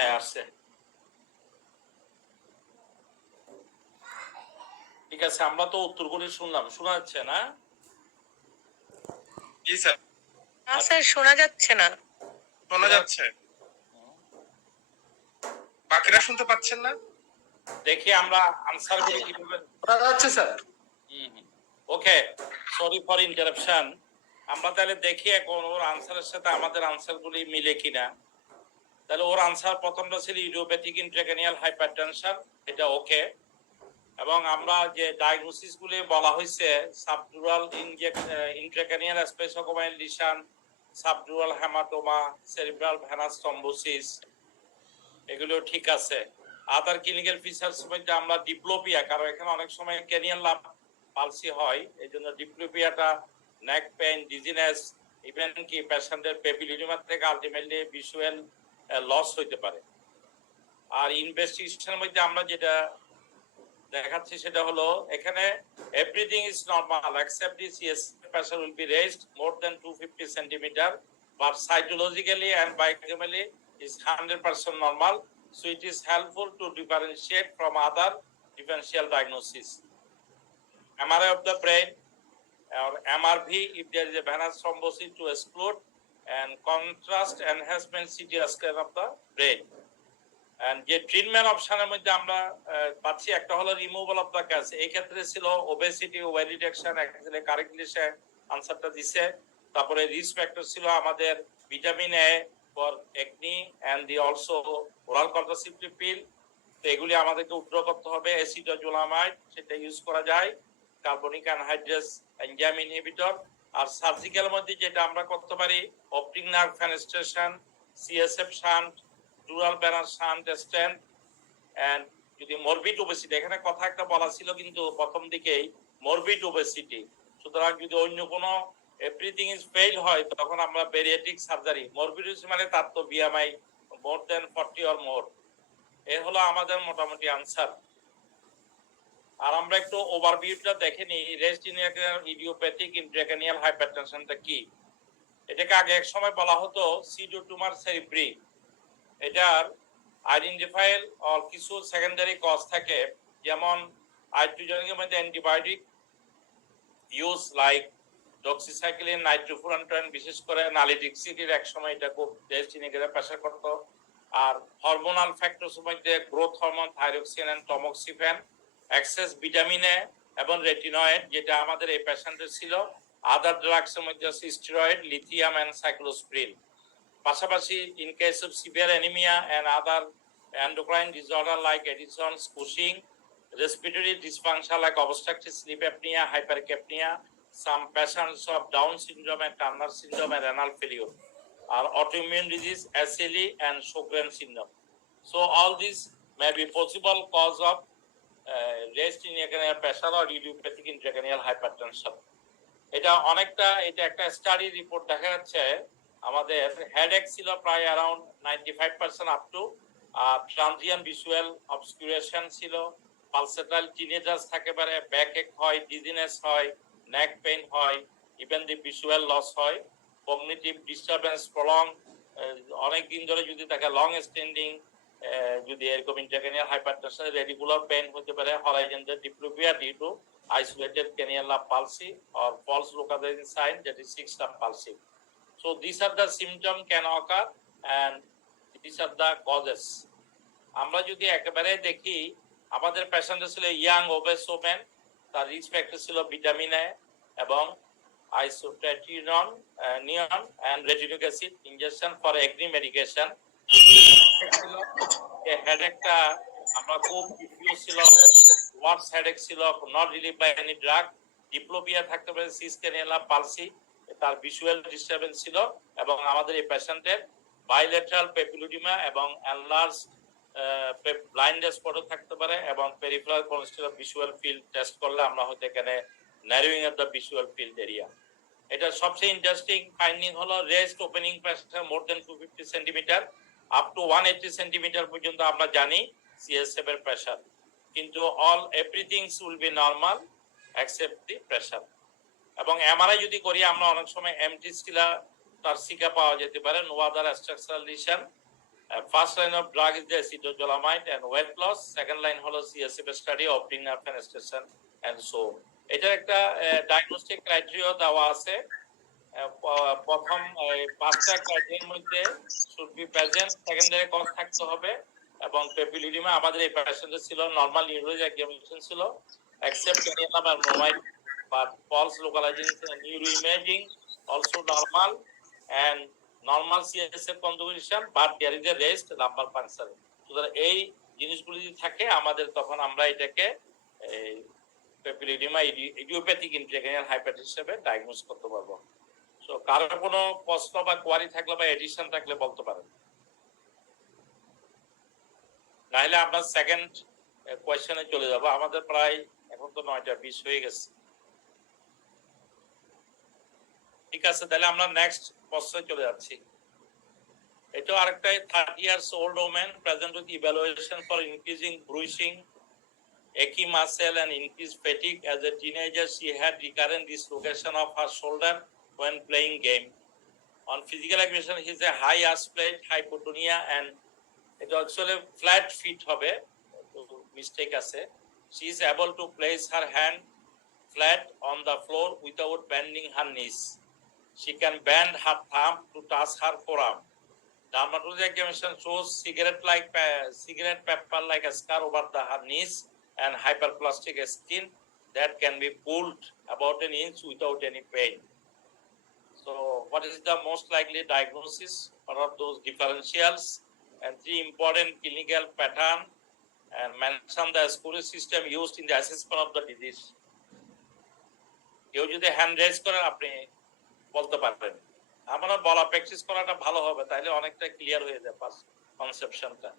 হ্যাঁ আসছে। ঠিক আছে, আমরা তো উত্তরগুলি শুনলাম, শোনা যাচ্ছে না? জি স্যার। না স্যার, শোনা যাচ্ছে না। শোনা যাচ্ছে, বাকিরা শুনতে পাচ্ছেন না? দেখি আমরা আনসার গুলি কিভাবে শোনা যাচ্ছে sir. Okay, sorry for interruption. আমরা তাহলে দেখি এখন ওর আনসারের সাথে আমাদের আনসার গুলি মিলে কিনা। তাহলে ওর আনসার প্রথমটা ছিল ইডিওপ্যাথিক ইন্ট্রাক্রেনিয়াল হাইপারটেনশন, এটা ওকে। এবং আমরা যে ডায়াগনোসিস গুলি বলা হয়েছে, subdural intracranial space occupying lesion, subdural haematoma, cerebral venous thrombosis, এগুলো ঠিক আছে। আদার ক্লিনিক্যাল ফিচার্স মধ্যে আমরা ডিপ্লোপিয়া, কারণ এখানে অনেক সময় ক্যানিয়াল লাভ পালসি হয়, এই জন্য ডিপ্লোপিয়াটা, নেক পেইন, ডিজিনেস, ইভেন কি পেশেন্টের পেপিলিডিমার থেকে আলটিমেটলি ভিজুয়াল লস হইতে পারে। আর ইনভেস্টিগেশনের মধ্যে আমরা যেটা দেখাচ্ছি সেটা হলো এখানে everything is normal except the CS pressure will be raised more than 250 centimetre, but cytologically and biochemically is 100% normal, so it is helpful to differentiate from other differential diagnosis. MRI of the brain or MRV if there is a venous thrombosis to exclude, and contrast enhancement CT scan of the brain. And যে treatment অপশনের মধ্যে আমরা পাচ্ছি একটা হলো removal of the cancer, এই ক্ষেত্রে ছিল obesity, weight reduction, actually correctly সে আনসারটা দিছে। তারপরে রিস্ক ফ্যাক্টর ছিল আমাদের vitamin A for acne and the also oral contraceptive pill, তো এগুলি আমাদেরকে উইথড্র করতে হবে। অ্যাসিডোজোলামাইড সেটা ইউজ করা যায়, কার্বনিক অ্যানহাইড্রেস এনজাইম ইনহিবিটর। আর সার্জিক্যাল মধ্যে যেটা আমরা করতে পারি optic nerve fenestration, CSF shunt, dural banner shunt stent. And যদি মরবিড ওবেসিটি, এখানে কথা একটা বলা ছিল কিন্তু প্রথম দিকেই মরবিড ওবেসিটি, সুতরাং যদি অন্য কোনো এভরিথিং ইজ ফেইল হয় তখন আমরা বেরিয়াট্রিক সার্জারি। মরবিড মানে তার তো BMI more then 40 or more. এ হলো আমাদের মোটামুটি আনসার। আর আমরা একটু ওভারভিউটা দেখে নিই, রেস্ট ইডিওপ্যাথিক ইন্ট্রাক্রেনিয়াল হাইপারটেনশনটা কি। এটাকে আগে এক সময় বলা হতো সিডো টিউমার সেরিব্রি। এটার আইডেন্টিফাইল আর কিছু সেকেন্ডারি কজ থাকে, যেমন আইট্রোজেনিকের মধ্যে অ্যান্টিবায়োটিক ইউজ লাইক ডক্সিসাইক্লিন, নাইট্রোফুরান্টন, বিশেষ করে নালিডিক্সিটির এক সময় এটা খুব ডেস্টিনিকে প্রেসার করত। আর হরমোনাল ফ্যাক্টরস মধ্যে growth hormone, thyroxine and tamoxifen, excess vitamin A এবং রেটিনয়েড যেটা আমাদের এই পেশেন্টের ছিল। আদার ড্রাগসের মধ্যে স্টেরয়েড, লিথিয়াম এন্ড সাইক্লোস্প্রিন। পাশাপাশি in case of severe anaemia and other endocrine disorder like Addison's, Cushing, respiratory dysfunction like obstructive sleep apnea, hypercapnia, some patients of Down syndrome and Turner syndrome and renal failure, or autoimmune disease, SLE and Sjogren's syndrome. So all these may be possible cause of raised intracranial pressure or idiopathic intracranial hypertension. এটা অনেকটা, এটা একটা study report দেখা যাচ্ছে আমাদের headache ছিল প্রায় around 95% up to, transient visual obscuration ছিল, পালসেটাল টিনেজার্স থাকে পারে, ব্যাক এক হয়, ডিজিনেস হয়, নেক পেইন হয়, ইভেন দি ভিজুয়াল লস হয়, কগনিটিভ ডিস্টারবেন্স প্রলং অনেক দিন ধরে যদি থাকে, লং স্ট্যান্ডিং যদি এরকম ইন্ট্রাক্রেনিয়াল হাইপারটেনশন, রেডিকুলার পেইন হতে পারে, horizontal diplopia due to isolated cranial nerve palsy or false localizing sign, that is sixth nerve palsy. So these are the symptoms can occur and these are the causes. আমরা যদি একেবারে দেখি আমাদের patient ছিল young obese women, তার risk factor ছিল vitamin A এবং isotretinoin, neon and retinoic acid injection for acne medication. হেডেকটা আমরা খুব ডিফিউজ ছিল, ওয়ার্স হেডেক ছিল, not relieve by any drug. Diplopia থাকতে পারে, সিস্টেনিয়াল পালসি, তার ভিজুয়াল ডিস্টারবেন্স ছিল, এবং আমাদের এই পেশেন্টের বাইলেটারাল পেপিলোডিমা এবং এনলার্জ ব্লাইন্ড স্পটও থাকতে পারে, এবং peripheral constitution visual field test করলে আমরা হয়তো এখানে narrowing of the visual field area. এটা সবচেয়ে ইন্টারেস্টিং ফাইন্ডিং হলো rest opening pressure more than 250 centimetre up to 180 centimetre পর্যন্ত আমরা জানি সিএসএফ এর প্রেসার, কিন্তু all everything will be normal except the pressure. এবং এমআরআই যদি করি আমরা অনেক সময় এমটি স্টিলা টার্সিকা পাওয়া যেতে পারে, no other structural lesion, First line of drug is the acetozolamide and weight loss. Second line হলো CSF study, optic nerve fenestration and so. এটা একটা ডায়াগনস্টিক ক্রাইটেরিয়া দেওয়া আছে। প্রথম 5টা ক্রাইটেরিয়ার মধ্যে should be present, secondary cause থাকতে হবে এবং পেপিলিডিমা আমাদের এই পেশেন্টের ছিল নরমাল নিউরোলজি এক্সামিনেশন ছিল except cranial abnormal but false localizing neuro imaging also normal and normal CSF convolution but there is a rest lumbar puncture. সুতরাং এই জিনিসগুলো যদি থাকে আমাদের তখন আমরা এটাকে পেপিলিডিমা ইডিওপ্যাথিক ইন্ট্রাক্রেনিয়াল হাইপারটেনশন হিসেবে ডায়াগনোস করতে পারবো। সো কারোর কোনো প্রশ্ন বা কোয়ারি থাকলে বা এডিশন থাকলে বলতে পারেন, নাহলে আমরা সেকেন্ড কোয়েশ্চনে চলে যাব। আমাদের প্রায় এখন তো 9:20 হয়ে গেছে। ঠিক আছে, তাহলে আমরা নেক্সট প্রশ্নে চলে যাচ্ছি। এটা আরেকটা 30 years old woman present with evaluation for increasing bruising, achy muscle and increased fatigue. As a teenager she had recurrent dislocation of her shoulder when playing game. On physical examination he is a high arch plate, hypotonia and it actually flat feet হবে, mistake আছে। She is able to place her hand flat on the floor without bending her knees. She can bend her thumb to touch her forearm. Dermatology examination shows cigarette paper like a scar over her knees and hyperplastic skin that can be pulled about an inch without any pain. So what is the most likely diagnosis? What are those differentials? And 3 important clinical pattern and mention the scoring system used in the assessment of the disease. কেউ যদি hand raise করেন আপনি বলতে পারবেন, আমরা বলা practice করাটা ভালো হবে, তাহলে অনেকটা ক্লিয়ার হয়ে যায় ফার্স্ট কনসেপশনটা।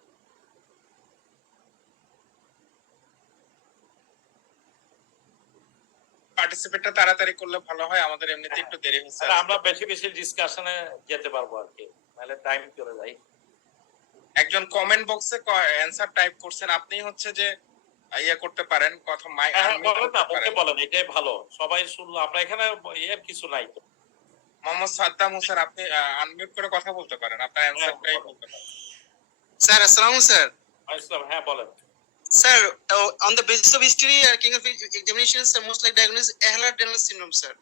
পার্টিসিপেটটা তাড়াতাড়ি করলে ভালো হয়, আমাদের এমনিতে একটু দেরি হচ্ছে। আমরা বেশি বেশি ডিসকাশনে যেতে পারবো আর কি, নাহলে টাইম চলে যায়। একজন কমেন্ট বক্সে অ্যানসার টাইপ করছেন, আপনি হচ্ছে যে ইয়া করতে পারেন, কথা মাইক আনমিউট করতে পারেন। বলেন, এটাই ভালো, সবাই শুনলো, আমরা এখানে এর কিছু নাই তো। মোহাম্মদ সাদ্দাম হোসেন, আপনি আনমিউট করে কথা বলতে পারেন, আপনার অ্যানসারটাই বলতে পারেন। স্যার আসসালামু স্যার। আসসালাম, হ্যাঁ বলেন। Sir, on the basis of history, clinical examinations, most like diagnosis Ehlers-Danlos syndrome, sir.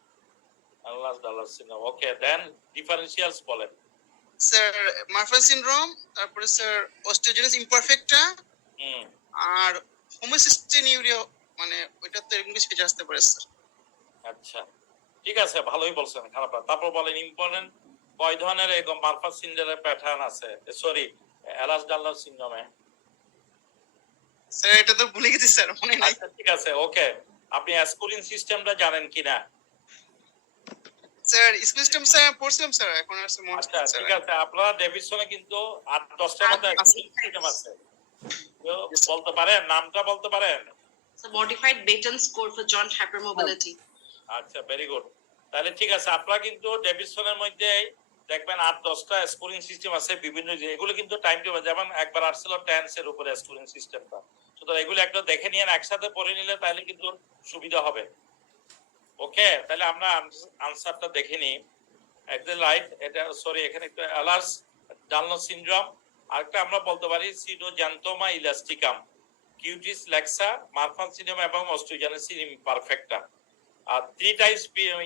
Ehlers-Danlos syndrome. Okay, then differentials বলেন। Sir, Marfan syndrome, তারপরে স্যার osteogenesis imperfecta আর homocystinuria, মানে ওইটা তো এরকম কিছু ফিচার আসতে পারে স্যার। আচ্ছা, ঠিক আছে, ভালোই বলছেন, খারাপ না। তারপর বলেন ইম্পর্টেন্ট কয় ধরনের এরকম মারফান সিন্ড্রোমের প্যাটার্ন আছে, সরি এহলার্স-ডানলস সিনড্রোমে? স্যার এটা তো ভুলে গেছি স্যার, মনে নাই। আচ্ছা ঠিক আছে, ওকে। আপনি স্কুলিং সিস্টেমটা জানেন কিনা? স্যার স্কুল সিস্টেম স্যার পড়ছিলাম স্যার, এখন আর মনে আচ্ছা হচ্ছে ঠিক আছে। আপনারা ডেভিডসনে কিন্তু 8-10টার মতো স্কুলিং সিস্টেম আছে, বলতে পারেন নামটা, বলতে পারেন? Modified Baton score for joint hypermobility. আচ্ছা, ভেরি গুড। তাহলে ঠিক আছে, আপনারা কিন্তু ডেভিডসনের মধ্যে দেখবেন 8-10টা স্কুলিং সিস্টেম আছে বিভিন্ন, এগুলো কিন্তু টাইম টেবিল, যেমন একবার আসছিল টেন্স এর উপরে স্কুলিং সিস্টেমটা, সুতরাং এগুলো একটা দেখে নিয়ে একসাথে পড়ে নিলে তাহলে কিন্তু সুবিধা হবে। ওকে, তাহলে আমরা আনসারটা দেখে নিই। একদম রাইট, এটা সরি এখানে একটু এহলার্স-ডানলস সিনড্রোম। আরেকটা আমরা বলতে পারি সিডোজ্যান্থোমা ইলাস্টিকাম, কিউটিস লেক্সা, মারফান সিনড্রোম এবং অস্টিওজেনেসিস ইমপারফেক্টা। আর 3 টাইপস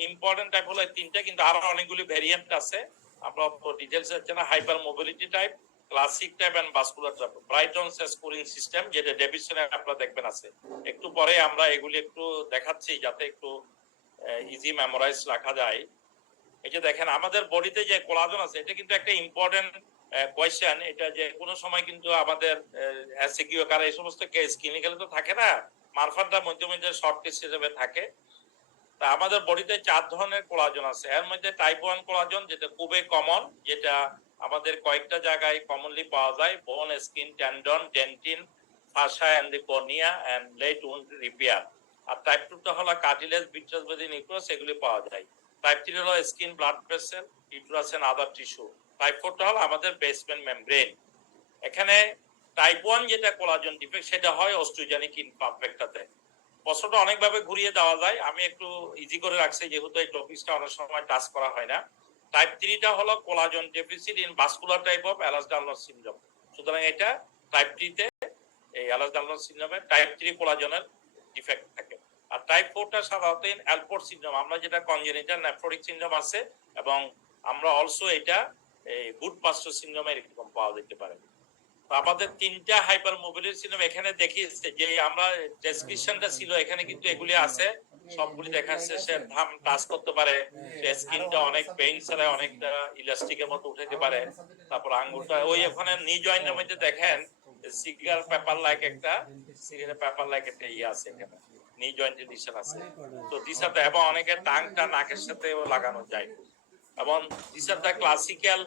ইম্পর্টেন্ট টাইপ হলো 3টা, কিন্তু আরো অনেকগুলি ভেরিয়েন্ট আছে, আমরা ডিটেইলস হচ্ছে না। Hypermobility type, classic type and vascular type. Brighton's scoring system যেটা ডেভিডসনে আপনারা দেখবেন আছে, একটু পরে আমরা এগুলি একটু দেখাচ্ছি যাতে একটু ইজি মেমোরাইজ রাখা যায়। এই যে দেখেন আমাদের বডিতে যে কোলাজেন আছে, এটা কিন্তু একটা ইম্পর্টেন্ট কোয়েশ্চেন। এটা যে কোনো সময় কিন্তু আমাদের এসকিউ কার এই সমস্ত কেস ক্লিনিক্যালে তো থাকে না, মারফানটা মধ্যে মধ্যে শর্ট কেস হিসেবে থাকে। তা আমাদের বডিতে 4 ধরনের কোলাজেন আছে। এর মধ্যে টাইপ 1 কোলাজেন যেটা খুবই কমন, যেটা আমাদের কয়েকটা জায়গায় কমনলি পাওয়া যায়, bone, skin, tendon, dentin, fascia and the cornea and late wound repair. আর টাইপ 2টা হলো কার্টিলেজ, ভিট্রাস, বডি নিউক্লিয়াস, এগুলি পাওয়া যায়। টাইপ 3 হলো skin, blood vessel, uterus and other tissue. Type 4টা হলো আমাদের বেসমেন্ট মেমব্রেন। এখানে টাইপ 1 যেটা কোলাজেন ডিফেক্ট, সেটা হয় অস্টিওজেনিক ইমপারফেক্টাতে। প্রশ্নটা অনেকভাবে ঘুরিয়ে দেওয়া যায়, আমি একটু ইজি করে রাখছি যেহেতু এই টপিকটা অনেক সময় টাচ করা হয় না। টাইপ 3টা হলো collagen deficit in vascular type of Ehlers Danlos syndrome. সুতরাং এটা টাইপ 3 তে এই এলার্জি সিনড্রোমে টাইপ 3 কোলাজেনের ডিফেক্ট থাকে। আর টাইপ 4 টা সাধারণত অ্যালপোর্ট সিনড্রোম, আমরা যেটা কনজেনিটাল নেফ্রোটিক সিনড্রোম আছে, এবং আমরা অলসো এটা এই গুড পাস্টার সিনড্রোমে এরকম পাওয়া যেতে পারে। তো আমাদের 3টা হাইপার মোবিলিটি সিনড্রোম এখানে দেখিয়েছে, যে আমরা ডেসক্রিপশনটা ছিল এখানে কিন্তু এগুলি আছে, সবগুলি দেখাচ্ছে। সে থাম টাচ করতে পারে, সে স্কিনটা অনেক পেইন ছাড়া অনেকটা ইলাস্টিকের মতো উঠাইতে পারে, তারপর আঙ্গুলটা ওই ওখানে নি জয়েন্টের মধ্যে দেখেন সিগার পেপার লাইক একটা ইয়ে আছে, এখানে নি জয়েন্ট এডিশন আছে। তো দিস আর এবং অনেকের টাংটা নাকের সাথে লাগানো যায়, এবং this are the classical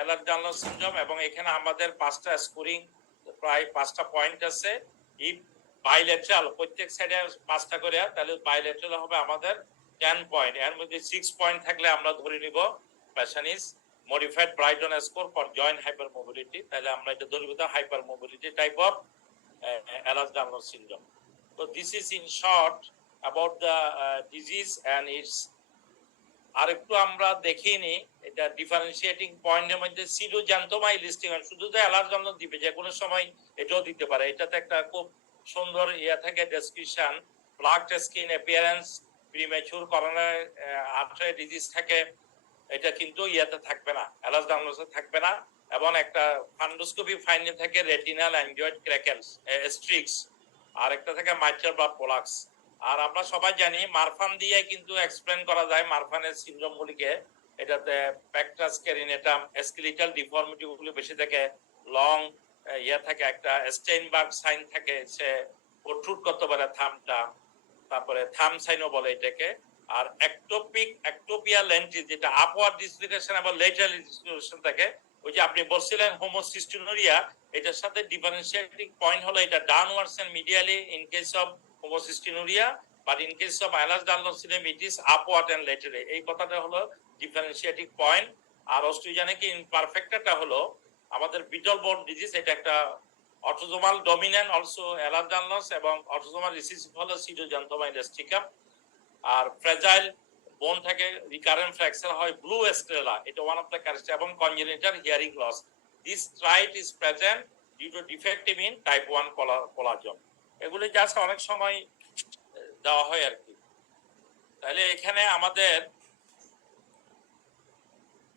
allergy syndrome. এবং এখানে আমাদের 5টা স্কোরিং, প্রায় 5টা পয়েন্ট আছে। ইফ বাইলেটারাল প্রত্যেক সাইডে 5টা করে, তাহলে বাইলেটারাল হবে আমাদের 10 পয়েন্ট। এর মধ্যে 6 পয়েন্ট থাকলে আমরা ধরে নিব patient is modified Brighton score for joint hypermobility, তাহলে আমরা এটা ধরে নিব hypermobility type of Ehlers-Danlos syndrome. So this is in short about the disease and its আরেকটু আমরা দেখিনি এটা ডিফারেন্সিয়েটিং পয়েন্টের মধ্যে সিডোজান্থোমাই লিস্টিং, শুধু যে অ্যালার্জি দিবে, যে কোনো সময় এটাও দিতে পারে। এটাতে একটা খুব সুন্দর ইয়ে থাকে description, black skin appearance, premature coronary artery disease থাকে, এটা কিন্তু ইয়াতে থাকবে না, অ্যালার্জি থাকবে না। এবং একটা ফান্ডোস্কোপি ফাইন্ডিং থাকে রেটিনাল অ্যাঞ্জিওয়েড ক্র্যাকেলস স্ট্রিক্স, আর একটা থাকে মাইট্রাল ব্লাড প্রলাক্স। আর আমরা সবাই জানি মারফান দিয়ে কিন্তু এক্সপ্লেন করা যায় মারফানের সিনড্রোম গুলিকে। এটাতে প্যাকটাস ক্যারিনেটাম স্কেলিটাল ডিফর্মিটি গুলো বেশি থাকে, লং ইয়ে থাকে, একটা স্টেইনবার্গ সাইন থাকে, সে প্রোট্রুড করতে পারে থামটা, তারপরে থাম সাইনও বলে এটাকে। আর অ্যাক্টোপিয়া লেন্টিস, যেটা আপওয়ার্ড ডিসলোকেশন এবং লেটারাল ডিসলোকেশন থাকে, ওই যে আপনি বলছিলেন হোমোসিস্টিনুরিয়া, এটার সাথে ডিফারেন্সিয়েটিং পয়েন্ট হলো এটা downwards and medially in case of homocystinuria, but in case of Ehlers syndrome it is upward and lateral. এই কথাটা হলো ডিফারেন্সিয়েটিং পয়েন্ট। আর অস্ট্রিজেনিক ইমপারফেক্টটা হলো আমাদের বিটল বোন ডিজিজ, এটা একটা অটোজোমাল ডমিন্যান্ট অলসো এলার্জি, এবং অটোজোমাল রিসিসিভ হলো সিডোজান্থোমা ইলাস্টিকাম। আর ফ্রেজাইল বোন থাকে, রিকারেন্ট ফ্র্যাকচার হয় ব্লু স্ক্লেরা, এটা ওয়ান অফ দ্য ক্যারেক্টার, এবং congenital hearing loss. This trait is present due to defective in type 1 collagen. এগুলি just অনেক সময় দেওয়া হয় আর কি। তাহলে এখানে আমাদের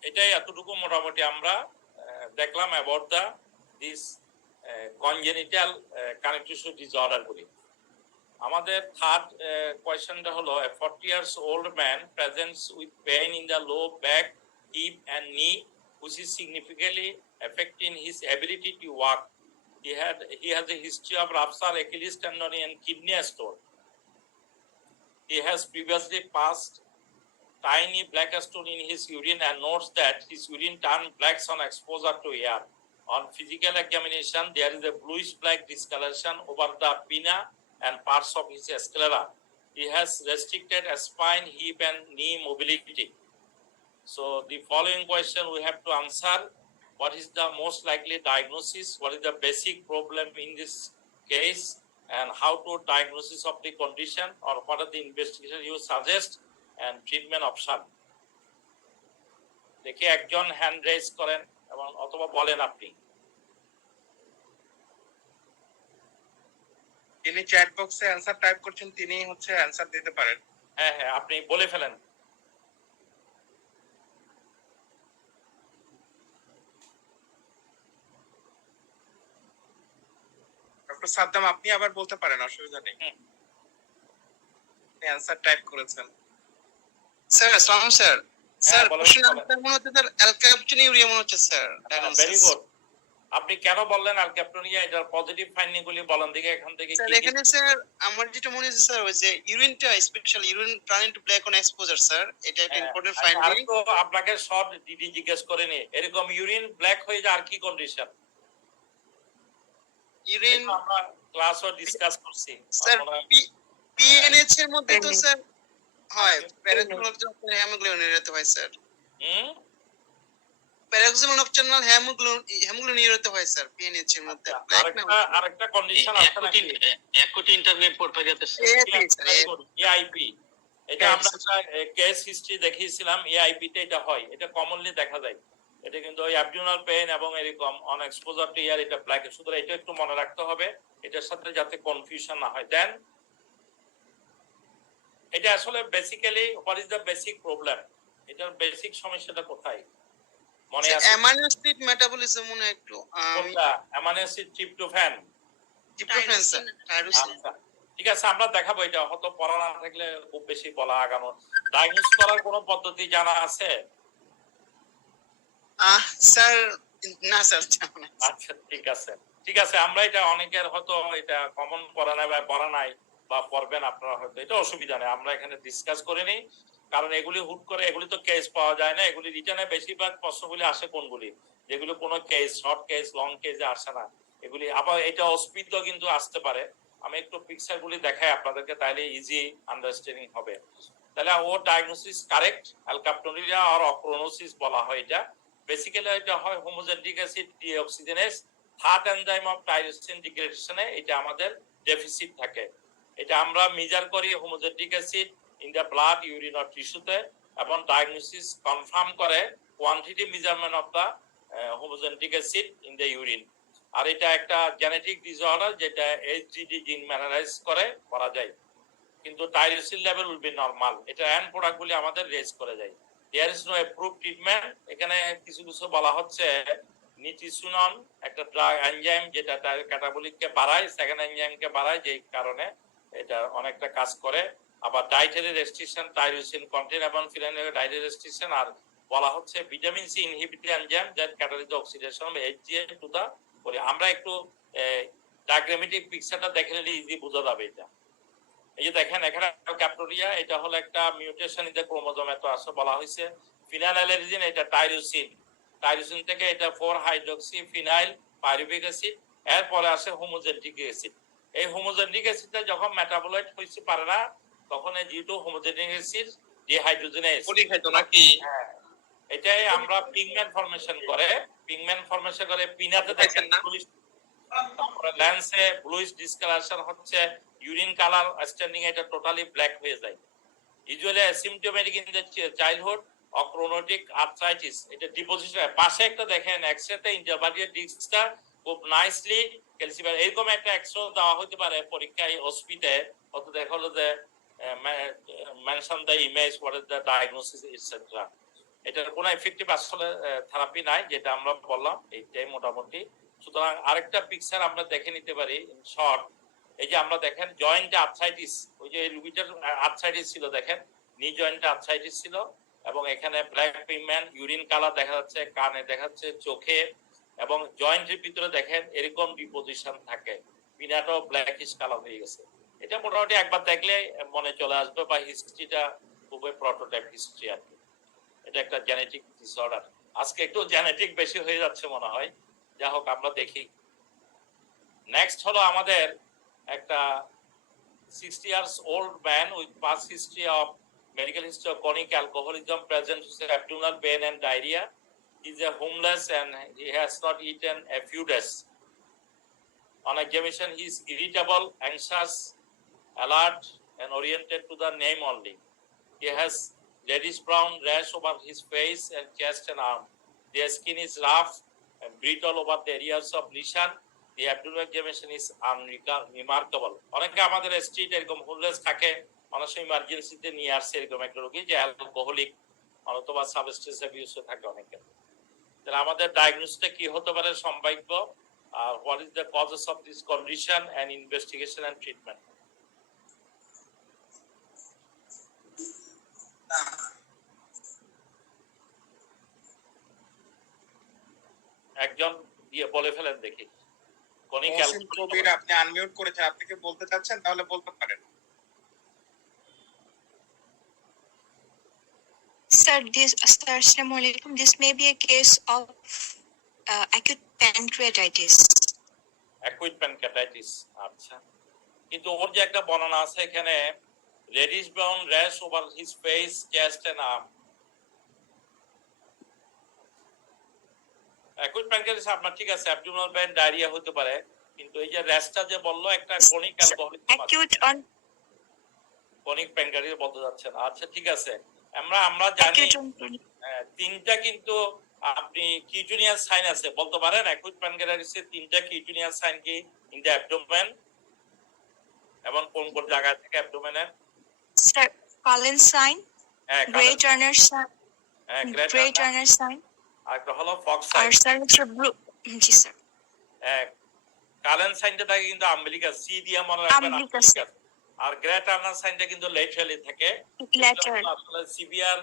এটাই এতটুকু মোটামুটি আমরা দেখলাম about the this congenital connective tissue disorder গুলি। আমাদের থার্ড কোয়েশ্চনটা হলো, a 40 years old man presents with pain in the low back, hip and knee, which is significantly affecting his ability to walk. He has a history of rupture Achilles tendon and kidney stone. He has previously passed tiny black stone in his urine and notes that his urine turned black on exposure to air. On physical examination, there is a bluish black discoloration over the pinna and parts of his sclera. He has restricted spine, hip and knee mobility. So the following question we have to answer: what is the most likely diagnosis, what is the basic problem in this case, and how to diagnosis of the condition, or what are the investigation you suggest and treatment option. দেখি একজন hand raise করেন এবং অথবা বলেন আপনি। যিনি chat বক্সে answer type করছেন তিনি হচ্ছে অ্যানসার দিতে পারেন। হ্যাঁ হ্যাঁ, আপনি বলে ফেলেন। ডক্টর সাদ্দাম আপনি আবার বলতে পারেন, অসুবিধা নেই। অ্যানসার টাইপ করেছেন। স্যার আসসালামু স্যার। স্যার বলেন, কোশ্চেন বলেন। আনসার মনে হচ্ছে স্যার অ্যালকাপচুনিউরিয়া মনে হচ্ছে স্যার। Very good. আপনি কেন বললেন অ্যালকাপটোনিয়া, এটার পজিটিভ ফাইন্ডিং গুলি বলেন দিকে এখান থেকে। স্যার এখানে স্যার আমার যেটা মনে হচ্ছে স্যার ওই যে ইউরিনটা special urine turning to black on exposure sir, এটা একটা ইম্পর্টেন্ট আর ফাইন্ডিং। তো আপনাকে শর্ট ডিডি জিজ্ঞেস করে নি, এরকম ইউরিন ব্ল্যাক হয়ে যায় আর কি কন্ডিশন? ইউরিন আমরা ক্লাসও ডিসকাস করছি স্যার পিএনএইচ এর মধ্যে তো স্যার হয় প্যারাক্সিমাল হেমোগ্লোবিন হতে হয় স্যার। প্যারাক্সিমাল নকটার্নাল হেমোগ্লোবিন হতে হয় স্যার পিএনএইচ এর মধ্যে। আরেকটা কন্ডিশন আছে নাকি? একুটি ইন্টারনেট পোর্টফোলিওতে এআইপি, এটা আমরা একটা কেস হিস্ট্রি দেখিয়েছিলাম, এআইপি তে এটা হয়, এটা কমনলি দেখা যায়। এটা কিন্তু ওই অ্যাবডোমিনাল পেইন এবং এরকম অন এক্সপোজার টু এয়ার এটা ব্ল্যাক। সুতরাং এটা একটু মনে রাখতে হবে, এটার সাথে যাতে কনফিউশন না হয়। দেন এটা আসলে basically what is the basic problem, এটার বেসিক সমস্যাটা কোথায় মনে আছে? অ্যামাইনো অ্যাসিড মেটাবলিজম মনে হয় একটু কোনটা? Amino acid, tryptophan? Tryptophan sir, tyrosine. আচ্ছা ঠিক আছে, আমরা দেখাবো। এটা হয়তো পড়া না থাকলে খুব বেশি বলা আগানো। ডায়াগনোস করার কোনো পদ্ধতি জানা আছে? স্যার না স্যার জানা নাই। আচ্ছা ঠিক আছে, ঠিক আছে। আমরা এটা অনেকের হয়তো এটা কমন পড়া নাই বা পড়া নাই বা পড়বেন আপনারা হয়তো, এটা অসুবিধা নেই, আমরা এখানে ডিসকাস করে নিই। কারণ এগুলি হুট করে এগুলি তো কেস পাওয়া যায় না, এগুলি রিটার্নে বেশিরভাগ প্রশ্নগুলি আসে কোনগুলি যেগুলো কোনো কেস, শর্ট কেস, লং কেসে আসে না এগুলি। আবার এটা অস্পিদ কিন্তু আসতে পারে। আমি একটু পিকচার গুলি দেখাই আপনাদেরকে, তাহলে ইজি আন্ডারস্ট্যান্ডিং হবে। তাহলে ও ডায়াগনোসিস কারেক্ট, অ্যালকাপটোরিয়া আর অক্রোনোসিস বলা হয় এটা। বেসিক্যালি এটা হয় homogentisic acid dioxygenase third enzyme of tyrosine ডিগ্রেডেশনে এটা আমাদের ডেফিসিট থাকে। এটা আমরা মেজার করি homogentisic acid in the blood, urine or টিস্যুতে, এবং ডায়াগনোসিস কনফার্ম করে quantity measurement of the homogentisic acid in the urine. আর এটা একটা জেনেটিক ডিসঅর্ডার যেটা এইচডিডি জিন ম্যানারাইজ করা যায়, কিন্তু tyrosine level will be normal. এটা এন্ড প্রোডাক্টগুলি আমাদের রেজ করে যায়। There is no approved treatment. এখানে কিছু কিছু বলা হচ্ছে নিটিসুনন একটা ড্রাগ এনজাইম যেটা ক্যাটাবলিককে বাড়ায়, সেকেন্ড এনজাইমকে বাড়ায়, যেই কারণে এটা অনেকটা কাজ করে। আবার ডায়েটারি রেস্ট্রিকশন, টাইরোসিন কন্টেন এবং ফিনাইল ডায়েটারি রেস্ট্রিকশন। আর বলা হচ্ছে vitamin C inhibitory enzyme that catalyses oxidation HGA to the বলি। আমরা একটু ডায়াগ্রামেটিক পিকচারটা দেখে নিলে ইজি বোঝা যাবে এটা। এই যে দেখেন এখানে ক্যাপ্টোরিয়া, এটা হলো একটা মিউটেশন ইন দ্য ক্রোমোজোম, এত আসলে বলা হয়েছে। ফিনাইলাইলাইজিন এটা টাইরোসিন, টাইরোসিন থেকে এটা 4 হাইড্রক্সি ফিনাইল পাইরুভিক অ্যাসিড, এরপরে আসে হোমোজেন্টিক অ্যাসিড। এই হোমোজেন্টিক অ্যাসিডটা যখন মেটাবোলাইট হইতে পারে না, তখন এই জিটু হোমোজেন্টিক অ্যাসিড ডিহাইড্রোজেনেজ পলি খাইতো নাকি? হ্যাঁ, এটাই আমরা পিগমেন্ট ফর্মেশন করে, পিগমেন্ট ফর্মেশন করে পিনাতে দেখেন না, তারপরে ল্যান্সে ব্লুইশ ডিসকালারেশন হচ্ছে, ইউরিন কালার স্ট্যান্ডিং এটা টোটালি ব্ল্যাক হয়ে যায়। Usually asymptomatic in the childhood ochronotic arthritis, এটা ডিপোজিশন। পাশে একটা দেখেন এক্সরেতে ইন্টারভার্টিয়াল ডিস্কটা খুব নাইসলি ক্যালসিফাই, এরকম একটা এক্সরে দেওয়া হতে পারে পরীক্ষায় হসপিটালে। অত দেখা হলো যে mention the image, what is the diagnosis etcetera. এটার কোনো এফেক্টিভ আসলে থেরাপি নাই, যেটা আমরা বললাম এইটাই মোটামুটি। সুতরাং আরেকটা পিকচার আমরা দেখে নিতে পারি ইন শর্ট। এই যে আমরা দেখেন জয়েন্টে আর্থ্রাইটিস, ওই যে লুবিটার আর্থ্রাইটিস ছিল, দেখেন নি জয়েন্টে আর্থ্রাইটিস ছিল, এবং এখানে ব্ল্যাক পিগমেন্ট, ইউরিন কালার দেখা যাচ্ছে, কানে দেখা যাচ্ছে, চোখে, এবং জয়েন্টের ভিতরে দেখেন এরকম ডিপোজিশন থাকে, পিনাটো ব্ল্যাকিশ কালার হয়ে গেছে। এটা মোটামুটি একবার দেখলে মনে চলে আসবে, বা হিস্ট্রিটা খুবই প্রোটোটাইপ হিস্ট্রি আর কি। এটা একটা জেনেটিক ডিসঅর্ডার। আজকে একটু জেনেটিক বেশি হয়ে যাচ্ছে মনে হয়, যা হোক আমরা দেখি। নেক্সট হলো আমাদের একটা 60 years old man with past history of medical history of chronic alcoholism, present with abdominal pain and diarrhea. He is a homeless and he has not eaten a few days. On examination, he is irritable, anxious, alert, and oriented to the name only. He has reddish brown rash over his face and chest and arm. The skin is rough and brittle over the areas of lesion. The abdominal examination is unremarkable. অনেকে আমাদের street এরকম homeless থাকে, অনেক সময় ইমার্জেন্সিতে নিয়ে আসছে এরকম একটা রোগী যে অ্যালকোহলিক অথবা সাবস্টেন্স অ্যাবিউসে থাকে অনেকে। তাহলে আমাদের ডায়াগনোসিসটা কি হতে পারে সম্ভাব্য, আর what is the causes of this condition and investigation and treatment? একজন বলে ফেলেন দেখি। কবির আপনি আনমিউট করেছেন, আপনি কি বলতে চাচ্ছেন? তাহলে বলতে পারেন। Sir, Assalamu alaikum. This may be a case of acute pancreatitis. Acute pancreatitis, আচ্ছা। কিন্তু ওর যে একটা বর্ণনা আছে এখানে, reddish brown rash over his face, chest and arm. Acute pancreatitis আপনার ঠিক আছে, অ্যাবডোমিনাল পেইন, ডায়রিয়া হতে পারে, কিন্তু এই যে র্যাশটা যে বললো একটা ক্রনিক অ্যালকোহলিজম, ক্রনিক প্যানক্রিয়াটাইটিস বলতে যাচ্ছেন। আচ্ছা ঠিক আছে, আমরা জানি তিনটা কিন্তু আপনি কিউটিনিয়াস সাইন আছে বলতে পারেন? অ্যাকুইট প্যানক্রিয়াটাইটিসের 3টা কিউটিনিয়াস সাইন কি ইন দ্য অ্যাবডোমেন এবং কোন কোন জায়গা থেকে অ্যাবডোমেনের? Sir, Cullen sign, Gray Turner sign, Gray Turner sign, আরেকটা হলো ফক্স আর সাইন। স্যার হচ্ছে ব্লু। জি স্যার। কালেন সাইনটা থাকে কিন্তু আম্বিলিকাস, সি দিয়ে মনে রাখবেন Umbilicus, আম্বিলিকাস। আর গ্রে টার্নার সাইনটা কিন্তু লেটারালি থাকে, lateral. আসলে সিভিয়ার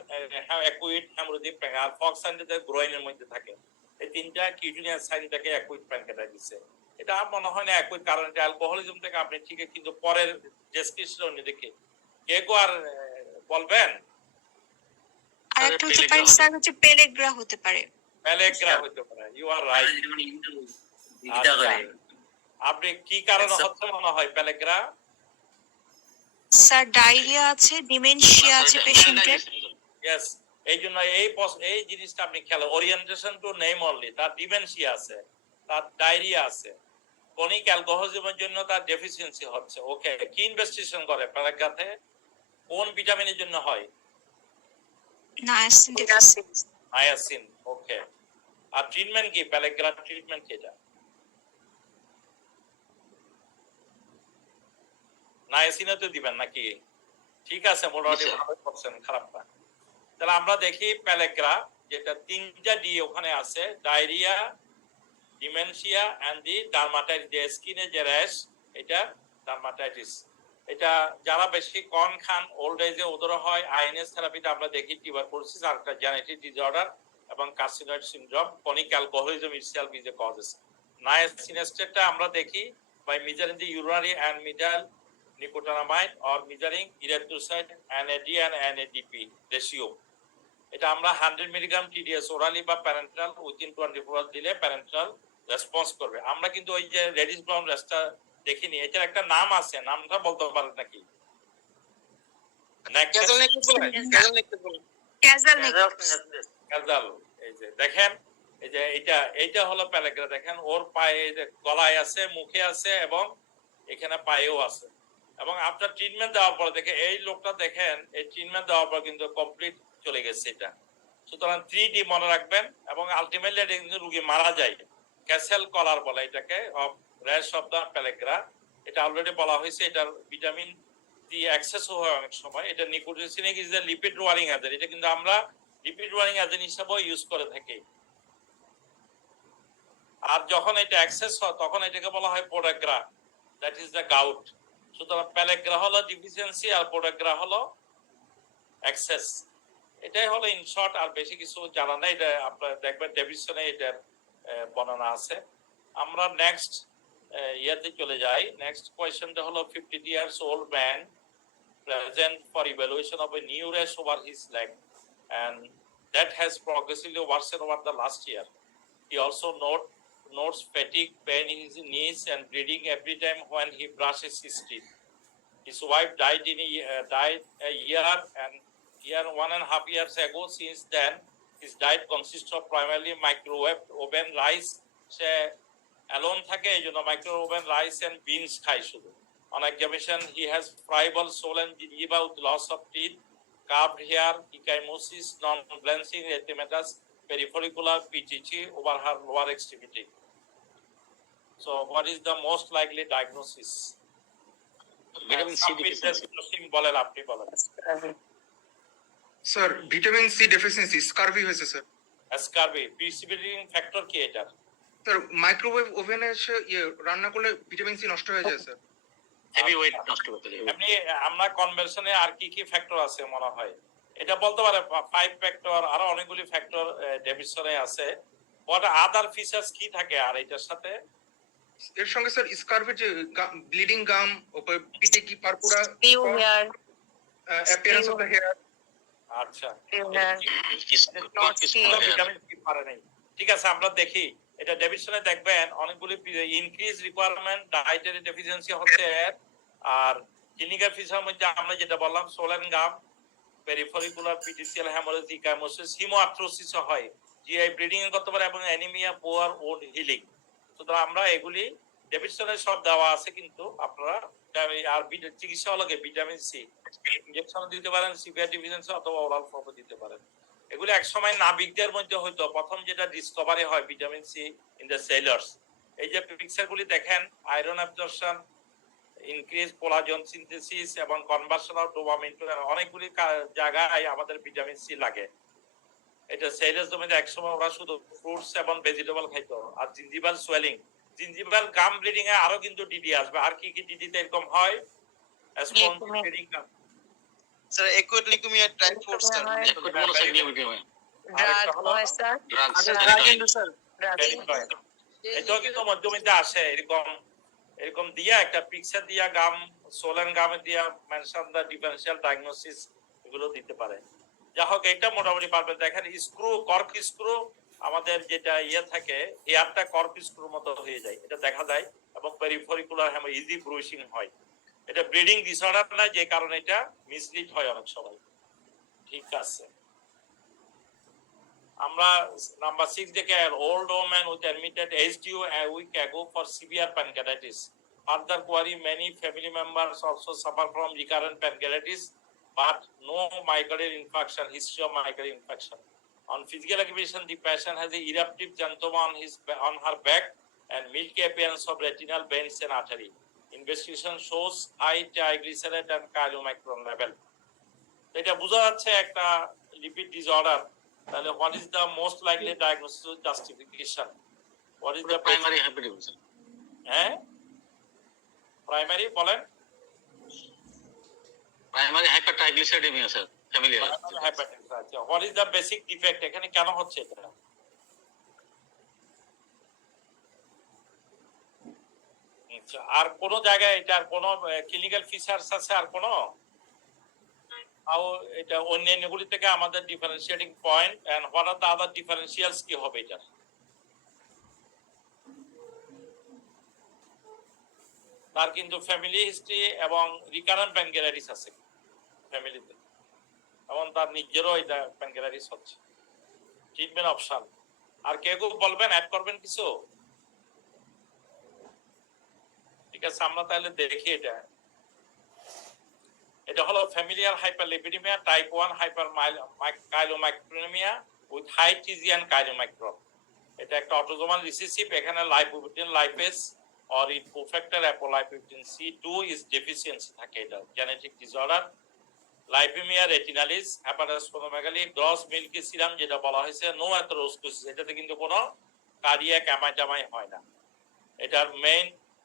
অ্যাকুইট হেমোরেজিক আর ফক্স সাইনটা গ্রোইনের মধ্যে থাকে। এই 3টা কিউটিনিয়াস সাইনটাকে অ্যাকুইট প্যানক্রিয়াটাইটিস। এটা আমার মনে হয় না অ্যাকুইট, কারণ এটা অ্যালকোহলিজম থেকে আপনি ঠিক, কিন্তু পরের ডেসক্রিপশন দেখে কে কো আর বলবেন? আর একটা হতে পারে স্যার হচ্ছে পেলেগ্রা হতে পারে। প্যালেগ্রা হতে পারে, ইউ আর রাইট। আপনি কি কারণে হচ্ছে মনে হয় প্যালেগ্রা? স্যার ডায়রিয়া আছে, ডিমেনশিয়া আছে পেশেন্টের। ইয়েস, এই জন্য এই জিনিসটা আপনি খেয়াল, ওরিয়েন্টেশন টু নেম অনলি, তার ডিমেনশিয়া আছে, তার ডায়রিয়া আছে, ক্রনিক অ্যালকোহলিজমের জন্য তার ডেফিসিয়েন্সি হচ্ছে। ওকে, কি ইনভেস্টিগেশন করে প্যারাগ্রাফে? কোন ভিটামিনের জন্য হয়? Niacin deficiency. নায়াসিন। ওকে, আর ট্রিটমেন্ট কি প্যারাগ্রাফ ট্রিটমেন্ট কি? এটা নায়াসিনও তো দিবেন নাকি? ঠিক আছে, মোটামুটি ভালো করছেন, খারাপ না। তাহলে আমরা দেখি প্যালেগ্রা, যেটা 3টা ডি ওখানে আছে, diarrhoea, dementia and the dermatitis, যে স্কিনে যে র্যাশ, এটা ডার্মাটাইটিস। এটা যারা বেশি কর্ন খান ওল্ড এজে ওদেরও হয়। আইএনএস থেরাপিতে আমরা দেখি টিউবারকুলোসিস আর একটা জেনেটিক ডিসঅর্ডার এবং carcinoid syndrome, chronic alcoholism itself is a causes. নায়াসিনেস্টেটটা আমরা দেখি by measuring the urinary and মিডাল nicotinamide or measuring erythrocyte NAD and NADP ratio. এটা আমরা 100 মিলিগ্রাম টিডিএস ওরালি বা প্যারেন্টাল উইদিন 24 আওয়ার্স দিলে প্যারেন্টাল রেসপন্স করবে। আমরা কিন্তু ওই যে রেডিশ ব্রাউন রেস্টটা দেখিনি, এটার একটা নাম আছে, নামটা বলতে পারেন নাকি? ক্যাজাল নেকলেস বলে, ক্যাজাল নেকলেস বলে। ক্যাজাল নেকলেস। ক্যাজাল। এই যে দেখেন, এই যে এইটা হলো প্যালেগ্রা। দেখেন ওর পায়ে, গলায় আছে, মুখে আছে এবং এখানে পায়েও আছে। এবং আপনার ট্রিটমেন্ট দেওয়ার পর দেখে এই লোকটা দেখেন, এই ট্রিটমেন্ট দেওয়ার পর কিন্তু কমপ্লিট চলে গেছে এটা। সুতরাং 3D মনে রাখবেন, এবং আলটিমেটলি এটা কিন্তু রোগী মারা যায়। ক্যাসেল কলার বলে এটাকে, অফ র্যাশ অফ দ্য প্যালেগ্রা। এটা অলরেডি বলা হয়েছে, এটার ভিটামিন ডি এক্সেস হয় অনেক সময়। এটা nicotinic is a lipid lowering agent, এটা কিন্তু আমরা লিপিড ওয়ারিং এজেন্ট হিসেবেও ইউজ করে থাকি। আর যখন এটা এক্সেস হয় তখন এটাকে বলা হয় পোডাগ্রা, দ্যাট ইজ দ্য গাউট। সুতরাং প্যালেগ্রা হলো ডিফিসিয়েন্সি আর পোডাগ্রা হলো এক্সেস। এটাই হলো ইন শর্ট, আর বেশি কিছু জানা নেই। এটা আপনারা দেখবেন ডেভিশনে এটার বর্ণনা আছে। আমরা নেক্সট ইয়াতে চলে যাই। নেক্সট কোয়েশ্চনটা হলো 50 years old man present for evaluation of a new rash over his leg and that has progressively worsened over the last year. He also notes fatigue, pain in his knees and bleeding every time when he brushes his teeth. His wife died a year and 1.5 years ago. Since then, his diet consists of primarily microwave oven rice. Say alone থাকে, এই জন্য microwave oven rice and beans খায় শুধু। On examination, he has friable sole and gingiva with loss of teeth, carved hair, ecchymosis, non-blanching erythematous, peripheral PTG over her lower extremity. So, what is the most likely diagnosis? Vitamin C deficiency. বলেন, আপনি বলেন। Sir vitamin C deficiency, scurvy হয়েছে sir. Scurvy precipitating factor কি এটা? Sir microwave ওভেনে এসে রান্না করলে ভিটামিন সি নষ্ট হয়ে যায় স্যার। হেভি ওয়েট নষ্ট করতে হবে। আপনি আমরা কনভেনশনে আর কি ফ্যাক্টর আছে মনে হয় এটা বলতে পারে? 5 ফ্যাক্টর, আরো অনেকগুলি ফ্যাক্টর ডেভিশনে আছে। হোয়াট আদার ফিচারস কি থাকে আর এটার সাথে? এর সঙ্গে স্যার স্কারভির যে ব্লিডিং গাম, পিঠে কি purpura, appearance of the hair. আচ্ছা, Not ভিটামিন সি পারে নাই। ঠিক আছে, আমরা দেখি এটা ডেভিশনে দেখবেন অনেকগুলি ইনক্রিজ রিকোয়ারমেন্ট, ডায়েটারি ডেফিসিয়েন্সি হচ্ছে। আর ক্লিনিক্যাল ফিচার মধ্যে আমরা যেটা বললাম, সোলেন গাম, পেরিফেরিকুলার পিটিসিয়াল হ্যামোরেজ, ইকাইমোসিস, হিমোআর্থ্রোসিস হয়, জিআই ব্লিডিং করতে পারে এবং অ্যানিমিয়া, পুয়ার ওন হিলিং। সুতরাং আমরা এগুলি ডেভিশনে সব দেওয়া আছে, কিন্তু আপনারা আর চিকিৎসা হলো ভিটামিন সি ইনজেকশন দিতে পারেন, সিভিয়ার ডেফিসিয়েন্সি অথবা ওরাল ফর্মে দিতে পারেন। এগুলো একসময় নাবিকদের মধ্যে হইতো, প্রথম যেটা ডিসকভারি হয় vitamin C in the sailors. এই যে পিকচারগুলি দেখেন, iron absorption, increase collagen synthesis এবং কনভার্সন অফ ডোপামিন, অনেকগুলি জায়গায় আমাদের ভিটামিন সি লাগে। এটা সেলার্স জমিতে একসময় ওরা শুধু ফ্রুটস এবং ভেজিটেবল খাইতো। আর জিঞ্জিভাল সোয়েলিং, জিঞ্জিভাল গাম ব্লিডিং এ আরো কিন্তু ডিডি আসবে। আর কি কি ডিডিতে এরকম হয়? Bleeding gum, sir acute leukaemia type 4 sir. Acute monocyclemia leukemia. Drug হয় স্যার, Drugs. এটাও কিন্তু মধ্যমিতে আসে। এরকম দিয়া একটা পিকচার দিয়া গাম, সোলেন গামে দিয়া মেনশন দা ডিফারেন্সিয়াল ডায়াগনোসিস এগুলো দিতে পারে। যা হোক, এটা মোটামুটি পারবেন। দেখেন স্ক্রু, কর্ক স্ক্রু, আমাদের যেটা থাকে এয়ারটা কর্ক স্ক্রুর মতো হয়ে যায়, এটা দেখা যায়। এবং পেরিফেরিকুলার ইজি ব্রুশিং হয়। এটা ব্লিডিং ডিসঅর্ডার না, যে কারণে এটা মিসলিড হয় অনেক সময়। ঠিক আছে, আমরা নাম্বার 6 দেখে old woman with admitted HDU a week ago for severe pancreatitis. Further query, many family members also suffer from recurrent pancreatitis but no myocardial infarction, history of myocardial infarction. On physical examination, the patient has a eruptive xanthoma on her back and milky appearance of retinal veins and artery. Investigation shows high triglyceride and chylomicron level. এটা বোঝা যাচ্ছে একটা lipid disorder. তাহলে what is the most likely diagnosis or justification? What is the Primary hypertension. হ্যাঁ, primary বলেন। Primary hypertriglyceridemia, sir. Familiar. Hypertension, আচ্ছা। What is the basic defect? এখানে কেন হচ্ছে এটা? আচ্ছা, আর কোন জায়গায় এটার কোন ক্লিনিক্যাল ফিচারস আছে? আর কোন এটা অন্যান্যগুলি থেকে আমাদের differentiating point and what are the other differentials কি হবে এটা? তার কিন্তু ফ্যামিলি হিস্ট্রি এবং রিকারেন্ট প্যানক্রিয়াটিস আছে ফ্যামিলিতে, এবং তার নিজেরও এটা প্যানক্রিয়াটিস হচ্ছে। ট্রিটমেন্ট অপশন আর কেউ বলবেন, অ্যাড করবেন কিছু? ঠিক আছে, আমরা তাহলে দেখি এটা। এটা হলো familial hyperlipidaemia type 1 hyperchylomicronaemia with high TG and chylomicron. এটা একটা অটোজোমাল রিসেসিভ। এখানে lipoprotein lipase or in cofactor apolipoprotein C2 is deficiency থাকে। এটা genetic disorder. Lipaemia retinalis, hepatosplenomegaly, gross milky serum যেটা বলা হয়েছে, নো অ্যাথেরোস্ক্লেরোসিস, এটাতে কিন্তু কোনো কার্ডিয়াক অ্যামাইটামাই হয় না।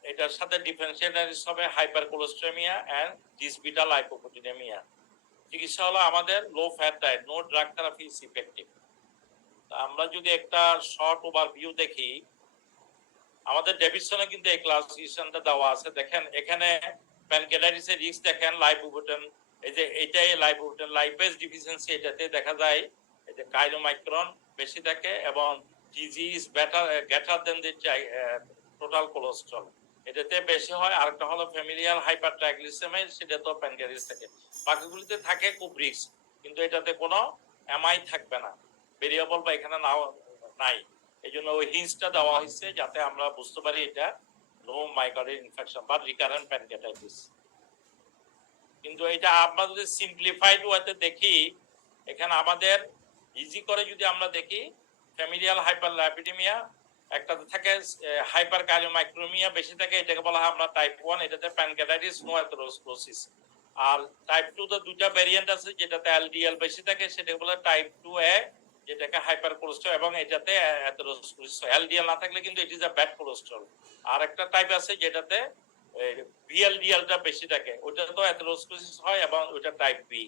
এটার সাথে ডিফারেন্সিয়েটারিস হবে হাইপারকোলেস্টেমিয়া এন্ড ডিসবিটা লাইপোপ্রোটিনেমিয়া। চিকিৎসা হলো আমাদের low fat diet, no drug therapy is effective. আমরা যদি একটা শর্ট ওভারভিউ দেখি, আমাদের ডেভিডসনে কিন্তু এই ক্লাসিফিকেশনটা দেওয়া আছে। দেখেন এখানে প্যানক্রিয়াটাইটিসের রিস্ক দেখেন, লাইপোপ্রোটিন, এই যে এটাই লাইপোপ্রোটিন লাইপেজ ডিফিসিয়েন্সি, এটাতে দেখা যায় এই যে কাইলোমাইক্রন বেশি থাকে এবং টিজি is greater than the total cholesterol, এটাতে বেশি হয়। আরেকটা হলো ফ্যামিলিয়ার হাইপারট্রাইগ্লিসেমিয়া, সেটা তো প্যানক্রিয়াটিস থাকে। বাকিগুলিতে থাকে খুব রিস্ক, কিন্তু এটাতে কোনো এমআই থাকবে না, ভেরিয়েবল বা এখানে নাও নাই। এই জন্য ওই হিন্সটা দেওয়া হয়েছে যাতে আমরা বুঝতে পারি এটা নো মায়োকার্ডিয়াল ইনফেকশন বা রিকারেন্ট প্যানক্রিয়াটাইটিস। কিন্তু এটা আমরা যদি সিম্পলিফাইড ওয়েতে দেখি, এখানে আমাদের ইজি করে যদি আমরা দেখি, ফ্যামিলিয়াল হাইপারলিপিডেমিয়া একটাতে থাকে হাইপারকাইলোমাইক্রোমিয়া বেশি থাকে, এটাকে বলা হয় আমরা টাইপ 1, এটাতে প্যানক্রিয়াটাইটিস নো অ্যাথেরোস্ক্লেরোসিস। আর টাইপ 2 তে দুইটা ভেরিয়েন্ট আছে, যেটাতে এলডিএল বেশি থাকে, সেটাকে বলা টাইপ 2A, যেটাকে হাইপার কোলেস্টেরল, এবং এটাতে অ্যাথেরোস্ক্লেরোসিস। এলডিএল না থাকলে কিন্তু it is a bad cholesterol. আর একটা টাইপ আছে যেটাতে ভিএলডিএলটা বেশি থাকে, ওটা তো অ্যাথেরোস্ক্লেরোসিস হয় এবং ওটা টাইপ বি।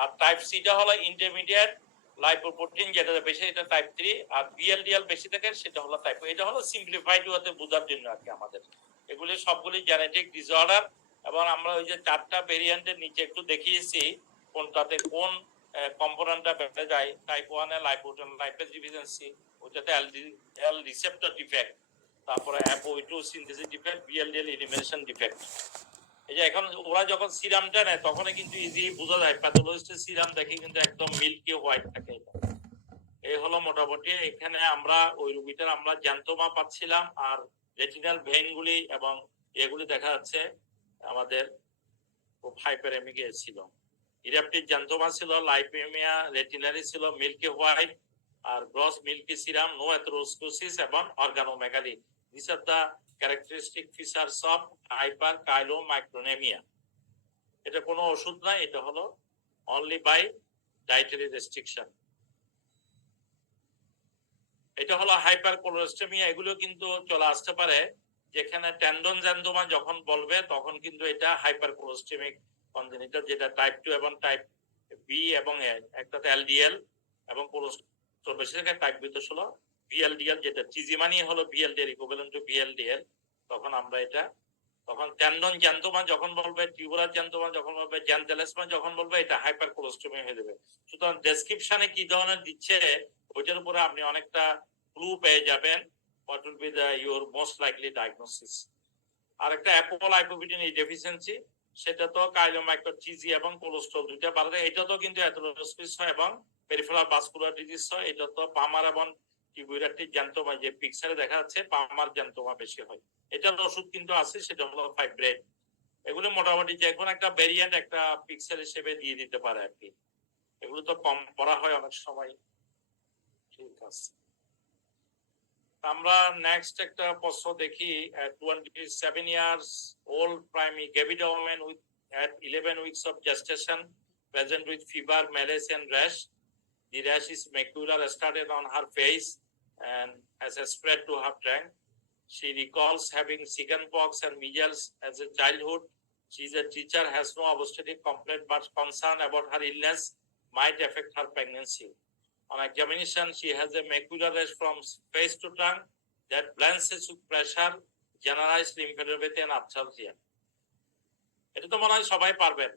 আর টাইপ সিটা হলো ইন্টারমিডিয়েট লাইপোপ্রোটিন যেটাতে বেশি, এটা টাইপ 3। আর ভিএলডিএল বেশি থাকে, সেটা হলো টাইপ। এটা হলো সিম্পলিফাইড ওয়েতে বোঝার জন্য আর কি আমাদের। এগুলি সবগুলি জেনেটিক ডিসঅর্ডার, এবং আমরা ওই যে 4টা ভেরিয়েন্টের নিচে একটু দেখিয়েছি কোনটাতে কোন কম্পোনেন্টটা বেড়ে যায়। টাইপ 1 এ লাইপোপ্রোটিন লাইপেজ ডিফিসিয়েন্সি, ওটাতে এল রিসেপ্টর ডিফেক্ট, তারপরে ApoE2 synthesis defect, VLDL elimination defect. এই যে এখন ওরা যখন সিরামটা নেয় তখনই কিন্তু ইজি বোঝা যায়, প্যাথোলজিস্টের সিরাম দেখে কিন্তু একদম মিল্কি হোয়াইট থাকে। এই হলো মোটামুটি। এখানে আমরা ওই রোগীটার আমরা জ্যান্তমা পাচ্ছিলাম, আর রেটিনাল ভেইনগুলি এবং এগুলি দেখা যাচ্ছে আমাদের খুব হাইপারেমিক ছিল। ইরাপটিক জ্যান্তোমা ছিল, লাইপেমিয়া রেটিনারি ছিল, মিল্কি হোয়াইট আর gross milky serum, no atherosclerosis এবং organomegaly. This are the characteristic features of hyperchylomicronaemia. এটা কোনো ওষুধ না, এটা হলো অনলি বাই ডায়েটারি রেস্ট্রিকশন। এটা হলো হাইপার কোলেস্টেমিয়া। এগুলো কিন্তু চলে আসতে পারে যেখানে টেন্ডন জ্যান্তোমা যখন বলবে তখন কিন্তু এটা হাইপার কোলেস্টেমিক কনজেনিটাল, যেটা টাইপ 2 এবং টাইপ বি এবং এ, একটাতে এলডিএল এবং কোলেস্ট্রল বেশি থাকে, টাইপ বি তো হলো ভিএলডিএল, যেটা চিজিমানি হলো ভিএলডিএল ইকুইভ্যালেন্ট টু ভিএলডিএল। তখন আমরা এটা, তখন টেন্ডন জ্যান্তোমা যখন বলবে, টিউবুলার জ্যান্তোমা যখন বলবে, জ্যানজেলেসমা যখন বলবে, এটা হাইপার কোলেস্টেমিয়া হয়ে যাবে। সুতরাং ডেসক্রিপশনে কি ধরনের দিচ্ছে ওইটার উপরে আপনি অনেকটা ক্লু পেয়ে যাবেন what will be the your most likely diagnosis. আর একটা অ্যাপোল আইপোভিটামিন ডেফিসিয়েন্সি, সেটা তো কাইলোমাইক্রোচিজি এবং কোলেস্ট্রল দুইটা বাড়ে। এটা তো কিন্তু অ্যাথেরোস্ক্লেরোসিস হয় এবং পেরিফেরাল ভাস্কুলার ডিজিজ হয়। এটা তো পামার এবং টিউবুলার জ্যান্তোমা, যে পিকচারে দেখা যাচ্ছে পামার জ্যান্তোমা বেশি হয়। এটার ওষুধ কিন্তু আছে, সেটা হলো ফাইব্রেট। এগুলো মোটামুটি যে কোনো একটা ভেরিয়েন্ট একটা পিকচার হিসেবে দিয়ে দিতে পারে আর কি। এগুলো তো কম পড়া হয় অনেক সময়। ঠিক আছে, আমরা নেক্সট একটা প্রশ্ন দেখি। 27 years old primary gravida woman with at 11 weeks of gestation, present with fever, malaise and rash. The rash is macular, started on her face and has spread to her trunk. She recalls having chickenpox and measles as a childhood. She is a teacher, has no obstetric complaint, but concern about her illness might affect her pregnancy. On examination, she has a macular rash from face to tongue that blanches with pressure, generalized lymphadenopathy and arthralgia. এটা তো মনে হয় সবাই পারবেন।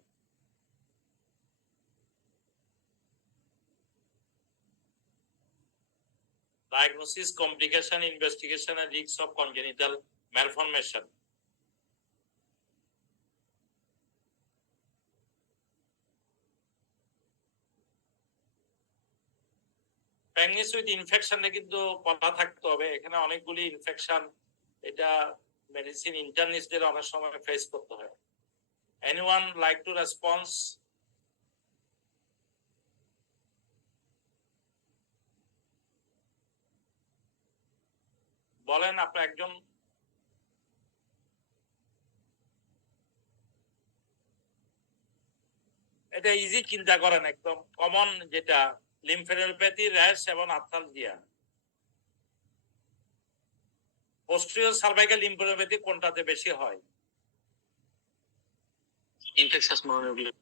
Diagnosis, complication, investigation and risks of congenital malformation. Pregnancy with ইনফেকশনে কিন্তু কথা থাকতে হবে। এখানে অনেকগুলি ইনফেকশন, এটা মেডিসিন ইন্টার্নিস্টদের অনেক সময় ফেস করতে হয়। Anyone like to response? বলেন আপনার একজন। এটা ইজি চিন্তা করেন, একদম কমন যেটা লিম্ফেডেনোপ্যাথি, র্যাশ এবং আর্থ্রালজিয়া। পোস্টেরিয়র সার্ভাইকাল লিম্ফেডেনোপ্যাথি কোনটাতে বেশি হয়? Infectious mononuclear.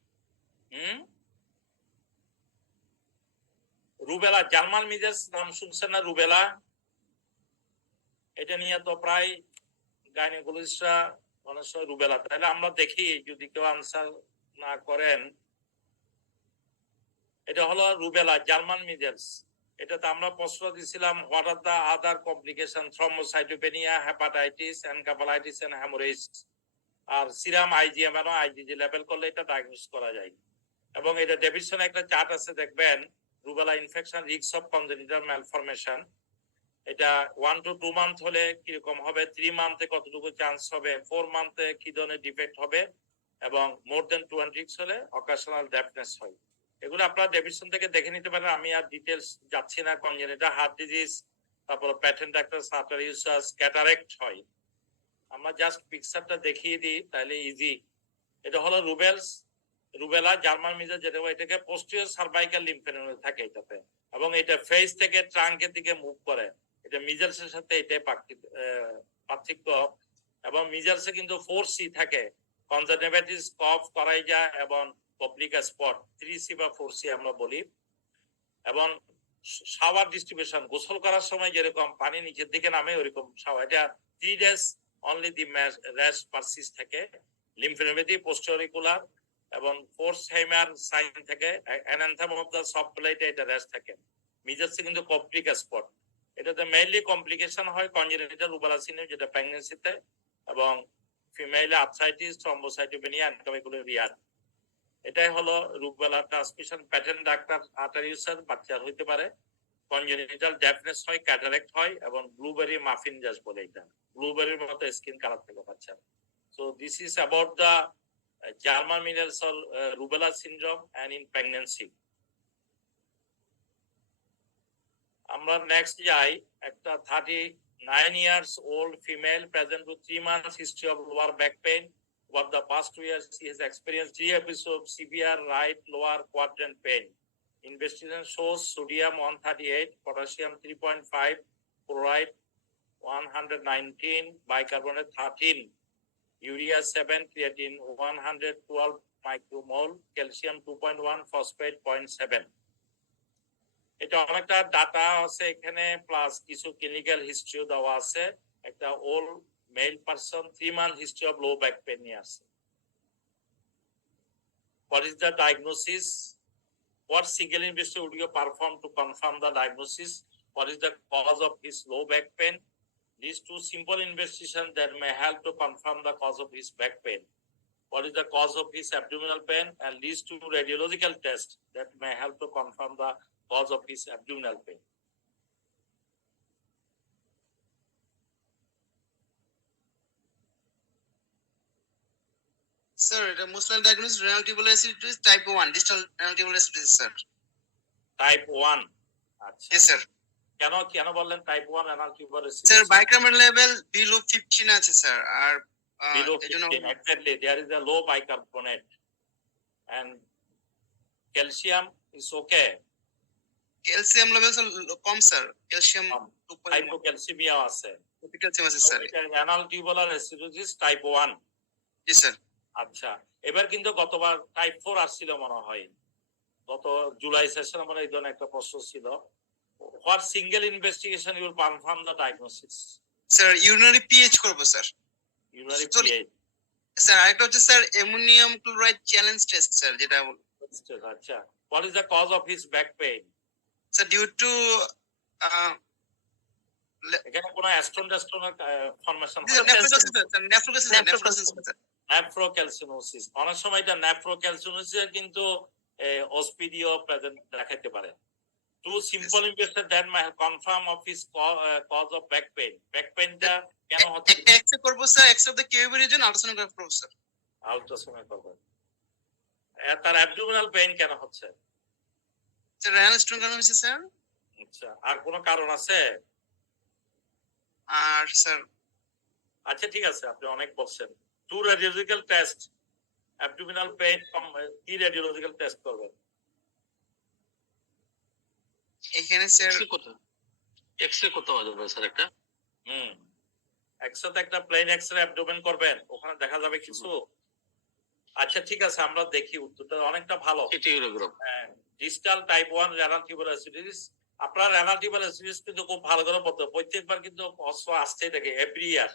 রুবেলা, জার্মান মিজেস নাম শুনছেন না? রুবেলা, এটা নিয়ে তো প্রায় গাইনোকোলজিস্টরা অনেক সময় রুবেলা। তাহলে আমরা দেখি যদি কেউ আনসার না করেন, এটা হলো রুবেলা, জার্মান মিজেলস। এটাতে আমরা প্রশ্ন দিয়েছিলাম what are the other complication, thrombocytopenia, hepatitis, encephalitis and haemorrhage. আর সিরাম আইজিএম এবং আইজিজি লেভেল করলে এটা ডায়াগনোস করা যায়। এবং এটা ডেভিশনে একটা চার্ট আছে, দেখবেন rubella infection risk of congenital malformation. এটা 1 to 2 মান্থ হলে কিরকম হবে, 3 মান্থে কতটুকু চান্স হবে, 4 মান্থে কি ধরনের ডিফেক্ট হবে, এবং মোর দেন 20 হলে অকেশনাল ডেফনেস হয়। এগুলো আপনারা ডেভিশন থেকে দেখে নিতে পারেন, আমি আর ডিটেলস যাচ্ছি না। কনজেনিটাল হার্ট ডিজিজ, তারপর প্যাটেন্ট ডাক্তার সার্টারিউসাস, ক্যাটারেক্ট হয়। আমরা জাস্ট পিকচারটা দেখিয়ে দিই তাহলে ইজি। এটা হলো রুবেলা, জার্মান মিজেল, যেটা এটাকে পোস্টেরিয়র সার্ভাইকাল লিম্ফেডেনোপ্যাথি থাকে এটাতে, এবং এটা ফেস থেকে ট্রাঙ্কের দিকে মুভ করে। এটা মিজেলসের সাথে এটাই পার্থক্য। এবং মিজেলসে কিন্তু 4C থাকে, কনজারভেটিস, কফ, করাইজা এবং পবলিকা স্পট, 3C বা 4C আমরা বলি। এবং শাওয়ার ডিস্ট্রিবিউশন, গোসল করার সময় যেরকম পানি নিচের দিকে নামে ওইরকম শাওয়ার। এটা 3 days only the rash persist থাকে। লিম্ফেডেনোপ্যাথি পোস্টেরিকুলার এবং ফোর্সহাইমার সাইন থেকে অ্যানান্থাম অফ দ্য সফট প্লেটে এটা র্যাশ থাকে। মিজেলসে কিন্তু পবলিকা স্পট। এটাতে মেইনলি কমপ্লিকেশন হয় কনজেনিটাল রুবেলা সিনড্রোম, যেটা প্রেগন্যান্সিতে, এবং ফিমেইলে আর্থ্রাইটিস, থ্রম্বোসাইটোপেনিয়া, এনকেফালাইটিস। এটাই হলো রুবেলা ট্রান্সমিশন। প্যাটেন্ট ডাক্তার আর্টারিউসাস বাচ্চার হইতে পারে, কনজেনিটাল ডেফনেস হয়, ক্যাটারেক্ট হয়, এবং ব্লুবেরি মাফিন জাস্ট বলে, এটা ব্লুবেরির মতো স্কিন কালার থেকে বাচ্চা। So this is about the German mineral cell rubella syndrome and in pregnancy. আমরা নেক্সট যাই একটা 39 years old female present with 3 months history of lower back pain. Over the past 2 years, she has experienced 3 episodes of severe right lower quadrant pain. Investigation shows sodium 138, potassium 3.5, chloride 119, bicarbonate 13, urea 7, creatine 112 micromole, calcium 2.1, phosphate 0.7. এটা অনেকটা data আছে এখানে plus কিছু clinical হিস্ট্রিও দেওয়া আছে একটা old male person 3 month history of low back pain নিয়ে আসছে what is the diagnosis what single investigation would you perform to confirm the diagnosis what is the cause of his low back pain these two simple investigations that may help to confirm the cause of his back pain what is the cause of his abdominal pain and these two radiological tests that may help to confirm the cause of his abdominal pain. Sir, the Muslim diagnosis renal tubular acidosis type 1, distal renal tubular acidosis, sir. Type 1. আচ্ছা Yes, sir. কেন বললেন type 1 renal tubular Sir, bicarbonate level below 15 আছে sir R below 15 exactly there is a low bicarbonate and calcium is okay calcium level com sir calcium 2.1 hypocalcemia আছে calcium আছে sir renal tubular acidosis type 1 জি sir আচ্ছা এবার কিন্তু গতবার type 4 আসছিল মনে হয় গত জুলাই সেশনে মানে এই ধরনের একটা প্রশ্ন ছিল what single investigation will confirm the diagnosis sir urinary pH করব sir urinary Sorry. pH sir আরেকটা হচ্ছে sir ammonium chloride challenge test sir যেটা আচ্ছা what is the cause of his back pain sir due to এখানে কোনো অ্যাস্ট্রোডাস্ট্রোনের formation nephrocalcinosis অনেক সময় এটা নেফ্রোক্যালসিনোসিস কিন্তু অস্পিডিও প্রেজেন্ট দেখাতে পারে to simple investor then my confirm of his cause of back pain back পেইনটা কেন হচ্ছে একটা এক্সরে করব sir X ray of the KUB region ultrasonograph করব স্যার আল্ট্রাসাউন্ড করবেন তার অ্যাবডোমিনাল পেইন কেন হচ্ছে স্যার রেনাল স্টোন কেন হচ্ছে স্যার আচ্ছা আর কোনো কারণ আছে আর স্যার আচ্ছা ঠিক আছে আপনি অনেক বলছেন to radiological test abdominal pain কি রেডিওলজিক্যাল টেস্ট করবেন এখানে স্যার এক্সরে করতে হবে স্যার একটা একসাথে একটা প্লেন এক্সরে অ্যাবডোমেন করবেন ওখানে দেখা যাবে কিছু আচ্ছা ঠিক আছে আমরা দেখি উত্তরটা অনেকটা ভালো distal type 1 renal tubular acidosis আপনার রেনাল টিউবুলার অ্যাসিডোসিস কিন্তু খুব ভালো করে বলতে প্রত্যেকবার কিন্তু অস্ত্র আসতেই থাকে এভরি ইয়ার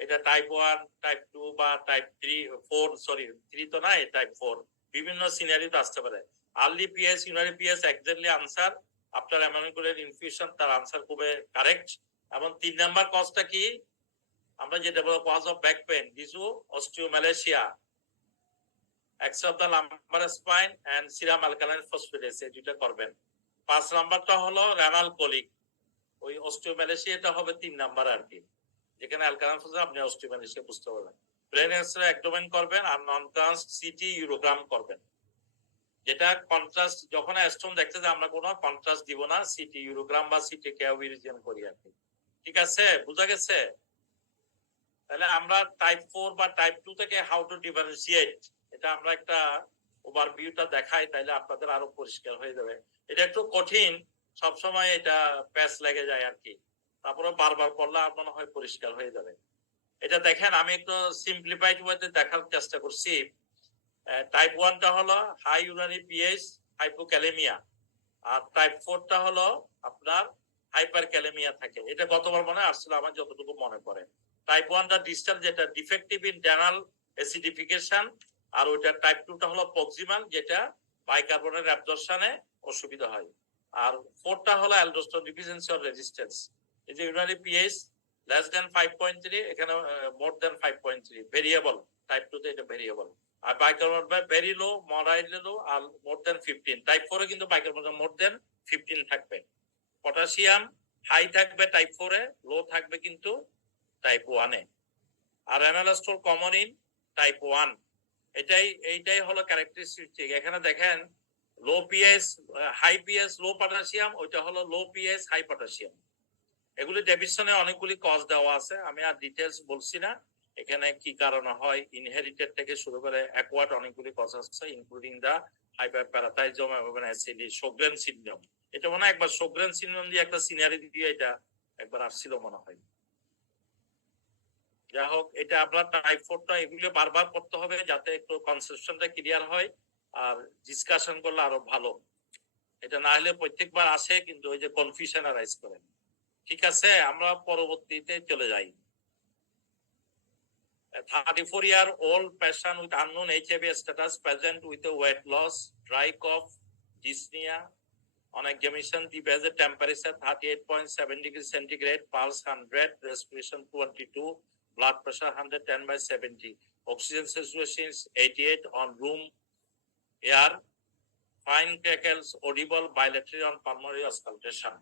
এটা টাইপ 1 টাইপ 2 বা টাইপ 3 4 সরি 3 তো না টাইপ 4 বিভিন্ন সিনারিতে আসতে পারে early PS urinary PS exactly answer আপনার অ্যামাইনোকুলের ইনফিউশন তার আনসার খুবই কারেক্ট এবং 3 নাম্বার কজটা কি আমরা যেটা বলবো কজ অফ ব্যাক পেইন ডিজু osteomalacia extra of the lumbar spine and serum alkaline phosphatase এই দুটো করবেন 5 নাম্বারটা হলো রেনাল কোলিক ওই অস্টিওম্যালেশিয়াটা হবে 3 নাম্বার আর কি যেখানে অ্যালকালাইন ফসফেট আপনি অস্টিওম্যালেশিয়া বুঝতে পারবেন ব্রেন এক্সরে একডোমেন করবেন আর নন ট্রান্স সিটি ইউরোগ্রাম করবেন যেটা কন্ট্রাস্ট যখন স্টোন দেখতে যে আমরা কোনো কন্ট্রাস্ট দিব না সিটি ইউরোগ্রাম বা সিটি কেওবি রিজন করি আর কি ঠিক আছে বুঝা গেছে তাহলে আমরা টাইপ 4 বা টাইপ 2 থেকে হাউ টু ডিফারেন্সিয়েট এটা আমরা একটা ওভারভিউটা দেখাই তাহলে আপনাদের আরো পরিষ্কার হয়ে যাবে এটা একটু কঠিন সব সময় এটা প্যাচ লেগে যায় আর কি তারপরে বারবার পড়লে আর মনে হয় পরিষ্কার হয়ে যাবে এটা দেখেন আমি একটু সিম্পলিফাইড ওয়েতে দেখার চেষ্টা করছি টাইপ 1 টা হলো হাই ইউরিনারি পিএইচ হাইপোক্যালেমিয়া আর টাইপ 4 টা হলো আপনার হাইপারক্যালেমিয়া থাকে এটা গতবার মনে আসছিল আমার যতটুকু মনে পড়ে টাইপ 1 টা ডিস্টাল যেটা ডিফেক্টিভ ইন রেনাল অ্যাসিডিফিকেশন আর ওইটা টাইপ 2 টা হলো প্রক্সিমাল যেটা বাইকার্বনেট অ্যাবজর্পশনে অসুবিধা হয় আর 4 টা হলো অ্যালডোস্টেরন ডিফিসিয়েন্সি অর রেজিস্ট্যান্স এই যে ইউরিনারি পিএইচ লেস দ্যান 5.3 এখানে মোর দ্যান 5.3 ভেরিয়েবল টাইপ 2 তে এটা ভেরিয়েবল আর bicarbonate very low moderately low আর মোর দ্যান 15 টাইপ 4 এ কিন্তু বাইকার্বনেট মোর দ্যান 15 থাকবে পটাশিয়াম হাই থাকবে টাইপ 4 এ লো থাকবে কিন্তু টাইপ 1 এ আর renal stone common in type 1 এইটাই হলো ক্যারেক্টারিস্টিক। এখানে দেখেন low pH, high pH, low potassium, ওইটা হলো লো পিএস, হাই পটাশিয়াম। এগুলি ডেভিশনে অনেকগুলি কজ দেওয়া আছে, আমি আর ডিটেলস বলছি না। এখানে কি কারণে হয়, ইনহেরিটেড থেকে শুরু করে অ্যাকোয়ার্ড অনেকগুলি কজ আছে, ইনক্লুডিং দা হাইপারপ্যারাথাইজম এবং শোগ্রেন সিনড্রোম। এটা মনে হয় একবার শোগ্রেন সিনড্রোম দিয়ে একটা সিনারি দিয়ে এটা একবার আসছিল মনে হয়। যাই হোক, এটা আপনার টাইপ 4টা এগুলো বারবার করতে হবে যাতে একটু কনসেপশনটা ক্লিয়ার হয়, আর ডিসকাশন করলে আরো ভালো। এটা না হলে প্রত্যেকবার আসে কিন্তু ওই যে কনফিউশন রাইজ করে। ঠিক আছে, আমরা পরবর্তীতে চলে যাই। 34-year-old patient with unknown HIV status present with a weight loss, dry cough, dyspnea. On examination, the basal temperature 38.7 degrees centigrade, pulse 100, respiration 22, blood pressure 110/70. Oxygen saturation is 88 on room air. Fine crackles audible bilateral on pulmonary auscultation.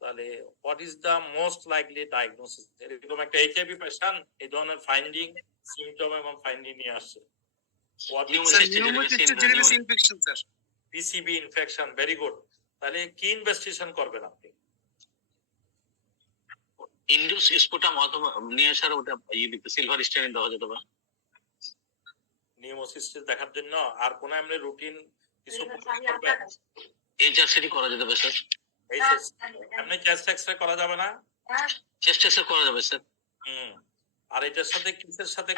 তাহলে what is the most likely diagnosis? এরকম একটা HIV patient এই ধরনের finding, symptom এবং finding নিয়ে আসছে। What is infection sir? PCB infection, very good. তাহলে কি ইনভেস্টিগেশন করবেন আপনি? ইন্ডিউস স্পুটাম অথবা নিয়ে আসার ওটা দিতে সিলভার স্টেইন দেওয়া যেতে পারে নিউমোসিস্টিস দেখার জন্য। আর কোন এমনি রুটিন কিছু করবেন? এইচআরসিটি করা যেতে পারে স্যার। এমনি চেস্ট এক্সরে করা যাবে না? চেস্ট এক্সরে করা যাবে স্যার। আর এটার সাথে কিসের সাথে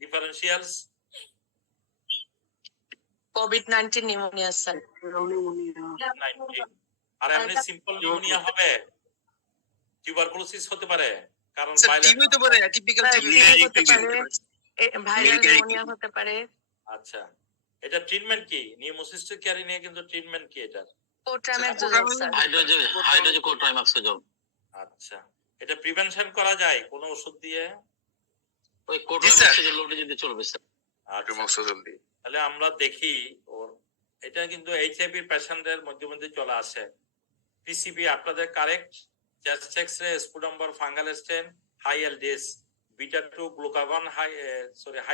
ডিফারেন্সিয়ালস? COVID-19 pneumonia sir. আর এমনি সিম্পল নিউমোনিয়া হবে, টিউবারকুলোসিস হতে পারে, কারণ টিবি হতে পারে, টিপিক্যাল টিবি হতে পারে, ভাইরাল নিউমোনিয়া হতে পারে। আচ্ছা, এটা ট্রিটমেন্ট কি? নিউমোসিস্টিক ক্যারি নিয়ে কিন্তু ট্রিটমেন্ট কি এটা? কোট্রামেক্সোজল স্যার। হাইড্রোজেকোট্রাইমাক্সোজল। আচ্ছা, এটা প্রিভেনশন করা যায় কোন ওষুধ দিয়ে? ওই কোট্রামেক্সোজল ওটা যদি চলবে স্যার। আচ্ছা, তাহলে আমরা দেখি ওর, এটা কিন্তু এইচআইভি পেশেন্টদের মধ্যে মধ্যে চলে আসে। পিসিবি আপনাদের কারেক্ট, চেস্ট এক্সরে, স্পুটাম্বার, fungal stain, high LDS, beta 2 glucagon, high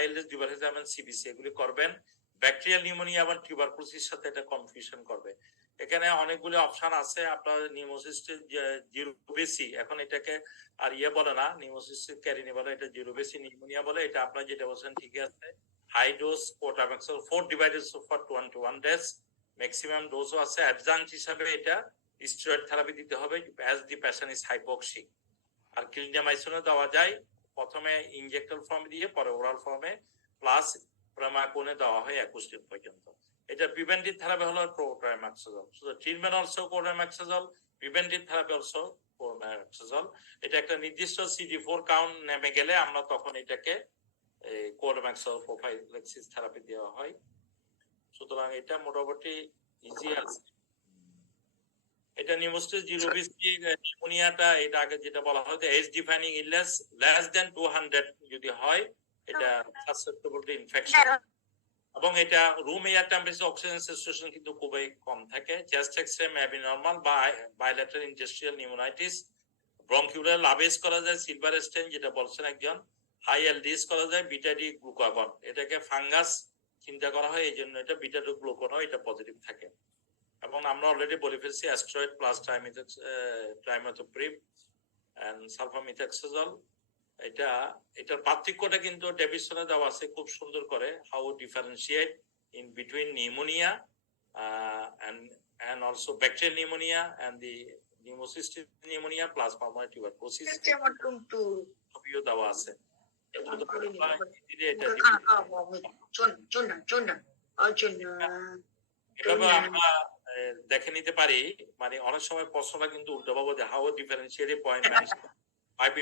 LDS, ডিভারসিজম এন্ড সিবিসি এগুলি করবেন। ব্যাকটেরিয়াল নিউমোনিয়া এবং টিউবারকুলোসিস সাথে এটা কনফিউশন করবে। এখানে অনেকগুলো অপশন আছে। আপনার নিউমোসিস্টিস জিরোবেসি, এখন এটাকে আর বলে না, নিউমোসিস্টিস ক্যারিনি বলে, এটা জিরোবেসি নিউমোনিয়া বলে। এটা আপনার যেটা বলছেন ঠিক আছে। High dose cotrimoxazole 4 divided for 21 days, maximum ডোজও আছে। অ্যাডজাঙ্ক্ট হিসাবে এটা স্টেরয়েড থেরাপি দিতে হবে as the patient is hypoxic. আর ক্লিন্ডামাইসিনও দেওয়া যায়, প্রথমে ইনজেক্টর ফর্মে দিয়ে পরে ওরাল ফর্মে, প্লাস প্রামাকোনে দেওয়া হয় 21 দিন পর্যন্ত। এটা প্রিভেন্টিভ থেরাপি হলো cotrimoxazole. So treatment also cotrimoxazole, preventive therapy also cotrimoxazole. এটা একটা নির্দিষ্ট CD4 কাউন্ট নেমে গেলে আমরা তখন এটাকে কোট্রাইমাক্সোজল প্রোফাইলাক্সিস থেরাপি দেওয়া হয়। সুতরাং এটা মোটামুটি ইজি আছে। এটা নিউমোসিস্টিস জিরোবেসি নিউমোনিয়াটা, এটা আগে যেটা বলা হয় as defining illness less than 200 যদি হয়, এটা সাসসেপ্টেবল টু ইনফেকশন। এবং এটা room air temperature, oxygen saturation কিন্তু খুবই কম থাকে। Chest X ray may be normal বা bilateral interstitial pneumonitis. Bronchoalveolar lavage করা যায়, সিলভার স্টেন যেটা বলছেন একজন, হাই এলডিএস করা যায়, বিটা ডি গ্লুকাগন। এটাকে ফাঙ্গাস চিন্তা করা হয়, এই জন্য এটা বিটা ডি গ্লুকাগন এটা পজিটিভ থাকে। এবং আমরা অলরেডি বলে ফেলছি অ্যাস্টেরয়েড প্লাস ট্রাইমেথোপ্রিম এন্ড সালফামিথাক্সোজল। এটার পার্থক্যটা কিন্তু ডেভিশনে দেওয়া আছে খুব সুন্দর করে, how differentiate in between pneumonia and also bacterial pneumonia and the pneumocystis pneumonia plus pulmonary tuberculosis সবই দেওয়া আছে। এভাবে আমরা দেখে নিতে পারি। মানে অনেক সময় প্রশ্নটা কিন্তু উল্টোভাবে যে how differentiate point management, 5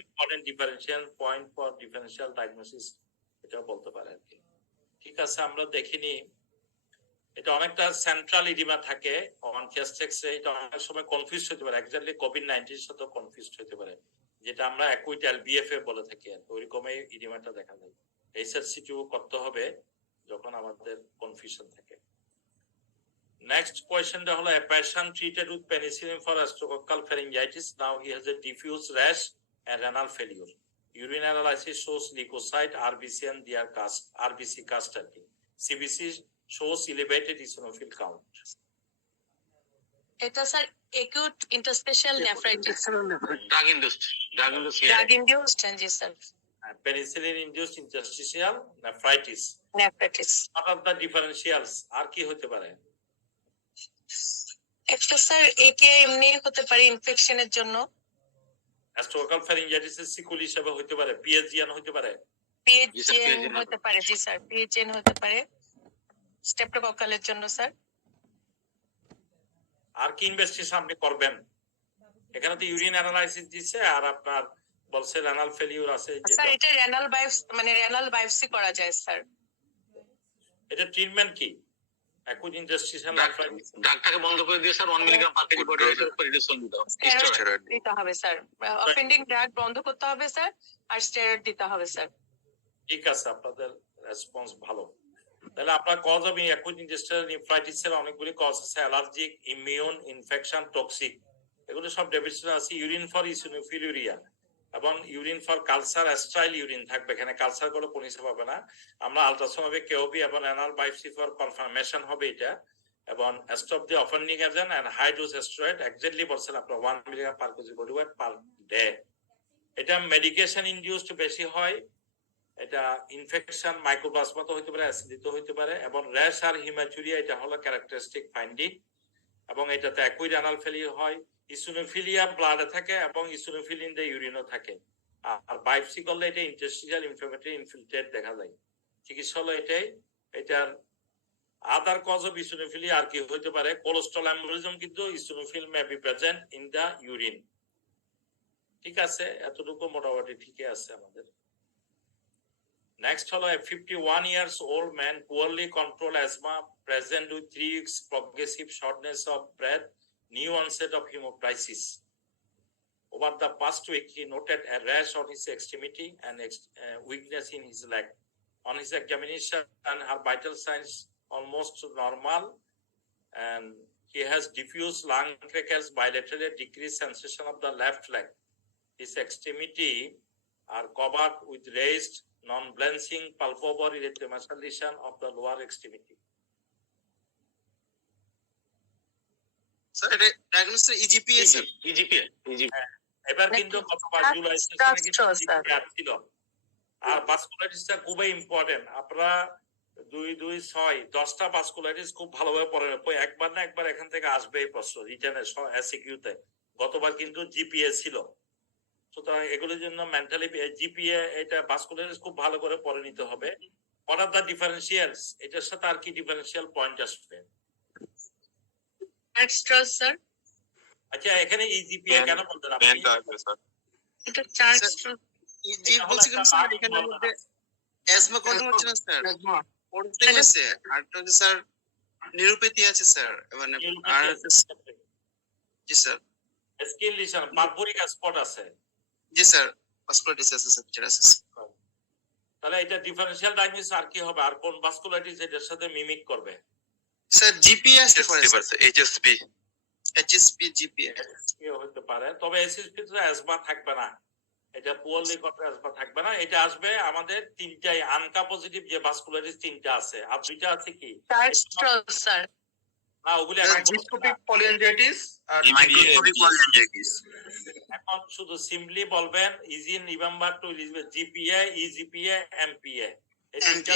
important differential point for differential diagnosis, এটা বলতে পারে আর কি। ঠিক আছে, আমরা দেখিনি। এটা অনেকটা সেন্ট্রাল ইডিমা থাকে অন চেস্ট এক্সরে। এটা অনেক সময় কনফিউজ হতে পারে, এক্স্যাক্টলি কোভিড-19 এর সাথে কনফিউজ হতে পারে, যেটা আমরা অ্যাকুইট এলবিএফএ বলে থাকি। ওইরকমই ইডিমাটা দেখা যায়। এইচআরসিটি করতে হবে যখন আমাদের কনফিউশন থাকে। Next question হলো, a patient treated with penicillin for streptococcal pharyngitis. Now he has a diffuse rash and renal failure. urine analysis shows leukocyte, RBC and their cast, RBC cast আর কি। CBC shows elevated eosinophil count. এটা sir acute interstitial nephritis, drug induced drug induced, জি sir, Penicillin induced interstitial nephritis. nephritis। What are the differentials? আর কি হতে পারে? একটা sir একে এমনি হতে পারে ইনফেকশনের জন্য, Astrocal pharyngitis সিকুল হিসেবে হতে পারে, PSGN হতে পারে। PHN হতে পারে, জি স্যার, PHN হতে পারে স্ট্রেপ্টোকক্কালের জন্য স্যার। আর কি ইনভেস্টিগেশন আপনি করবেন? এখানে তো ইউরিন অ্যানালাইসিস দিচ্ছে আর আপনার বলছে রেনাল ফেলিউর আছে, স্যার এটা রেনাল বায়োপসি, মানে রেনাল বায়োপসি করা যায় স্যার। এটা ট্রিটমেন্ট কি? Acute interstitial nephritis. ডাক্তারকে বন্ধ করে দিয়ে sir 1 milligram per KG body reduction দিতে হবে, স্টেরয়েড দিতে হবে স্যার, অফেন্ডিং ড্রাগ বন্ধ করতে হবে স্যার, আর স্টেরয়েড দিতে হবে স্যার। ঠিক আছে, আপনাদের রেসপন্স ভালো। তাহলে আপনার cause of acute interstitial nephritis এর অনেকগুলি কজ আছে, অ্যালার্জিক, ইমিউন, ইনফেকশন, টক্সিক, এগুলো সব ডেফিসিয়েন্সি আছে। ইউরিন ফর ইসিনোফিলুরিয়া এবং ইউরিন ফর কালচার, অ্যাস্ট্রাইল ইউরিন থাকবে, এখানে কালচার করে কোনো হিসাব হবে না। আমরা আলট্রাসাউন্ড কেওবি এবং অ্যানাল বায়োপসি ফর কনফার্মেশন হবে এটা, এবং stop the offending agent and high dose steroid exactly বলছেন আপনার 1 milligram per KG body weight per day. এটা মেডিকেশন ইনডিউসড বেশি হয়, এটা ইনফেকশন মাইক্রোপ্লাজমা তো হতে পারে, অ্যাসিডিটি হতে পারে, এবং র্যাশ আর হিমাচুরিয়া এটা হলো ক্যারেক্টারিস্টিক ফাইন্ডিং, এবং এটাতে অ্যাকুইড অ্যানাল ফেলিউর হয়। ইসোনোফিলিয়া ব্লাডে থাকে এবং ইসোনোফিল ইন দ্য ইউরিনও থাকে। আর বায়োপসি করলে এটা ইন্টারস্টিশিয়াল ইনফ্লামেটরি ইনফিল্ট্রেট দেখা যায়। চিকিৎসা হলো এটাই। এটার আদার কজ অফ ইসোনোফিলিয়া আর কি হতে পারে? কোলেস্ট্রল এম্বোলিজম, কিন্তু eosinophil may be present in the urine. ঠিক আছে, এতটুকু মোটামুটি ঠিকই আছে আমাদের। নেক্সট হলো 51 years old man, poorly controlled asthma, present with 3 weeks progressive shortness of breath, new onset of hemoptysis. Over the past week, he noted a rash on his extremity and weakness in his leg. On his examination, and her vital signs almost normal, and he has diffuse lung crackles, bilaterally decreased sensation of the left leg. His extremity are covered with raised, non-blanching palpable erythema lesion of the lower extremity. Sir এটা diagnosis ইজিপিএ sir, এবার কিন্তু গতবার জুলাই ছিল। আর ভাস্কুলাইটিসটা খুবই important. আপনারা 2, 2, 6, 10টা vasculitis খুব ভালোভাবে পড়েন, একবার না একবার এখান থেকে আসবে এই প্রশ্ন রিটেনে এসিকিউতে। গতবার কিন্তু জিপিএ ছিল, সুতরাং এগুলোর জন্য মেন্টালি জিপিএ এটা ভাস্কুলাইটিস খুব ভালো করে পড়ে নিতে হবে। হোয়াট আর দ্য ডিফারেন্সিয়ালস, এটার সাথে আর কি ডিফারেন্সিয়াল পয়েন্ট আসবে? এক্সট্রা স্যার, আচ্ছা এখানে ইজিপিএ কেন বলতেন আপনি? এটা চার্জ জি বলছি কেন স্যার, এখানে মধ্যে অ্যাজমা কন্ট্রোল হচ্ছে না স্যার, পড়তে হয়েছে, আর তো স্যার নিউরোপ্যাথি আছে স্যার, মানে আর জি স্যার স্কিন লিশন, বারবরিক স্পট আছে। জি স্যার, ভাস্কুলাইটিস আছে স্যার, যেটা আছে। তাহলে এটা ডিফারেন্সিয়াল ডায়াগনোসিস আর কি হবে? আর কোন ভাস্কুলাইটিস এটার সাথে মিমিক করবে? স্যার জিপিএ আসতে পারে, এইচএসপি জিপিএ হতে পারে, তবে এসএসপি তে অ্যাজমা থাকবে না, এটা পুয়ারলি কন্ট্রোল অ্যাজমা থাকবে না। এটা আসবে আমাদের তিনটাই আনকা পজিটিভ যে ভাস্কুলাইটিস তিনটা আছে, আর দুইটা আছে কি স্যার, না ওগুলি এখন জিস্কোপিক পলিঅ্যাঞ্জাইটিস আর মাইক্রোস্কোপিক পলিঅ্যাঞ্জাইটিস। এখন শুধু সিম্পলি বলবেন easy remember to GPA, EGPA, MPA, এই তিনটা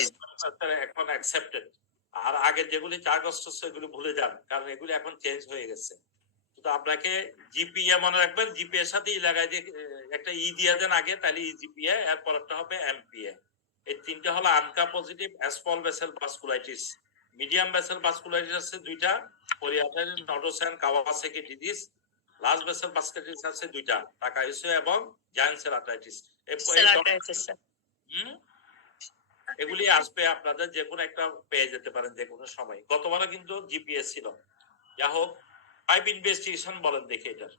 এখন অ্যাকসেপ্টেড। আর আগে যেগুলি 4 আগস্ট সেগুলো ভুলে যান, কারণ এগুলি এখন চেঞ্জ হয়ে গেছে। তো আপনাকে জিপিএ মনে রাখবেন, জিপিএ এর সাথে লাগাই দিয়ে একটা ই দিয়ে দেন আগে, তাহলে ইজিপিএ, এর পরেরটা হবে এমপিএ। এই তিনটা হলো ANCA positive small vessel vasculitis. Medium vessel vasculitis আছে দুইটা, কোরিয়াটাইটিস nodosa Kawasaki disease. Large vessel vasculitis আছে দুইটা, টাকাইসো এবং জায়ান্ট সেল আর্টাইটিস। এগুলি আসবে, আপনাদের যে কোনো একটা পেয়ে যেতে পারেন যে কোনো সময়। গতবারও কিন্তু জিপিএস ছিল। যা হোক, 5 ইনভেস্টিগেশন বলেন দেখি এটার।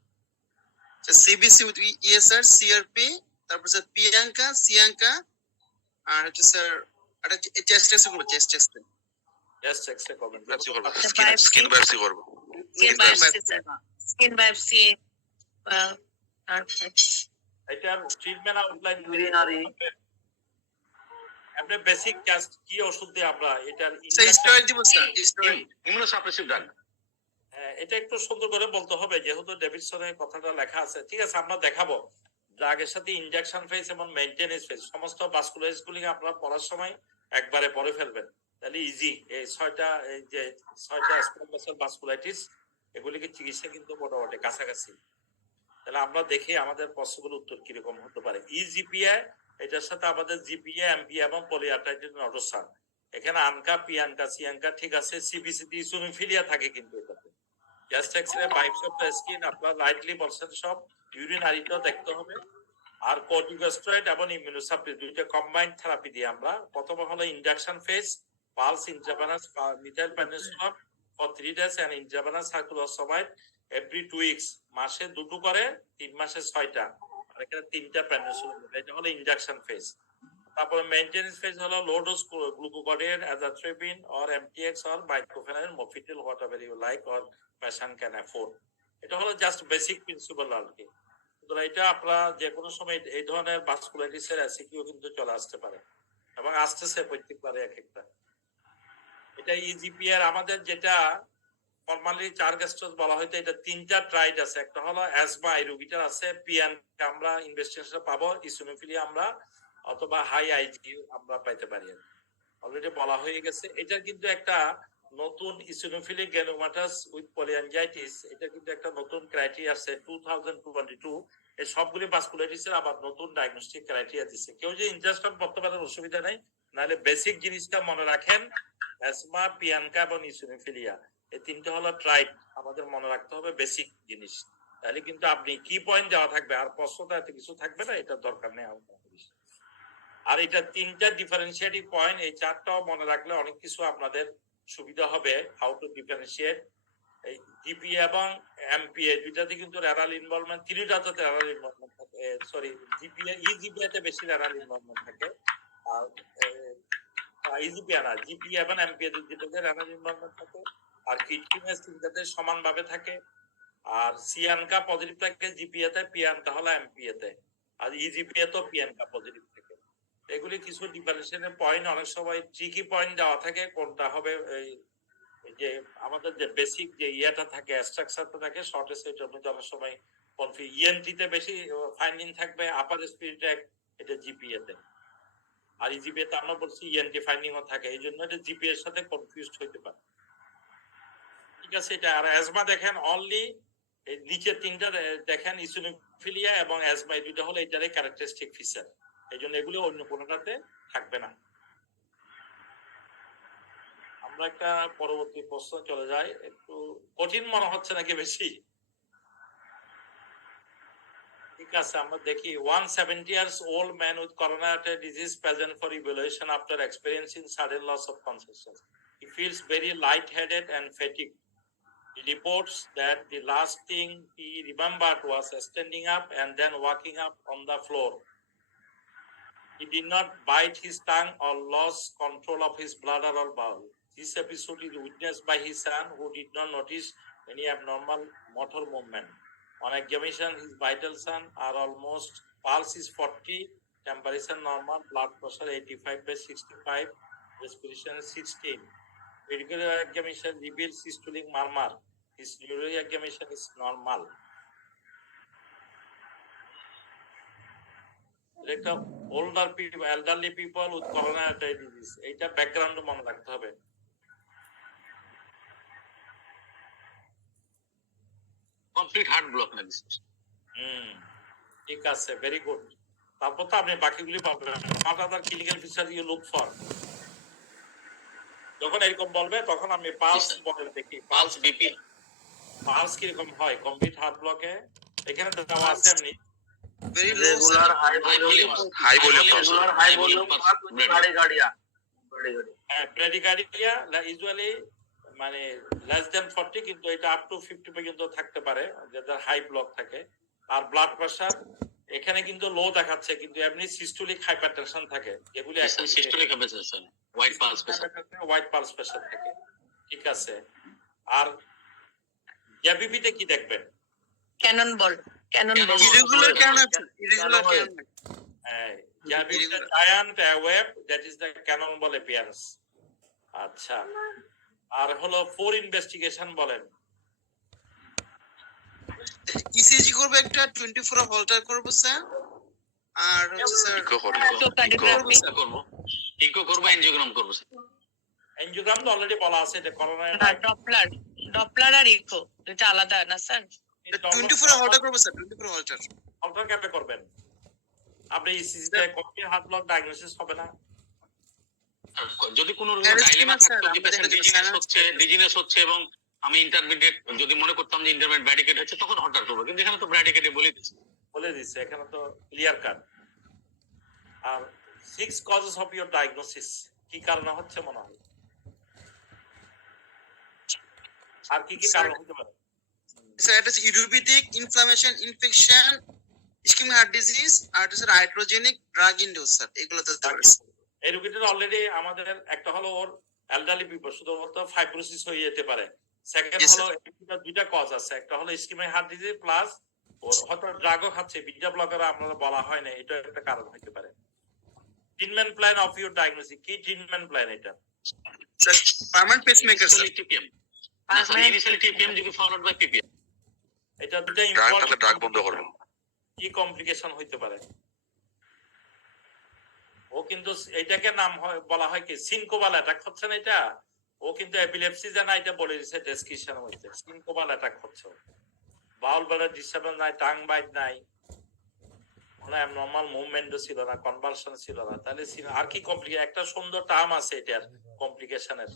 সিবিসি উইথ ইএসআর, সিআরপি, তারপর স্যার প্রিয়াঙ্কা, সিয়াঙ্কা, আর হচ্ছে স্যার একটা চেস্ট টেস্ট করব, চেস্ট টেস্ট করবেন, স্কিন বায়োপসি করব। স্কিন বায়োপসি এটার ট্রিটমেন্ট আউটলাইন আপনি বেসিক জাস্ট কি ওষুধ দিয়ে আমরা এটার স্টেরয়েড দিব স্যার, স্টেরয়েড। Immunosuppressive drug. এটা একটু সুন্দর করে বলতে হবে, যেহেতু ডেভিডসনের কথাটা লেখা আছে। ঠিক আছে, আমরা দেখাবো ড্রাগের সাথে ইনজেকশন ফেজ এবং মেইনটেনেন্স ফেজ সমস্ত ভাস্কুলারিটিস গুলি আপনারা পড়ার সময় একবারে পড়ে ফেলবেন, তাহলে ইজি। এই যে ছয়টা স্পেশাল ভাস্কুলাইটিস এগুলিকে চিকিৎসা কিন্তু মোটামুটি কাছাকাছি। তাহলে আমরা দেখি আমাদের পসিবল উত্তর কিরকম হতে পারে। ইজিপিএ, এটার সাথে আমাদের জিপিএ, এমপিএ এবং পলিআর্টাইটিস নোডোসা, এখানে আনকা, পিয়ানকা, সিয়ানকা, ঠিক আছে। সিবিসিটি, ইসোনোফিলিয়া থাকে কিন্তু এটাতে। Chest X ray, biopsy of the skin, আপনারা রাইটলি বলছেন সব। ইউরিনারিটাও দেখতে হবে। আর কর্টিকোস্টেরয়েড এবং ইমিউনোসাপ্রেসিভ দুইটা কম্বাইন্ড থেরাপি দিয়ে আমরা প্রথমে হলো induction phase, pulse intravenous methyl penicillin for 3 days and intravenous cyclophosphamide every 2 weeks, মাসে 2টো করে 3 মাসে 6টা, আর এখানে 3টা পেনিসিলিন। এটা হলো ইন্ডাকশন ফেজ। তারপরে মেইনটেনেন্স ফেজ হলো low dose glucocorticoid, azathioprine or MTX or mycophenolate, mofetil, whatever you like or patient can afford. এটা হলো জাস্ট বেসিক প্রিন্সিপাল আর কি। সুতরাং এটা আপনারা যে কোনো সময় এই ধরনের ভাস্কুলাইটিসের এসিকিউ কিন্তু চলে আসতে পারে এবং আসতেছে প্রত্যেকবারে এক একটা। এটা ইজিপিআর আমাদের যেটা ফর্মালি 4 গ্যাস্ট্রোস বলা হয়তো, এটা 3টা ট্রাইড আছে। একটা হলো অ্যাজমা, এই রোগীটার আছে। পিয়ান আমরা ইনভেস্টিগেশন পাবো, ইসোনোফিলিয়া আমরা অথবা হাই আইজি আমরা পাইতে পারি, অলরেডি বলা হয়ে গেছে। এটা কিন্তু একটা নতুন ইসোনোফিলিক গ্যানোমাটাস উইথ পলিঅ্যাঞ্জাইটিস, এটা কিন্তু একটা নতুন ক্রাইটেরিয়া আছে 2022। এই সবগুলি ভাস্কুলাইটিসের আবার নতুন ডায়াগনস্টিক ক্রাইটেরিয়া দিচ্ছে। কেউ যে ইনজাস্টন করতে পারেন অসুবিধা নাই, নাহলে বেসিক জিনিসটা মনে রাখেন, অ্যাজমা, পিয়ানকা এবং ইসোনোফিলিয়া, এই 3টা হলো ট্রাইড, আমাদের মনে রাখতে হবে বেসিক জিনিস। তাহলে কিন্তু আপনি কি পয়েন্ট দেওয়া থাকবে আর প্রশ্নটা এত কিছু থাকবে না, এটা দরকার নেই আমার। আর এটা 3টা ডিফারেন্সিয়েটিং পয়েন্ট, এই 4টাও মনে রাখলে অনেক কিছু আপনাদের সুবিধা হবে। হাউ টু ডিফারেন্সিয়েট এই জিপিএ এবং এমপিএ দুইটাতে কিন্তু রেনাল ইনভলভমেন্ট, 3টাতে রেনাল ইনভলভমেন্ট থাকে। সরি, জিপিএ ইজিপিএ তে বেশি রেনাল ইনভলভমেন্ট থাকে, আর ইজিপিএ না, জিপিএ এবং এমপিএ দুইটাতে রেনাল ইনভলভমেন্ট থাকে। আর কিডনিনেস 3টাতে সমানভাবে থাকে। আর সিয়ানকা পজিটিভ থাকে জিপিএ তে, পিয়ানকা হলো এমপিএ তে, আর ইজিপিএ তো পিয়ানকা পজিটিভ থাকে। এগুলি কিছু ডিফারেন্সিয়েশনের পয়েন্ট, অনেক সময় ট্রিকি পয়েন্ট দেওয়া থাকে কোনটা হবে। এই যে আমাদের যে বেসিক যে ইয়েটা থাকে, স্ট্রাকচারটা থাকে, শর্ট এর মধ্যে অনেক সময় কনফিউজ। ইএনটি তে বেশি ফাইন্ডিং থাকবে, আপার স্পিরিট এটা জিপিএ তে, আর ইজিপিএ তে আমরা বলছি ইএনটি ফাইন্ডিং ও থাকে, এই জন্য এটা জিপিএ এর সাথে কনফিউজড হইতে পারে। ঠিক আছে, এটা। আর অ্যাজমা দেখেন অনলি এই নিচে 3টা দেখেন, ইসোনোফিলিয়া এবং অ্যাজমা, এই দুইটা হলো এটারই ক্যারেক্টারিস্টিক ফিচার, এই জন্য এগুলো অন্য কোনোটাতে থাকবে না। আমরা একটা পরবর্তী প্রশ্ন চলে যাই। একটু কঠিন মনে হচ্ছে নাকি বেশি? ঠিক আছে, আমরা দেখি। 170 years old man with coronary disease present for evaluation after experiencing sudden loss of consciousness. He feels very lightheaded and fatigued. He reports that the last thing he remembered was standing up and then walking up on the floor. He did not bite his tongue or lost control of his bladder or bowel. This episode is witnessed by his son, who did not notice any abnormal motor movement. On examination, his vitals are almost, pulse is 40, temperature normal, blood pressure 85/65, respiration 16. Medical examination reveals systolic murmur. His neuro examination is normal. একটা elderly people with coronary disease, এইটা background মনে রাখতে হবে। Complete heart block না বিশেষ। ঠিক আছে, very good. তারপর তো আপনি বাকিগুলি পাবেন। what other clinical feature you look for? যখন এরকম বলবে তখন আমি পালস বলে দেখি, পালস বিপি, পালস কিরকম হয় কমপ্লিট হার্ট ব্লকে। এখানে দেওয়া আছে এমনি very low sir, high volume bradycardia usually মানে লেস দেন 40, কিন্তু এটা আপ টু 50 পর্যন্ত থাকতে পারে যাদের হাই ব্লক থাকে। আর ব্লাড প্রেসার এখানে কিন্তু লো দেখাচ্ছে, কিন্তু এমনি সিস্টোলিক হাইপারটেনশন থাকে, যেগুলি systolic hypertension, white pulse pressure থাকে। ঠিক আছে। আর এবিপিতে কি দেখবেন? ক্যানন বল, ক্যানন ইরেগুলার কেন আছে? ইরেগুলার কেন? Having the giant web, that is the cannonball appearance. আচ্ছা, আর হলো ফোর ইনভেস্টিগেশন বলেন। ইসিজি করব একটা 24 হল্টার করব স্যার, আর হচ্ছে স্যার ইকো করব, ইকো করব, এনজিওগ্রাম করব স্যার। এনজিওগ্রাম তো অলরেডি বলা আছে, এটা করোনা ডপলার আর ইকো দুটো আলাদা না স্যার? 24 হল্টার করব স্যার, 24 হল্টার। অল্টার ক্যাপে করবেন আপনি, ইসিজিতে কপি হার্ট ব্লক ডায়াগনোসিস হবে না। যদি কোনো ডাইলেমা থাকতো যে পেশেন্ট ডিজিনেস হচ্ছে এবং আমি ইন্টারমিডিয়েট যদি মনে করতাম যে ইন্টারমিডিয়েট ব্র্যাডিকেট হচ্ছে, তখন হঠাৎ করবো, কিন্তু এখানে তো ব্র্যাডিকেটে বলে দিচ্ছে এখানে তো ক্লিয়ার কাট। আর 6 কজেস অফ ইওর ডায়াগনোসিস কি কারণে হচ্ছে মনে হয়, আর কি কি কারণ হতে পারে স্যার? এটা হচ্ছে idiopathic inflammation, infection, ischaemic heart disease, আর হচ্ছে হাইড্রোজেনিক ড্রাগ ইনডিউস স্যার, এগুলো তো এই রোগীটার অলরেডি আমাদের একটা হলো ওর এলডারলি পিপল, শুধুমাত্র ফাইব্রোসিস হয়ে যেতে পারে। সেকেন্ড হলো দুইটা কজ আছে, একটা হলো ইসকেমিক হার্ট ডিজিজ প্লাস ওর হয়তো ড্রাগও খাচ্ছে, বিটা ব্লকার আমরা বলা হয় না, এটা একটা কারণ হতে পারে। Treatment plan of your diagnosis কি? ট্রিটমেন্ট প্ল্যান এটা sir permanent pacemaker sir, TPM, initially TPM যদি ফলোড বাই পিপিএম। এটা দুটো ইম্পর্টেন্ট। ড্রাগ বন্ধ করব, কি কমপ্লিকেশন হইতে পারে? ও কিন্তু এইটাকে নাম বলা হয় কি সিনকোবাল অ্যাটাক হচ্ছে না এটা, ও কিন্তু এপিলেপসি জানা, এটা বলে দিয়েছে ডেসক্রিপশনের মধ্যে, সিনকোবাল অ্যাটাক হচ্ছে। বাউল ব্লাডার ডিস্টারবেন্স নাই, টাং বাইট নাই, মানে অ্যাবনরমাল মুভমেন্টও ছিল না, কনভালশন ছিল না, তাহলে আর কি কমপ্লিকেশন? একটা সুন্দর টার্ম আছে এটার কমপ্লিকেশনের,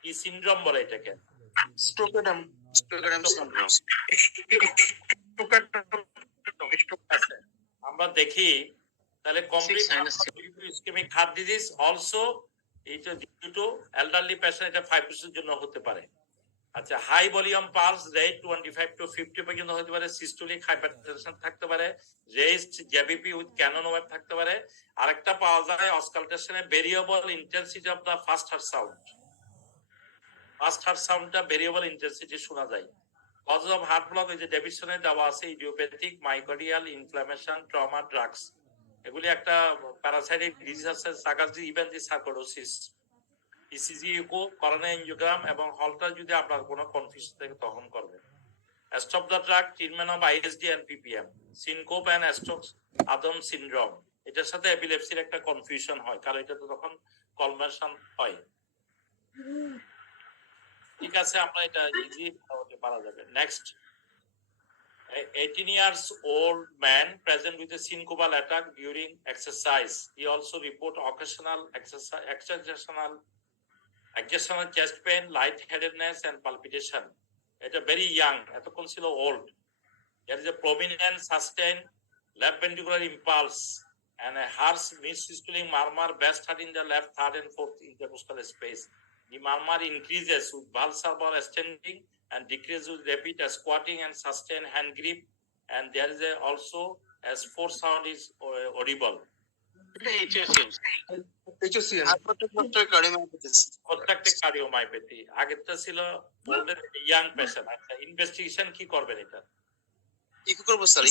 কি সিনড্রোম বলে এটাকে? Stokes Adams syndrome. আমরা দেখি তাহলে complete ischaemic heart disease also এটা ডিউ টু এলডারলি পেশেন্ট, এটা ফাইব্রোসিসের জন্য হতে পারে। আচ্ছা, high volume pulse rate 25 to 50 পর্যন্ত হতে পারে, সিস্টোলিক হাইপারটেনশন থাকতে পারে, raised JVP with cannon wave থাকতে পারে। আরেকটা পাওয়া যায় অসকালটেশনে variable intensity of the first heart sound, first heart সাউন্ডটা ভেরিয়েবল ইন্টেন্সিটি শোনা যায়। কজ অফ হার্ট ব্লক এই যে ডেভিশনে দেওয়া আছে, idiopathic, myocardial, inflammation, trauma, drugs, এগুলি একটা প্যারাসাইটিক ডিজিজ আছে, সার্কাসি event the sarcoidosis. ECG, echo, coronary angiogram এবং হলটা যদি আপনার কোনো কনফিউশন থাকে তখন করবেন। Stop the drug, treatment of ISD and PPM, syncope and Stokes Adams syndrome, এটার সাথে এপিলেপসির একটা কনফিউশন হয়, কারণ এটা তো তখন কনভার্সন হয়। ঠিক আছে, আমরা এটা ইজি হতে পারা যাবে। Next, 18 years old man present with a syncopal attack during exercise. He also report occasional exertional chest pain, lightheadedness and palpitation. It's a very young, এতক্ষণ ছিল old. There is a prominent sustained left ventricular impulse and a harsh mid-systolic murmur best heard in the left third and fourth intercostal space. The murmur increases with valsalvar ascending and decreases with rapid squatting and sustained hand grip, and there is also as four sound is audible. Cardiomyopathy আগেরটা ছিল young patient. আচ্ছা, investigation কি করবেন? এটা echo করব sir,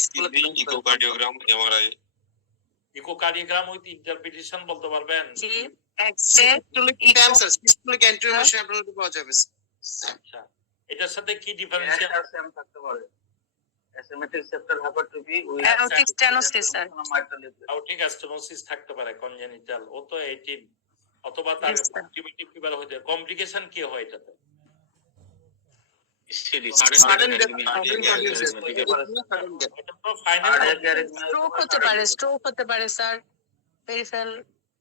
echocardiogram, MRI, echocardiogram with interpretation বলতে পারবেন? আচ্ছা, এটার সাথে কি ডিফারেন্সিয়েশন থাকতে পারে? Asymmetric septal hypertrophy with aortic stenosis, sir, aortic stenosis থাকতে পারে, কনজেনিটাল, ও তো 18, অথবা তার অ্যাক্টিভিটি ফিভার হতে। কমপ্লিকেশন কি হয় এটাতে? স্ট্রোক হতে পারে, স্ট্রোক হতে পারে স্যার, পেরিফেরাল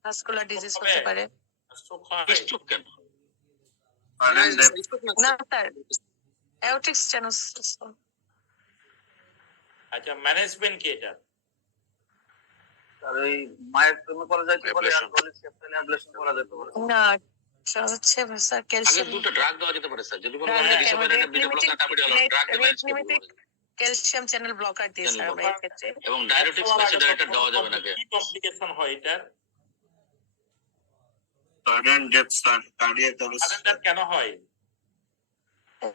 ভাস্কুলার ডিজিজ হতে পারে। স্ট্রোক হয়? স্ট্রোক কেন না স্যার, অ্যাওরটিক স্টেনোসিস। আচ্ছা, ম্যানেজমেন্ট কি এটা? স্যার ওই মায়োক্টোমি করা যাইতে পারে, অ্যালকোহলিক সেপ্টাল অ্যাবলেশন করা যেতে পারে। না, হচ্ছে স্যার ক্যালসিয়াম, আগে দুটো ড্রাগ দেওয়া যেতে পারে স্যার, যদি কোনো রিসেপ্টর বিটা ব্লকার টাপিডিয়াল ড্রাগ দেওয়া, ক্যালসিয়াম চ্যানেল ব্লকার দিয়ে স্যার আমরা এই ক্ষেত্রে, এবং ডায়াবেটিক্স প্যাসিডারেটর দেওয়া যাবে না। কি কমপ্লিকেশন হয় এটার? Sudden death sir, cardiac arrest. Sudden death কেন হয়?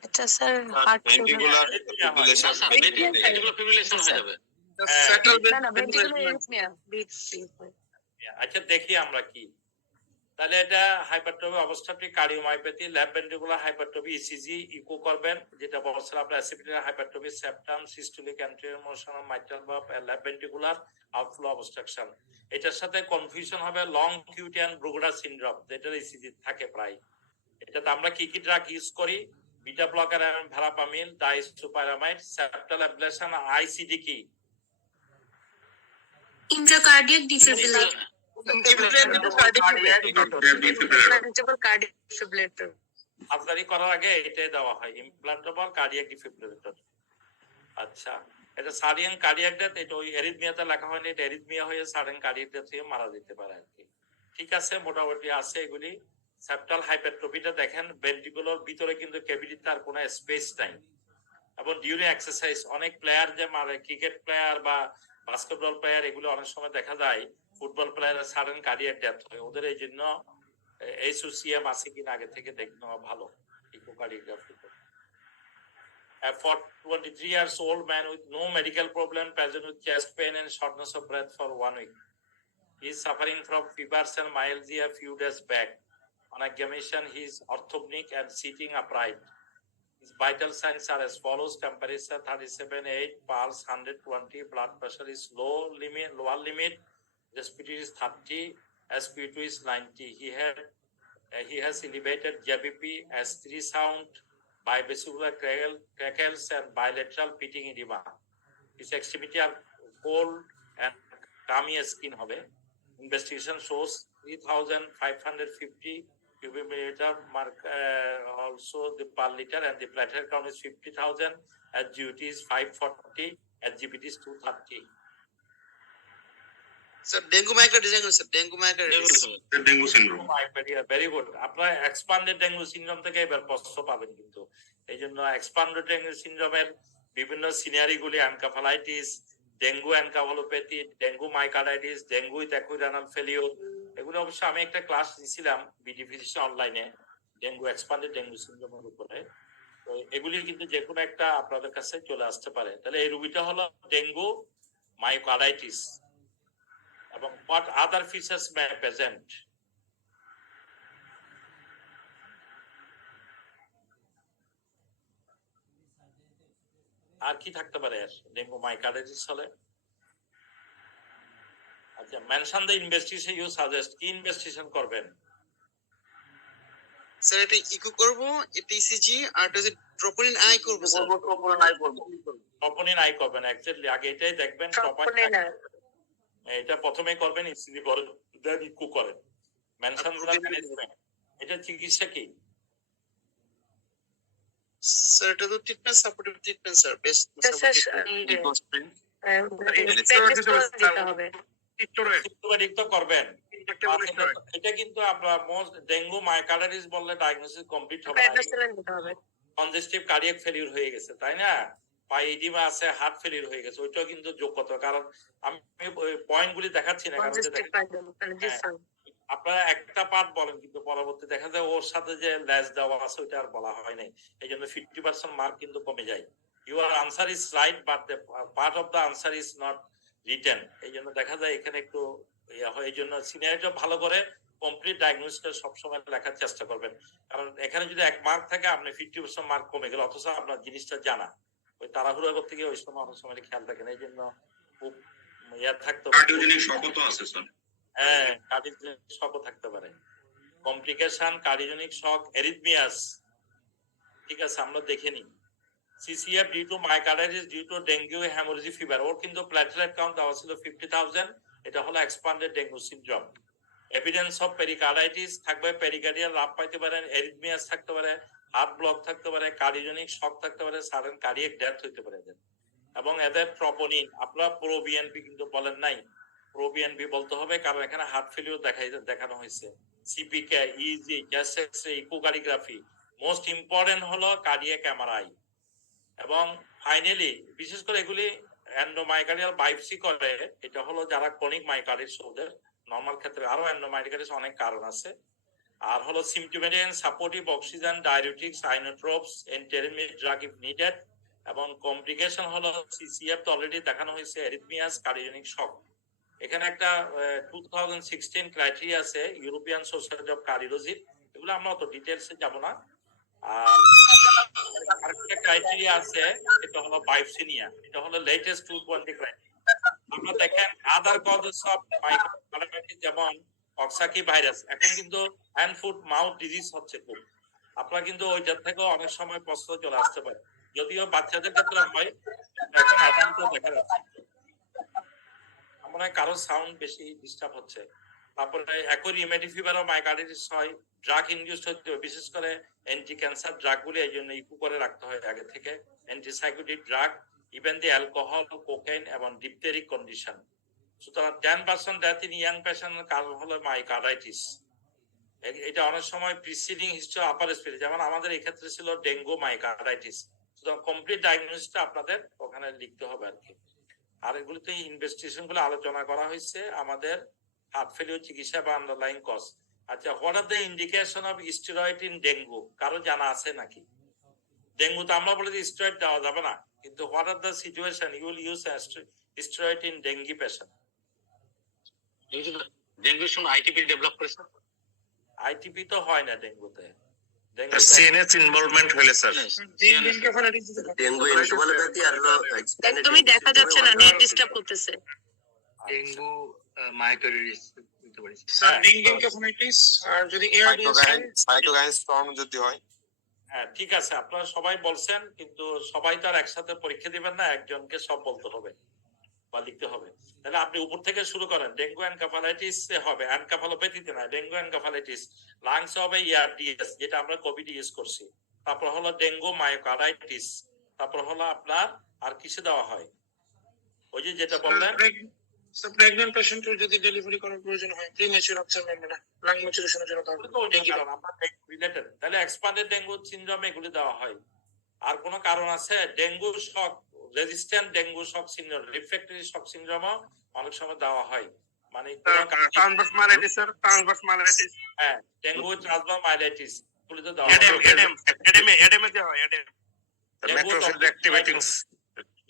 এটা স্যার হার্ট ভেন্ট্রিকুলার না স্যার ভেন্ট্রিকুলার ফিব্রিলেশন হয়ে যাবে। সেটেল না না ভেন্ট্রিকুলার এরিথমিয়া বিট। আচ্ছা দেখি আমরা কি, তাহলে এটা হাইপারট্রফি অবস্থাটি cardiomyopathy, left ventricular hypertrophy, ECG echo করবেন, যেটা বলছেন আপনার asymmetric hypertrophy, septum, systolic anterior motion of mitral valve, left ventricular outflow obstruction. এটার সাথে কনফিউশন হবে long QT and Brugada syndrome, যেটার ইসিজি থাকে প্রায়। এটাতে আমরা কি কি ড্রাগ ইউজ করি? Beta blocker and verapamil, disopyramide, septal ablation, ICD কি? Intracardiac defibrillator. সার্জারি করার আগে এটাই দেওয়া হয়, ইমপ্লান্টেবল কার্ডিয়াক ডিফিব্রিলেটর। আচ্ছা, এটা সাডেন কার্ডিয়াক ডেথ, এটা ওই এরিথমিয়াতে লেখা হয়নি, এটা এরিথমিয়া হয়ে সাডেন কার্ডিয়াক ডেথ হয়ে মারা যেতে পারে আর কি। ঠিক আছে, মোটামুটি আছে এগুলি। সেপ্টাল হাইপারট্রফিটা দেখেন, ভেন্ট্রিকুলার ভিতরে কিন্তু ক্যাভিটিতে আর কোনো স্পেস নাই। এবং ডিউরিং এক্সারসাইজ অনেক প্লেয়ার যে মারে, ক্রিকেট প্লেয়ার বা বাস্কেটবল প্লেয়ার, এগুলো অনেক সময় দেখা যায় ফুটবল প্লেয়ারের সাডেন কার্ডিয়াক ডেথ হয়। ওদের এই জন্য এসোসিয়াম আছে কিনা আগে থেকে দেখে নেওয়া ভালো echocardiography. For 23 years old man with no medical problem, present with chest pain and shortness of breath for 1 week. He is suffering from fevers and myalgia few days back. On examination, he is orthopneic and sitting upright. His vital signs are as follows: temperature 37.8, pulse 120, blood pressure is lower limit, respiratory is 30, SP2 is 90. He has elevated JBP, S3 sound, bivesicular crackles and bilateral pitting edema. His extremity are cold and clammy skin হবে. Investigation shows 3,550 cubic millimeter mark, also the per liter, and the platelet count is 50,000, SGUT is 540, SGPT is 230. Sir dengue myocarditis, sir dengue myocarditis, dengue syndrome. Very good. আপনারা expanded dengue syndrome থেকে এবার প্রশ্ন পাবেন কিন্তু। এই জন্য expanded dengue সিনড্রোমের বিভিন্ন সিনারিগুলি, encephalitis, dengue encephalopathy, dengue myocarditis, dengue with acute renal failure, এগুলো অবশ্য আমি একটা ক্লাস দিয়েছিলাম বিডি ফিজিশিয়ান অনলাইনে ডেঙ্গু এক্সপান্ডেড ডেঙ্গু সিনড্রোমের উপরে। তো এগুলি কিন্তু যে কোনো একটা আপনাদের কাছে চলে আসতে পারে। তাহলে এই রোগীটা হলো ডেঙ্গু মাইকার্ডাইটিস। এবং what other features may present? আর কি থাকতে পারে ডেঙ্গু মাইকার্ডাইটিস হলে? আচ্ছা, mention the investigation you suggest. কি ইনভেস্টিগেশন করবেন? স্যার এটা ইকো করব, এটা ইসিজি, আর এটা যে ট্রোপোনিন আই করব স্যার। ট্রোপোনিন আই করবেন, এক্স্যাক্টলি আগে এটাই দেখবেন। এটা প্রথমে করবেন, ইসিজি করেন, দেন ইকো করেন। মেনশন গুলো ম্যানেজমেন্ট, এটা চিকিৎসা কি? স্যার এটা তো treatment, supportive treatment sir, best symptomatic তো করবেন। এটা কিন্তু আপনার মোস্ট ডেঙ্গু মাইকার্ডাইটিস বললে ডায়াগনোসিস কমপ্লিট হবে। কনজেস্টিভ কার্ডিয়াক ফেলিউর হয়ে গেছে, তাই না? বা ইডিমা আছে, হার্ট ফেলিউর হয়ে গেছে, ওইটাও কিন্তু যোগ করতে হবে। কারণ আমি পয়েন্টগুলি দেখাচ্ছি না, কারণ আপনারা একটা পার্ট বলেন কিন্তু পরবর্তী দেখা যায় ওর সাথে যে ল্যাস দেওয়া আছে ওইটা আর বলা হয় নাই। এই জন্য 50% মার্ক কিন্তু কমে যায়। Your answer is right but the part of the answer is not written. এই জন্য দেখা যায় এখানে একটু হয়। এই জন্য সিনিয়রটা ভালো করে কমপ্লিট ডায়াগনোসিসটা সবসময় লেখার চেষ্টা করবেন। কারণ এখানে যদি 1 মার্ক থাকে, আপনি 50% মার্ক কমে গেল, অথচ আপনার জিনিসটা জানা। ওই তাড়াহুড়ো করতে গিয়ে ওই সময় অনেক সময় খেয়াল থাকে না। এই জন্য খুব থাকতে হবে। কার্ডিওজেনিক শকও তো আছে স্যার। হ্যাঁ, কার্ডিওজেনিক শকও থাকতে পারে। Complication, cardiogenic shock, arrhythmias. ঠিক আছে, আমরা দেখে নিই। CCF due to myocarditis due to dengue hemorrhagic fever, ওর কিন্তু প্লেটলেট কাউন্ট দেওয়া ছিল 50,000। এটা হলো expanded dengue syndrome. Evidence of pericarditis থাকবে, পেরিকার্ডিয়াল রাব পাইতে পারেন, এরিথমিয়াস থাকতে পারে, হার্ট ব্লক থাকতে পারে, কার্ডিওজেনিক শক থাকতে পারে, সাডেন কার্ডিয়াক ডেথ হইতে পারে এদের। এবং এদের ট্রোপোনিন, আপনারা প্রো বিএনপি কিন্তু বলেন নাই, প্রো বিএনপি বলতে হবে, কারণ এখানে হার্ট ফেলিওর দেখানো হয়েছে। CPK, ECG, chest X-ray, echocardiography, most important হলো কার্ডিয়াক এমআরআই। এবং ফাইনালি বিশেষ করে এগুলি এন্ডোমাইকার্ডিয়াল বায়োপসি করে। এটা হলো যারা ক্রনিক মাইকার্ডিটিস, ওদের নরমাল ক্ষেত্রে আরো এন্ডোমাইকার্ডিটিস অনেক কারণ আছে। আর হলো symptomatic, supportive oxygen, diuretics, inotropes, intermediate drug if needed. এবং কমপ্লিকেশন হলো সিসিএফ তো অলরেডি দেখানো হয়েছে, এরিথমিয়াস, কার্ডিওজেনিক শক। এখানে একটা 2016 ক্রাইটেরিয়া আছে ইউরোপিয়ান সোসাইটি অফ কার্ডিওলজি, এগুলো আমরা অত ডিটেলসে যাব না। আর আরেকটা ক্রাইটেরিয়া আছে, এটা হলো বাইপসিনিয়া, এটা হলো লেটেস্ট 220 ক্রাইটেরিয়া। আমরা দেখেন আদার কজেস অফ মাইক্রোবায়োলজি যেমন কক্সাকি ভাইরাস, এখন কিন্তু হ্যান্ড ফুট মাউথ ডিজিজ হচ্ছে খুব। আপনারা কিন্তু ওইটার থেকেও অনেক সময় প্রশ্ন চলে আসতে পারে, যদিও বাচ্চাদের ক্ষেত্রে হয়, এখন অ্যাডাল্ট দেখা যাচ্ছে। মনে হয় কারো সাউন্ড বেশি ডিস্টার্ব হচ্ছে। তারপরে একই রিউমেটিক ফিভার ও মাইকার্ডিটিস হয়, ড্রাগ ইনডিউসড হচ্ছে, বিশেষ করে অ্যান্টি ক্যান্সার ড্রাগ গুলি এই জন্য ইকু করে রাখতে হয় আগে থেকে, অ্যান্টিসাইকোটিক ড্রাগ, ইভেন দি অ্যালকোহল, কোকেইন এবং ডিপথেরিক কন্ডিশন। সুতরাং 10% ডেথ ইন ইয়াং পেশেন্টের কারণ হলো মাইকার্ডাইটিস। এটা অনেক সময় প্রিসিডিং হিস্ট্রি আপার রেসপিরেটরি, যেমন আমাদের এই ক্ষেত্রে ছিল ডেঙ্গু মাইকার্ডাইটিস। সুতরাং কমপ্লিট ডায়াগনোসিসটা আপনাদের ওখানে লিখতে হবে আর কি। আর এগুলোতে ইনভেস্টিগেশন গুলো আলোচনা করা হয়েছে, আমাদের হার্ট ফেলিওর চিকিৎসা বা আন্ডারলাইং কজ। আচ্ছা, what are the indication of steroid in dengue, কারো জানা আছে নাকি? ডেঙ্গু তো আমরা বলে যে স্টেরয়েড দেওয়া যাবে না, কিন্তু what are the situation you will use steroid in dengue patient? ডেঙ্গুর সময় আইটিপি ডেভেলপ করেছে। আইটিপি তো হয় না ডেঙ্গুতে। সিএনএস ইনভলভমেন্ট হলে স্যার ডেঙ্গু এনকেফালোপ্যাথি আর হলো একদমই দেখা যাচ্ছে না, নেট ডিস্টার্ব করতেছে। ডেঙ্গু মাইকার্ডিটিস হতে পারে স্যার ডেঙ্গু এনকেফালাইটিস আর যদি এআরডিএস সাইটোকাইন স্টর্ম যদি হয়। হ্যাঁ ঠিক আছে, আপনারা সবাই বলছেন, কিন্তু সবাই তো আর একসাথে পরীক্ষা দিবেন না, একজনকে সব বলতে হবে বা লিখতে হবে। তাহলে আপনি উপর থেকে শুরু করেন। ডেঙ্গু এনকেফালাইটিস হবে, এনকেফালোপ্যাথিতে না, ডেঙ্গু এনকেফালাইটিস। লাংস হবে ইয়ারডিএস, যেটা আমরা কোভিড ইউজ করছি। তারপর হলো ডেঙ্গু মায়োকার্ডাইটিস। তারপর হলো আপনার আর কিসে দেওয়া হয়, ওই যে যেটা বললেন প্রেগন্যান্ট পেশেন্টের যদি ডেলিভারি করার প্রয়োজন হয়, প্রিমেচুর অপশন মেমোরা লাং ম্যাচুরেশনের জন্য রিলেটেড, তাহলে এক্সপান্ডেড ডেঙ্গু সিনড্রোম এগুলি দেওয়া হয়। আর কোনো কারণ আছে? Dengue shock, resistant dengue shock syndrome, refractory shock সিনড্রোমও অনেক সময় দেওয়া হয়। মানে transverse myelitis sir, transverse myelitis, হ্যাঁ ডেঙ্গু ট্রান্সভার্স মাইলাইটিস গুলি তো দেওয়া হয়। এডেমে দেওয়া হয়, ম্যাক্রোফেজ অ্যাক্টিভেটিংস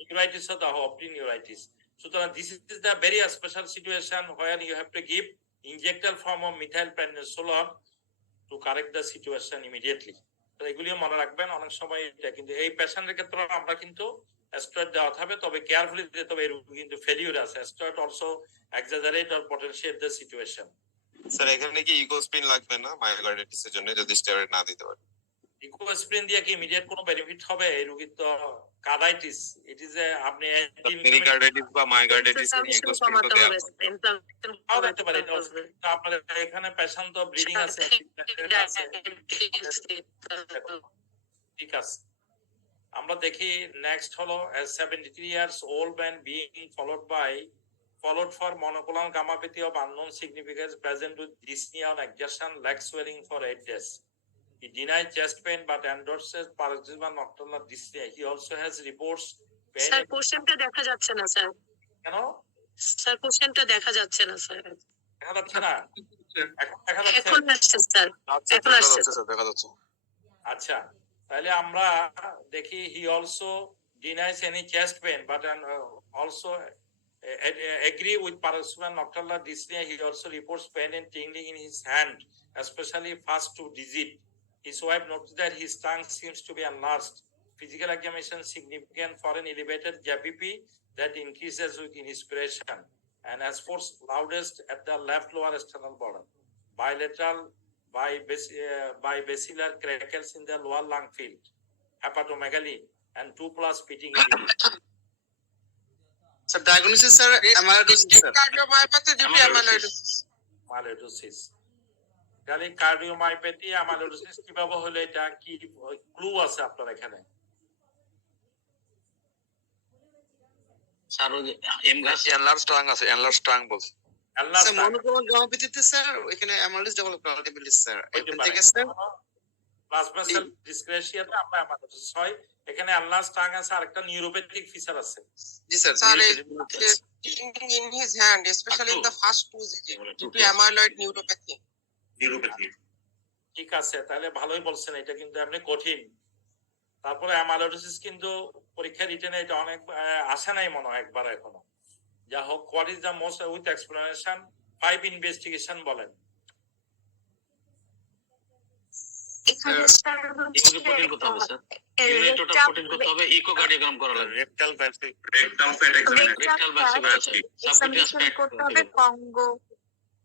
নিউরাইটিসও দেওয়া হয়, অপটি নিউরাইটিস। সুতরাং this is the very special situation where you have to give injector form of methyl prednisolone to correct the situation immediately. তো এগুলিও মনে রাখবেন অনেক সময় এটা। কিন্তু এই পেশেন্টের ক্ষেত্রে আমরা কিন্তু স্টেরয়েড দেওয়া হবে, তবে কেয়ারফুলি দিতে হবে। এই রোগী কিন্তু ফেলিউর আছে, steroid also exaggerate or potentiate the situation. Sir এখানে কি ইকোস্পিন লাগবে না মায়োকার্ডিটিস এর জন্য যদি স্টেরয়েড না দিতে পারে? ইকোস্প্রিন দিয়ে কি ইমিডিয়েট কোনো বেনিফিট হবে? এই রোগীর তো কার্ডাইটিস, ইট ইজ এ আপনি পেরিকার্ডিটিস বা মায়োকার্ডিটিস নিয়ে ইকোস্পিন তো দেওয়া হতে পারে। আপনাদের এখানে পেশেন্ট তো ব্লিডিং আছে, ঠিক আছে। আমরা দেখি নেক্সট হলো 73 years old man being followed for monoclonal gammopathy of unknown significance present with dyspnea on exertion, leg swelling for 8 days. He denied chest pain but endorses paroxysmal nocturnal dyspnea. He also has reports pain. Sir কোশ্চেনটা দেখা যাচ্ছে না sir. কেন sir কোশ্চেনটা দেখা যাচ্ছে না sir. দেখা যাচ্ছে না? এখন দেখা যাচ্ছে? এখন আসছে স্যার, এখন আসছে স্যার দেখা যাচ্ছে। আচ্ছা, তাহলে আমরা দেখি he also denies any chest pain but also agree with paroxysmal nocturnal dyspnea. He also reports pain and tingling in his hand, especially first to digit. His wife noticed that his tongue seems to be enlarged. Physical examination significant for an elevated JPP that increases with inspiration and as force loudest at the left lower external border. Bilateral bibasilar crackles in the lower lung field, hepatomegaly and 2+ pitting. Sir diagnosis sir amyloidosis sir, cardiomyopathy due to amyloidosis. Amyloidosis, তাহলে cardiomyopathy অ্যামাইলোডোসিস কিভাবে হলো, এটা কি clue আছে আপনার এখানে? Sir ওই MGUS enlarge tongue আছে, এনলার্জ টাং বলছে। স্যার মনোক্লোনাল গামাপেথিতে স্যার ওখানে অ্যামাইলোইডোস ডেভেলপ করা হবে স্যার। এখান থেকে স্যার প্লাজমা সেল ডিসক্রেশিয়াতে আমরা অ্যামাইলোডোসিস হয়। এখানে এনলার্জ টাং আছে, আরেকটা নিউরোপ্যাথিক ফিচার আছে। জি sir. In his hand, especially in the first 2 digits, due to amyloid neuropathy. ঠিক আছে, তাহলে ভালোই বলছেন, এটা কিন্তু এমনি কঠিন। তারপরে অ্যামাইলোইডোসিস কিন্তু পরীক্ষা রিটেনে এটা অনেক আসে নাই মনে হয় একবার এখনো। যা হোক, what is the most with explanation 5 investigation বলেন। এখানে স্যার ইউরি প্রোটিন করতে হবে স্যার, ইউরিন টোটাল প্রোটিন করতে হবে, ইকোকার্ডিওগ্রাম করা লাগবে, rectal fat examination, rectal biopsy, subcutaneous fat করতে হবে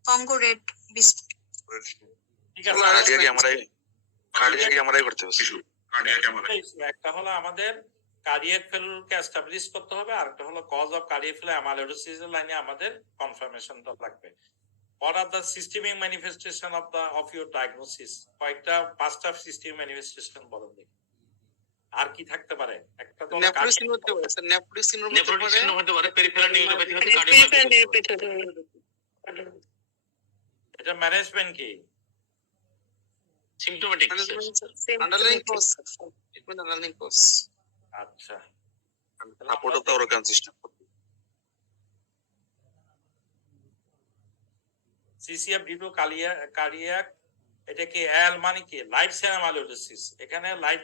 কঙ্গো রেড বিস্কুট। ঠিক আছে, কার্ডিয়াক এমআরআই করতে হবে। একটা হলো আমাদের কার্ডিয়াক ফেলিউরকে এস্টাবলিশ করতে হবে, আর একটা হলো কজ অফ কার্ডিয়াক ফেলিউর অ্যামাইলোইডোসিস এর লাইনে আমাদের কনফার্মেশনটা লাগবে। What are the systemic manifestation of your diagnosis? কয়েকটা 5টা systemic manifestation বলেন দেখি। আর কি থাকতে পারে? একটা তো নেফ্রোসিন হতে পারে স্যার, নেফ্রোসিন হতে পারে, পেরিফেরাল নিউরোপ্যাথি হতে কার্ডিওমায়োপ্যাথি। এটা ম্যানেজমেন্ট কি? Symptomatic underlying cause, treatment underlying cause. আচ্ছা, support of the organ system. CCF due cardiac, এটা কি এল মানে কি? Light chain amyloidosis. এখানে লাইট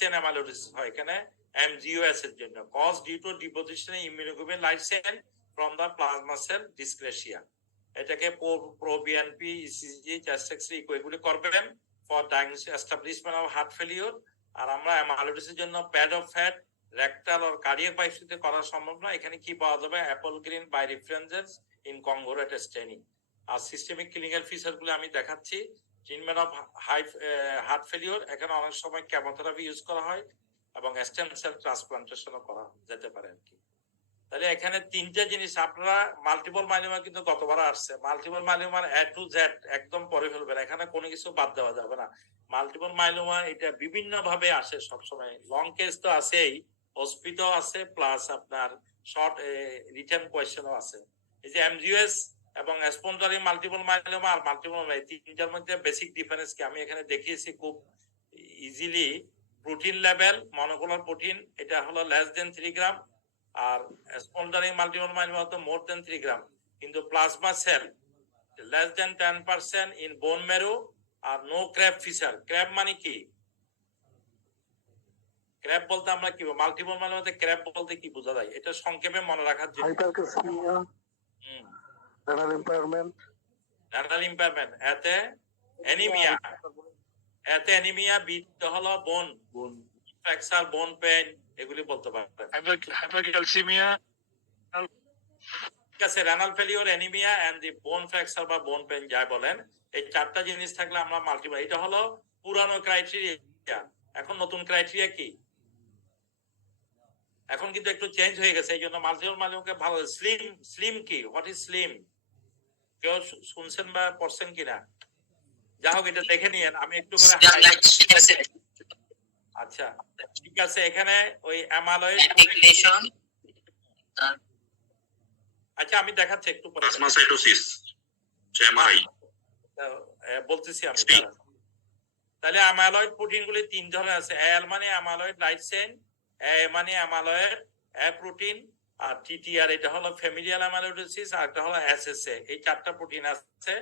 চেইন অ্যামাইলোইডোসিস হয় এখানে এমজিওএস এর জন্য। Cause due to deposition immunoglobulin light chain from the plasma cell dyscrasia. এটাকে প্রোবিএনপি, ইসিজি, চেস্ট এক্স-রে এগুলি করবেন for diagnosis establishment of heart failure. আর আমরা অ্যামাইলোইডোসিসের জন্য প্যাড অফ ফ্যাট, রেকটাল আর কার্ডিয়াক বায়োপসিতে করা সম্ভব না। এখানে কি পাওয়া যাবে? Apple green birefringence in Congo red staining. আর সিস্টেমিক ক্লিনিক্যাল ফিচারগুলো আমি দেখাচ্ছি। ট্রিটমেন্ট অফ হার্ট ফেলিওর, এখানে অনেক সময় কেমোথেরাপি ইউজ করা হয় এবং স্টেম সেল ট্রান্সপ্লান্টেশনও করা যেতে পারে আর কি। তাহলে এখানে 3টে জিনিস আপনারা, মাল্টিপল মাইলোমা কিন্তু গতবার আসছে, মাল্টিপল মাইলোমার এ টু জেড একদম পড়ে ফেলবেন, এখানে কোনো কিছু বাদ দেওয়া যাবে না। মাল্টিপল মাইলোমা এটা বিভিন্ন ভাবে আসে সবসময়, লং কেস তো আছেই, হসপিটাল আছে, প্লাস আপনার শর্ট রিটার্ন কোয়েশ্চেনও আছে। এই যে এমজিওএস এবং স্পন্টারি মাল্টিপল মাইলোমা আর মাল্টিপল মাইলোমা, এই 3টার মধ্যে বেসিক ডিফারেন্স কি আমি এখানে দেখিয়েছি খুব easily. Protein level, monoclonal protein এটা হলো লেস দেন 3 গ্রাম, আর স্পন্টারি মাল্টিপল মাইলোমা তো মোর দেন 3 গ্রাম। কিন্তু plasma cell less than 10% in bone marrow, আর নো ক্র্যাব ফিচার। ক্র্যাব মানে কি? ক্র্যাব বলতে আমরা কি মাল্টিপল মাইলোমাতে ক্র্যাব বলতে কি বোঝা যায়? এটা সংক্ষেপে মনে রাখার জন্য। হাইপারক্যালসিমিয়া, রেনাল ইম্পায়ারমেন্ট, এতে অ্যানিমিয়া, বিটা হলো বোন ফ্র্যাকচার, বোন পেইন, এগুলি বলতে পারবেন। হাইপারক্যালসিমিয়া, ঠিক আছে, renal failure, anaemia and the bone fracture বা বোন পেইন যাই বলেন, এই 4টা জিনিস থাকলে আমরা মাল্টিপল। এটা হলো পুরানো ক্রাইটেরিয়া। এখন নতুন ক্রাইটেরিয়া কি? এখন কিন্তু একটু চেঞ্জ হয়ে গেছে, এই জন্য মাল্টিপল মাইলোমাকে ভালো। স্লিম কি? What is slim? কেউ শুনছেন বা পড়ছেন কিনা? যা হোক, এটা দেখে নিয়েন, আমি একটু করে। আচ্ছা, ঠিক আছে, এখানে ওই অ্যামাইলয়েড, আচ্ছা আমি দেখাচ্ছি একটু পরে, প্লাজমাসাইটোসিস এমআরআই বলতেছি আমি। তাহলে অ্যামাইলয়েড প্রোটিনগুলি 3 ধরনের আছে। এল মানে অ্যামাইলয়েড লাইট চেইন, এ মানে অ্যামাইলয়েড এ প্রোটিন, আর টিটিআর এটা হলো ফ্যামিলিয়াল অ্যামাইলোইডোসিস, আর একটা হলো এসএসএ। এই 4টা প্রোটিন আছে।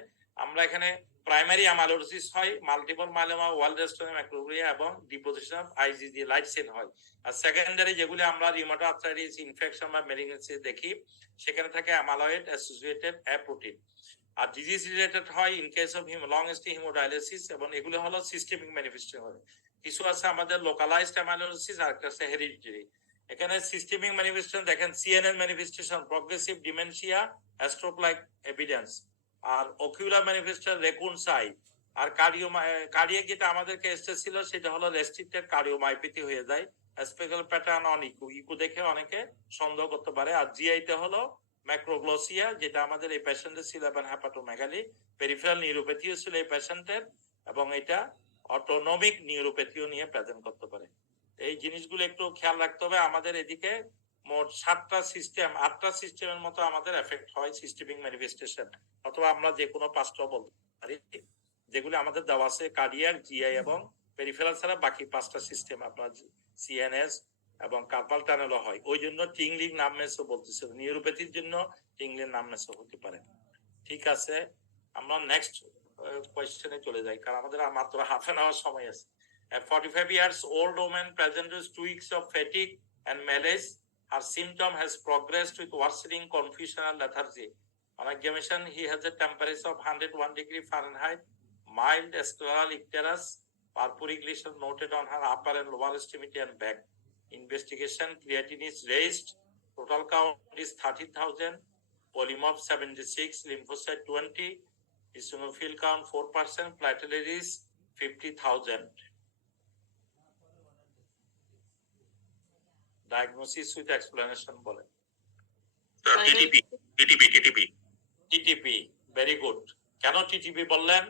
আমরা এখানে প্রাইমারি অ্যামাইলোইডোসিস হয়, মাল্টিপল মাইলোমা, ওয়ার্ল্ড রেস্টোরেন্ট ম্যাক্রোগ্লিয়া এবং deposition of IgG light chain হয়। আর সেকেন্ডারি যেগুলি আমরা রিউমাটয়েড আর্থ্রাইটিস, ইনফেকশন বা মেলিগনেন্সি দেখি, সেখানে থাকে অ্যামাইলয়েড অ্যাসোসিয়েটেড এ প্রোটিন। আর ডিজিজ রিলেটেড হয় in case of long stay haemodialysis, এবং এগুলো হলো সিস্টেমিক ম্যানিফেস্টেশন হয়। কিছু আছে আমাদের লোকালাইজড অ্যামাইলোইডোসিস, আর একটা আছে হেরিডিটারি। এখানে সিস্টেমিক ম্যানিফেস্টেশন দেখেন, CNS manifestation progressive dementia, stroke like evidence. আর অকিউলার ম্যানিফেস্টেশন রেকুন সাই। আর কার্ডিয়াক যেটা আমাদের কেসটা ছিল, সেটা হলো রেস্ট্রিক্টেড কার্ডিওমায়োপ্যাথি হয়ে যায়। স্পেশাল প্যাটার্ন অন ইকো দেখে অনেকে সন্দেহ করতে পারে। আর জিআইতে হলো ম্যাক্রোগ্লোসিয়া, যেটা আমাদের এই পেশেন্টের ছিল, এবং হ্যাপাটোমেগালি। পেরিফেরাল নিউরোপ্যাথিও ছিল এই পেশেন্টের, এবং এটা অটোনমিক নিউরোপ্যাথিও নিয়ে প্রেজেন্ট করতে পারে। এই জিনিসগুলো একটু খেয়াল রাখতে হবে। আমাদের এদিকে মোট 7টা সিস্টেম, 8টা সিস্টেমের মতো আমাদের এফেক্ট হয় সিস্টেমিক ম্যানিফেস্টেশন, অথবা আমরা যে কোনো 5টা বলতে পারি, যেগুলো আমাদের দেওয়া আছে কার্ডিয়াক, জিআই এবং পেরিফেরাল ছাড়া বাকি 5টা সিস্টেম আপনার সিএনএস এবং কার্পাল টানেলও হয়। ওই জন্য টিংলিং নামনেসও বলতেছিল, নিউরোপ্যাথির জন্য টিংলিং নামনেসও হতে পারে। ঠিক আছে, আমরা নেক্সট কোয়েশ্চেনে চলে যাই, কারণ আমাদের আর মাত্র হাফ অ্যান আওয়ার সময় আছে। A 45 years old woman presents 2 weeks of fatigue and malaise. Her symptom has progressed with worsening confusion and lethargy. On examination, he has a temperature of 101 degree Fahrenheit, mild scleral icterus, purpuric lesion noted on her upper and lower extremity and back. Investigation, creatinine is raised, total count is 30,000, polymorph 76, lymphocyte 20, eosinophil count 4%, platelet is 50,000. Diagnosis with explanation বলেন। TTP, very good. কেন TTP বললেন?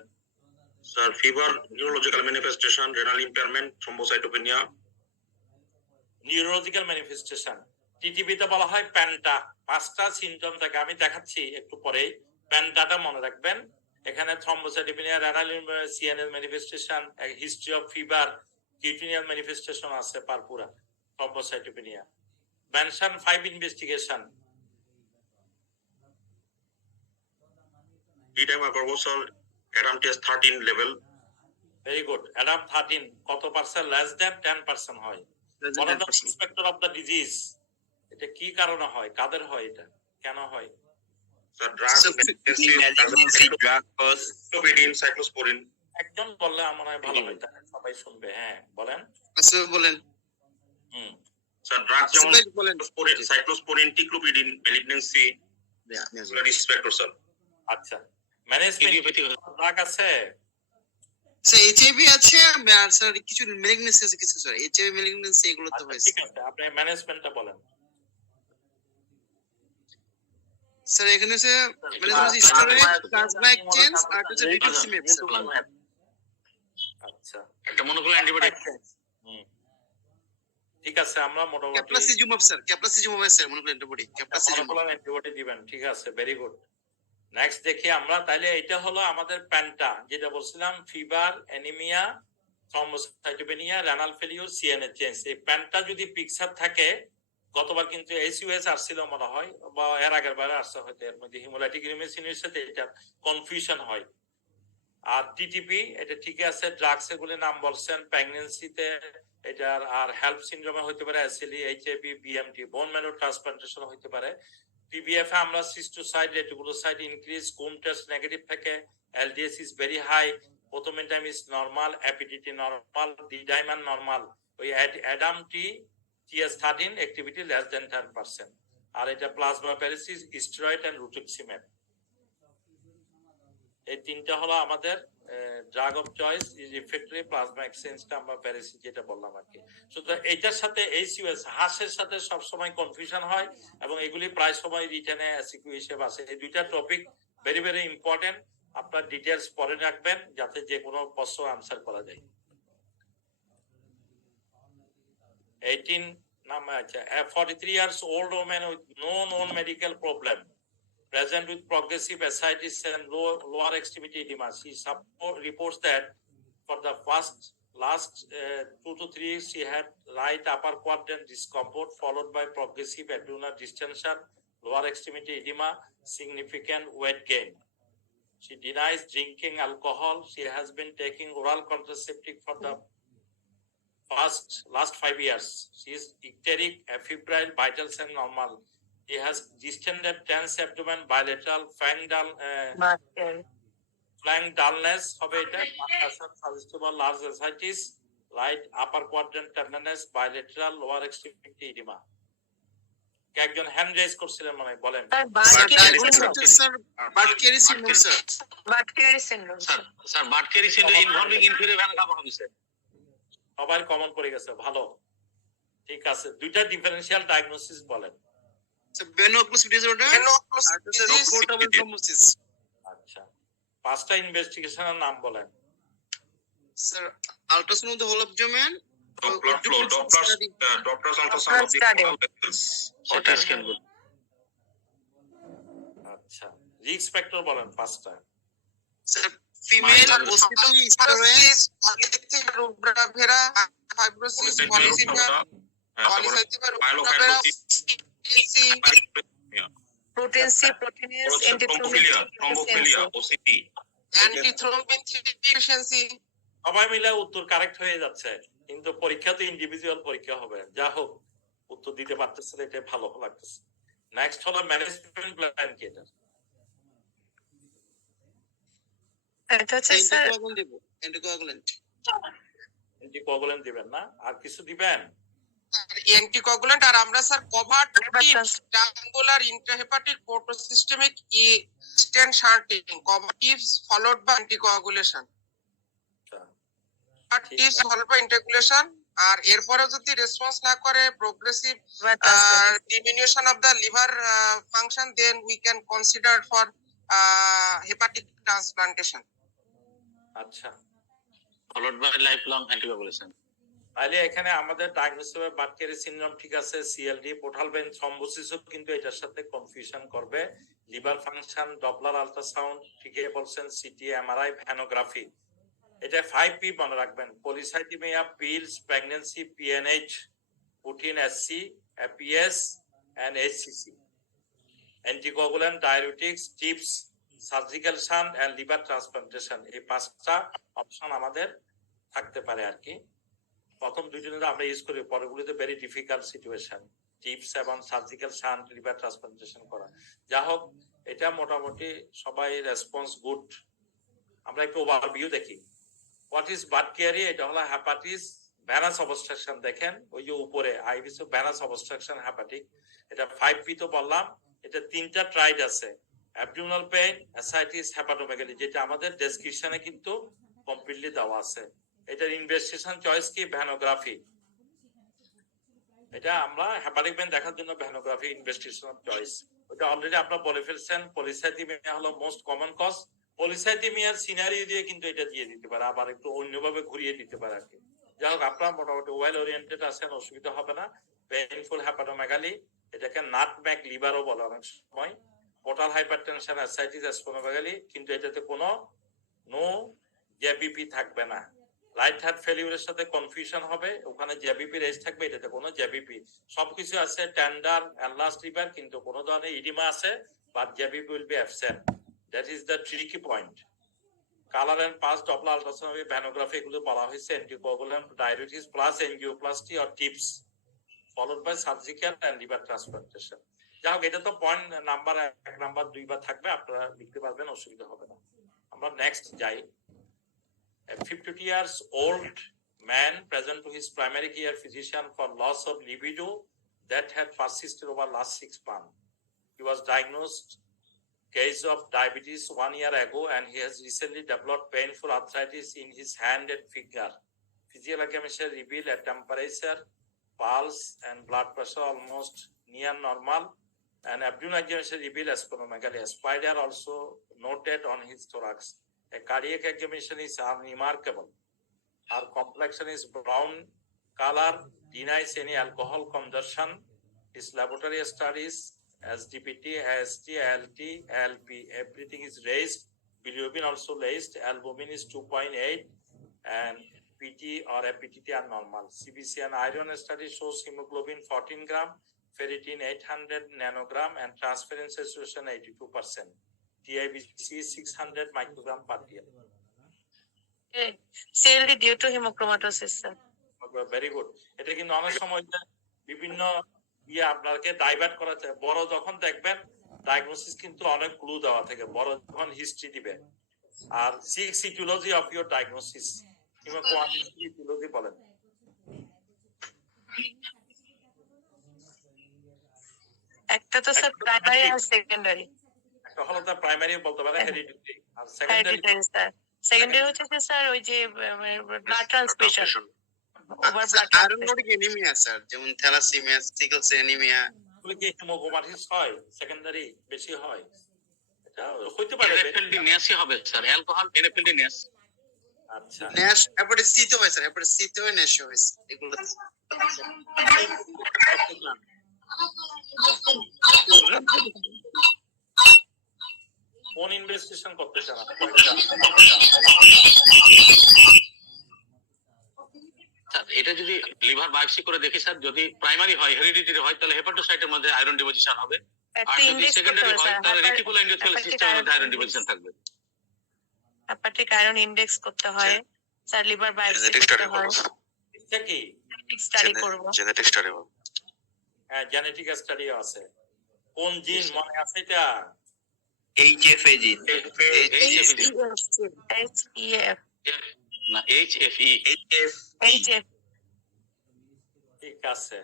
Sir fever, neurological manifestation, renal impairment, thrombocytopenia. Neurological manifestation, TTP তে বলা হয় প্যান্টা। 5টা symptom থাকে, আমি দেখাচ্ছি একটু পরে। প্যান্টাটা মনে রাখবেন। এখানে thrombocytopenia, renal CNS manifestation, history of fever, cutaneous manifestation আছে purpura, thrombocytopenia. Mention 5 investigation. Oedema কর্বোসাল, ADAM test 13 level. Very good. ADAM 13 কত পার্সেন্ট? লেস দ্যান 10% হয়। One of the specter of the disease, এটা কি কারণে হয়, কাদের হয়, এটা কেন হয়? Sir drug cyclosporin. একজন বললে আমার হয় ভালো হয়, তাহলে সবাই শুনবে। হ্যাঁ বলেন। আচ্ছা বলেন। স্যার ড্রাগ যেমন সাইক্লোস্পোরিন, টিক্লোপিডিন, ম্যালিগন্যান্সি, রিস্পেক্টর স্যার। আচ্ছা, ম্যানেজমেন্ট ড্রাগ আছে? স্যার এইচআইভি আছে, আর স্যার কিছু ম্যালিগন্যান্সি আছে কিছু স্যার। এইচআইভি ম্যালিগন্যান্সি এগুলো তো হয়েছে। ঠিক আছে, আপনি ম্যানেজমেন্টটা বলেন। স্যার এখানে আছে ম্যানেজমেন্ট স্টোরেজ, প্লাজমা এক্সচেঞ্জ, আর হচ্ছে রিটুক্সিমেব স্যার। আচ্ছা, একটা মনোক্লোনাল অ্যান্টিবায়োটিক। ঠিক আছে, আমরা মোটামুটি caplacizumab sir, caplacizumab sir monoclonal antibody, caplacizumab antibody দিবেন। ঠিক আছে, ভেরি গুড। নেক্সট দেখি আমরা, তাহলে এটা হলো আমাদের প্যান্টা, যেটা বলছিলাম fever, anaemia, thrombocytopenia, renal failure, CNS change. এই প্যান্টা যদি পিকচার থাকে, গতবার কিন্তু এসইউএস আসছিল মনে হয়, বা এর আগের বারে আসছে হয়তো, এর মধ্যে হিমোলাইটিক রিমেসিনের সাথে এটা কনফিউশন হয়। আর টিটিপি এটা ঠিক আছে। ড্রাগস এগুলির নাম বলছেন, প্রেগন্যান্সিতে এটার, আর হেল্প সিনড্রোমে হতে পারে SLE, HIV, BMT, bone marrow transplantation হতে পারে। পিবিএফ এ আমরা schistocytes, reticulocyte increase, Coombs test negative থাকে, এলডিএস ইজ ভেরি হাই, প্রোটোমেন্টাম is normal, APTT normal, D-dimer normal. ওই ADAM T TS13 activity less than 10%। আর এটা plasma pheresis, steroid and rituximab. এই তিনটা হলো আমাদের drug of choice. Refractory plasma এক্সচেঞ্জটা আমরা প্যারাসিস যেটা বললাম আর কি। সুতরাং এইটার সাথে এইচইউএস, হাসের সাথে সব সময় কনফিউশন হয়, এবং এগুলি প্রায় সময় রিটেনে এসিকিউ হিসেবে আসে। এই দুইটা টপিক ভেরি ভেরি ইম্পর্টেন্ট। আপনার ডিটেলস পরে রাখবেন, যাতে যে কোনো প্রশ্ন আনসার করা যায়। 18 number, a 43 years old woman with no known medical problem, present with progressive ascites and lower extremity edema. She reports that for the last 2 to 3 weeks, she had right upper quadrant discomfort followed by progressive adrenal distension, lower extremity edema, significant weight gain. She denies drinking alcohol. She has been taking oral contraceptive for the last 5 years. She is icteric, afebrile, vital sign normal. He has distended tense abdomen, bilateral flank dullness হবে এটা, suggestible large ascites, right upper quadrant tenderness, bilateral lower extremity edema. একজন hand raise করছিলেন মনে হয়, বলেন। Sir Budd Chiari syndrome sir. Budd Chiari syndrome sir Budd Chiari syndrome involving inferior vena cava হবে sir. সবাই common পড়ে গেছে, ভালো। ঠিক আছে, দুইটা ডিফারেন্সিয়াল ডায়াগনোসিস বলেন। স্যার ভেনো-অক্লুসিভ ডিসঅর্ডার, আর পোর্টেবল থ্রম্বোসিস। আচ্ছা, 5টা ইনভেস্টিগেশনের নাম বলেন। Sir ultrasound of the whole abdomen, Doppler flow, Doppler's ultrasound of the pleural vessels, CT scan. আচ্ছা, রিস্ক ফ্যাক্টর বলেন 5টা। Sir female OCP, steroid, rubra vera, fibrosis, polycythaemia, protein C, protein S, antithrombophilia, OCT, antithrombin 3 deficiency সবাই মিলে উত্তর correct হয়ে যাচ্ছে, কিন্তু পরীক্ষা তো ইন্ডিভিজুয়াল পরীক্ষা হবে। যা হোক উত্তর দিতে পারতেছে, এটা ভালো লাগতেছে। নেক্সট হলো ম্যানেজমেন্ট প্ল্যান কি? এটা হচ্ছে স্যার অ্যান্টিকোয়াগুলেন্ট দিবেন না, আর কিছু দিবেন? অ্যান্টিকোয়াগুলেন্ট, আর আমরা sir cover transjugular intrahepatic portosystemic stent shunting covered TIPS followed by anticoagulation, TIPS followed by integration. আর এরপরে যদি রেসপন্স না করে progressive diminution of the liver function, then we can consider for hepatic transplantation. আচ্ছা, followed by life long anticoagulation. তাহলে এখানে আমাদের diagnosis হবে বাটকেরি সিনড্রোম, ঠিক আছে, সিএলডি, পোর্টাল ভেইন থ্রম্বোসিসও কিন্তু এটার সাথে কনফিউশন করবে। লিভার ফাংশন, ডপলার আল্ট্রাসাউন্ড, ঠিকই বলছেন, সিটি, এমআরআই, ভ্যানোগ্রাফি। এটা 5P মনে রাখবেন: polycythaemia, pills, pregnancy, PNH, protein, SC, APS and HCC, anticoagulant, diabetics, TIPS, surgical shunt and liver transplantation. এই 5টা অপশন আমাদের থাকতে পারে আর কি। প্রথম দুইজনে আমরা ইউজ করি, পরেগুলিতে ভেরি ডিফিকাল্ট সিচুয়েশন, টিপস এবং সার্জিক্যাল শান্ট, লিভার ট্রান্সপ্লান্টেশন করা। যা হোক, এটা মোটামুটি সবাই রেসপন্স গুড। আমরা একটু ওভারভিউ দেখি। What is Budd Chiari? এটা হলো হেপাটিস ভ্যানাস অবস্ট্রাকশন। দেখেন ওই যে উপরে আইভিস ভ্যানাস অবস্ট্রাকশন হেপাটিক। এটা 5P তো বললাম। এটা 3টা ট্রাইড আছে: অ্যাবডোমিনাল পেইন, অ্যাসাইটিস, হেপাটোমেগালি, যেটা আমাদের ডেসক্রিপশনে কিন্তু কমপ্লিটলি দেওয়া আছে। এটার ইনভেস্টিগেশন চয়েস কি? ভ্যানোগ্রাফি। এটা আমরা হেপাটিক পেইন দেখার জন্য ভ্যানোগ্রাফি ইনভেস্টিগেশন চয়েস। ওটা অলরেডি আপনারা বলে ফেলছেন। পলিসাইথেমিয়া হলো মোস্ট কমন কজ। পলিসাইথেমিয়ার সিনারিও দিয়ে কিন্তু এটা দিয়ে দিতে পারে, আবার একটু অন্যভাবে ঘুরিয়ে দিতে পারে আর কি। যাই হোক, আপনারা মোটামুটি ওয়েল ওরিয়েন্টেড আছেন, অসুবিধা হবে না। পেইনফুল হেপাটোমেগালি, এটাকে নাটম্যাগ লিভারও বলে অনেক সময়। পোর্টাল হাইপারটেনশন, অ্যাসাইটিস, স্প্লেনোমেগালি, কিন্তু এটাতে কোনো নো জেবিপি থাকবে না। রাইট হার্ট ফেলিউরের সাথে কনফিউশন হবে, ওখানে জেবিপি রেজ থাকবে, এটাতে কোনো জেবিপি। সবকিছু আছে টেন্ডার এনলার্জ লিভার, কিন্তু কোনো ধরনের ইডিমা আছে, but JVP will be absent. That is the tricky point. Colour and pulse, Doppler ultrasound, venography, এগুলো বলা হয়েছে anticoagulant, diabetes plus angioplasty or TIPS followed by surgical and liver transplantation. যাই হোক, এটা তো পয়েন্ট নাম্বার 1, নাম্বার 2 বার থাকবে, আপনারা লিখতে পারবেন, অসুবিধা হবে না। আমরা নেক্সট যাই। A 52 years old man present to his primary care physician for loss of libido that had persisted over last 6 months. He was diagnosed case of diabetes 1 year ago, and he has recently developed painful arthritis in his hand and finger. Physical examination revealed a temperature, pulse, and blood pressure almost near normal, and abdominal examination revealed splenomegaly. A spider also noted on his thorax. A cardiac examination is unremarkable. Our complexion is brown color, denies any alcohol consumption. His laboratory studies as DPT, AST, ALT, ALP, everything is raised. Bilirubin also raised. Albumin is 2.8, and PT or APTT are normal. CBC and iron study shows hemoglobin 14 gram, ferritin 800 nanogram, and transferrin saturation 82%. TIBC 600 microgram per year. CLD due to hemochromatosis, sir. Very good. এটা কিন্তু অনেক সময় বিভিন্ন আপনাকে divert করা যায়। বড় যখন দেখবেন ডায়াগনোসিস কিন্তু অনেক ক্লু দেওয়া থাকে, বড় যখন হিস্ট্রি দিবেন। আর 6 aetiology of your diagnosis, aetiology বলেন। একটা তো স্যার প্রাইমারি আর সেকেন্ডারি। একটা হলো তার প্রাইমারি বলতে পারে, হেরিডিটারি। আর সেকেন্ডারি স্যার, সেকেন্ডারি হচ্ছে যে স্যার ওই যে ব্লাড ট্রান্সফিউশন, ওভার ব্লাড আয়রনটিক অ্যানিমিয়া স্যার, যেমন থ্যালাসেমিয়া, সিকল সেল অ্যানিমিয়া। এগুলো কি হেমোগ্লোবিন হয় সেকেন্ডারি বেশি হয়? এটা হইতে পারে, এনএফএলডি হবে স্যার, অ্যালকোহল এনএফএলডি নেস। আচ্ছা, ন্যাশ হেপাটাইটিস সি তো হয় স্যার, হেপাটাইটিস সি তো ন্যাশ হয় এগুলো। কোন ইনভেস্টিগেশন করতে চান? স্যার এটা যদি লিভার বায়োপসি করে দেখি স্যার, যদি প্রাইমারি হয়, হেরিডিটারি হয়, তাহলে হেপাটোসাইটের মধ্যে আয়রন ডিপোজিশন হবে। আর যদি সেকেন্ডারি হয়, তাহলে রেটিকুলার এন্ডোথেলিয়াল সিস্টেমের মধ্যে আয়রন ডিপোজিশন থাকবে। হেপাটিক আয়রন ইন্ডেক্স করতে হয়, স্যার লিভার বায়োপসি করতে হয়, এটা কি স্টাডি করব। জেনেটিক স্টাডি হ্যাঁ, জেনেটিক স্টাডি আছে। কোন জিন মনে আছে এটা? HFA জিন HEF না HFE HF ঠিক আছে।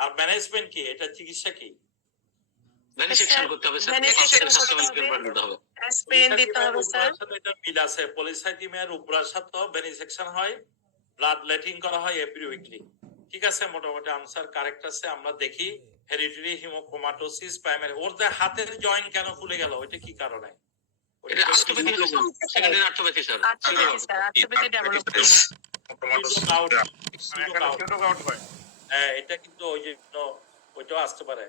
আর ম্যানেজমেন্ট কি? এটা চিকিৎসা কি? ভ্যানিসেকশন করতে হবে স্যার, ভ্যানিসেকশন সাবস্টেন্স করতে হবে। দিতে হবে। অ্যাসপিরিন দিতে হবে স্যার। এটা মিল আছে। পলিসাইথিমিয়ার উপরার সাথে ভ্যানিসেকশন হয়, ব্লাড লেটিং করা হয় এভরি উইকলি। ঠিক আছে, মোটামুটি আনসার কারেক্ট আছে। আমরা দেখি হেরিডিটারি হিমোক্রোমাটোসিস প্রাইমারি। ওর যে হাতের জয়েন্ট কেন ফুলে গেল, ওইটা কি কারণে? এটা আর্থোপ্যাথি হলো sir, secondary arthropathy sir. Arthropathy develop এটা কিন্তু ওই যে ওইটাও আসতে পারে।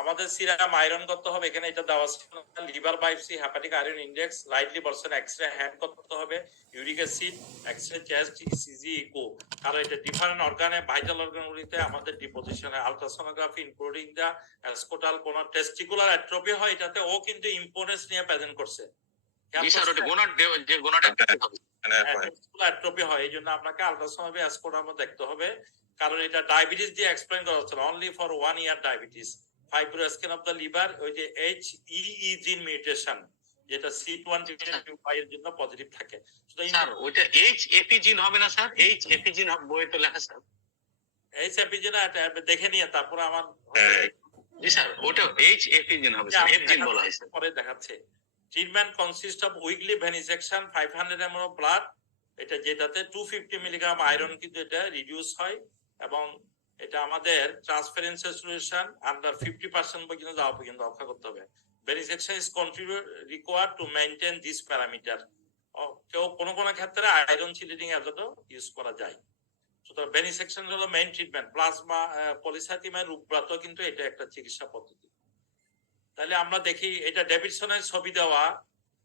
আমাদের সিরাম আয়রন করতে হবে, এখানে এটা দেওয়া আছে। Liver biopsy, hepatic iron index, lightly person x-ray hand করতে হবে, uric acid, x-ray chest, ECG, echo. কারণ এটা ডিফারেন্ট অর্গানে, ভাইটাল অর্গানগুলিতে আমাদের ডিপোজিশনে আলট্রাসোনোগ্রাফি ইনক্লুডিং দা স্কোটাল কোন টেস্টিকুলার অ্যাট্রোফি হয়, এটাতে ও কিন্তু ইম্পর্টেন্স নিয়ে প্রেজেন্ট করছে। জি স্যার, ওটা গোনাড যে গোনাড অ্যাট্রোফি হয়, এই জন্য আপনাকে আলট্রাসোনোগ্রাফি স্কোটাল দেখতে হবে। কারণ এটা ডায়াবেটিস দিয়ে এক্সপ্লেইন করা হচ্ছে, only for 1 year diabetes. Fibroscan of the liver, ওই যে HEE জিন মিউটেশন, যেটা C125 এর জন্য পজিটিভ থাকে। স্যার ওইটা HFE জিন হবে না স্যার? HFE জিন বইয়ে তো লেখা স্যার। HFE জিন দেখে নিয়ে তারপর আমার জি স্যার, ওটা HFE জিন হবে স্যার, F জিন বলা হয় স্যার। পরে দেখাচ্ছে। Treatment consist of weekly venesection, 500 ml of blood, এটা যেটাতে 250 মিলিগ্রাম আয়রন কিন্তু এটা রিডিউস হয়, এবং এটা আমাদের ট্রান্সপারেন্সি সলিউশন আন্ডার 50% পর্যন্ত যাওয়া পর্যন্ত অপেক্ষা করতে হবে। Venesection is continue required to maintain this parameter. কেউ কোনো ক্ষেত্রে আয়রন চিলেটিং এজেন্টও ইউজ করা যায়। সুতরাং ভ্যানিসেকশন হলো মেইন ট্রিটমেন্ট। প্লাজমা পলিসাইথিমিয়ার রূপব্রাত কিন্তু এটা একটা চিকিৎসা পদ্ধতি। তাহলে আমরা দেখি, এটা ডেভিডসনের ছবি দেওয়া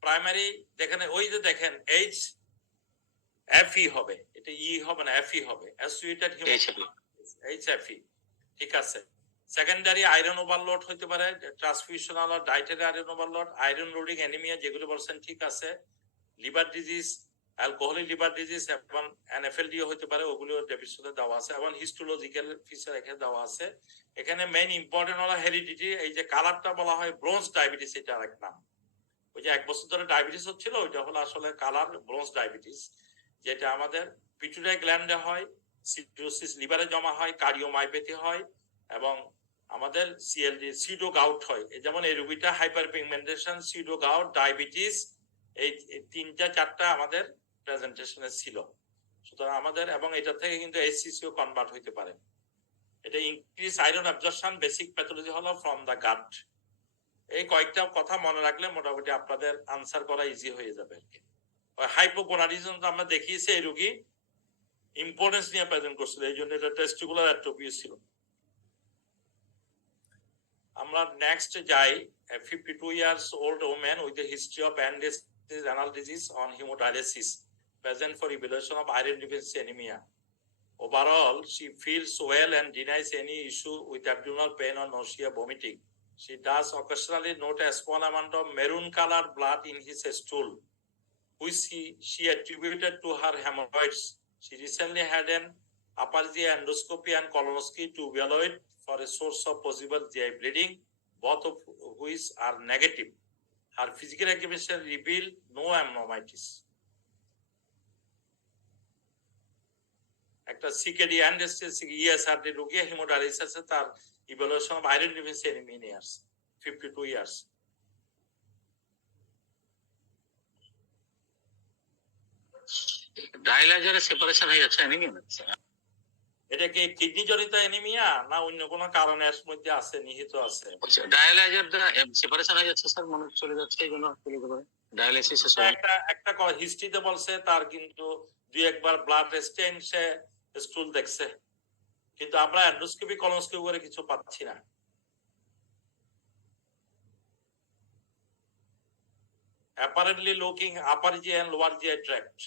প্রাইমারি, দেখেন ওই যে দেখেন HFE হবে, এটা ই হবে না, FE হবে, অ্যাসোসিয়েটেড HFE। ঠিক আছে। সেকেন্ডারি আয়রন ওভারলোড হতে পারে, ট্রান্সফিউশনাল আর dietary iron overload, iron loading anaemia যেগুলো বলছেন ঠিক আছে। Liver disease, alcoholic liver disease এবং NFLD হতে পারে, ওগুলো ডেভিডসনে দেওয়া আছে, এবং হিস্টোলজিক্যাল ফিচার এখানে দেওয়া আছে। এখানে মেইন ইম্পর্টেন্ট হলো হেরিডিটি। এই যে কালারটা বলা হয় ব্রোঞ্জ ডায়াবেটিস, এটা আরেক নাম। ওই যে 1 বছর ধরে ডায়াবেটিস হচ্ছিল, ওইটা হলো আসলে কালার ব্রোঞ্জ ডায়াবেটিস, যেটা আমাদের পিটুইটারি গ্ল্যান্ডে হয়, সিরোসিস লিভারে জমা হয়, কার্ডিওমায়োপ্যাথি হয়, এবং আমাদের সিএলডি সিডো গাউট হয়। যেমন এই রোগীটা হাইপারপিগমেন্টেশন, সিডো গাউট, ডায়াবেটিস, এই 3-4টা আমাদের প্রেজেন্টেশনে ছিল। সুতরাং আমাদের, এবং এটা থেকে কিন্তু HCCও কনভার্ট হইতে পারে। এটা increase iron absorption, basic pathology হলো ফ্রম দা গাট। এই কয়েকটা কথা মনে রাখলে মোটামুটি আপনাদের আনসার করা ইজি হয়ে যাবে আর কি। হাইপোগোনাডিজম আমরা দেখিয়েছি, এই রোগী ইম্পর্টেন্স নিয়ে প্রেজেন্ট করছিল, এই জন্য এটা টেস্টিকুলার অ্যাট্রোফি ছিল। আমরা নেক্সট যাই। 52 years old woman with a history of anal disease on hemodialysis, present for evaluation of iron deficiency anemia. Overall, she feels well and denies any issue with abdominal pain or nausea, vomiting. She does occasionally note a small amount of maroon colored blood in his stool, which she attributed to her hemorrhoids. She recently had an upper GI endoscopy and colonoscopy to evaluate for a source of possible GI bleeding, both of which are negative. Her physical examination revealed no abnormalities. একটা CKD and ESRD রোগী হেমোডায়ালিসিসে তার evaluation of iron deficiency anaemia, 52 years। ডায়ালাইজারে separation হয়ে যাচ্ছে anaemia. এটা কি kidney জনিত অ্যানিমিয়া না অন্য কোনো কারণে এর মধ্যে আছে, নিহিত আছে? ডায়ালাইজার দ্বারা সেপারেশন হয়ে যাচ্ছে স্যার, মনে চলে যাচ্ছে, এই জন্য চলে যাবে ডায়ালাইসিসের সময়। একটা হিস্ট্রিতে বলছে তার কিন্তু 2-1 বার ব্লাড স্টেন, সে স্টুল দেখছে, কিন্তু আমরা এন্ডোস্কোপি কলোনোস্কোপি করে কিছু পাচ্ছি না। apparently looking upper GI and lower GI tract.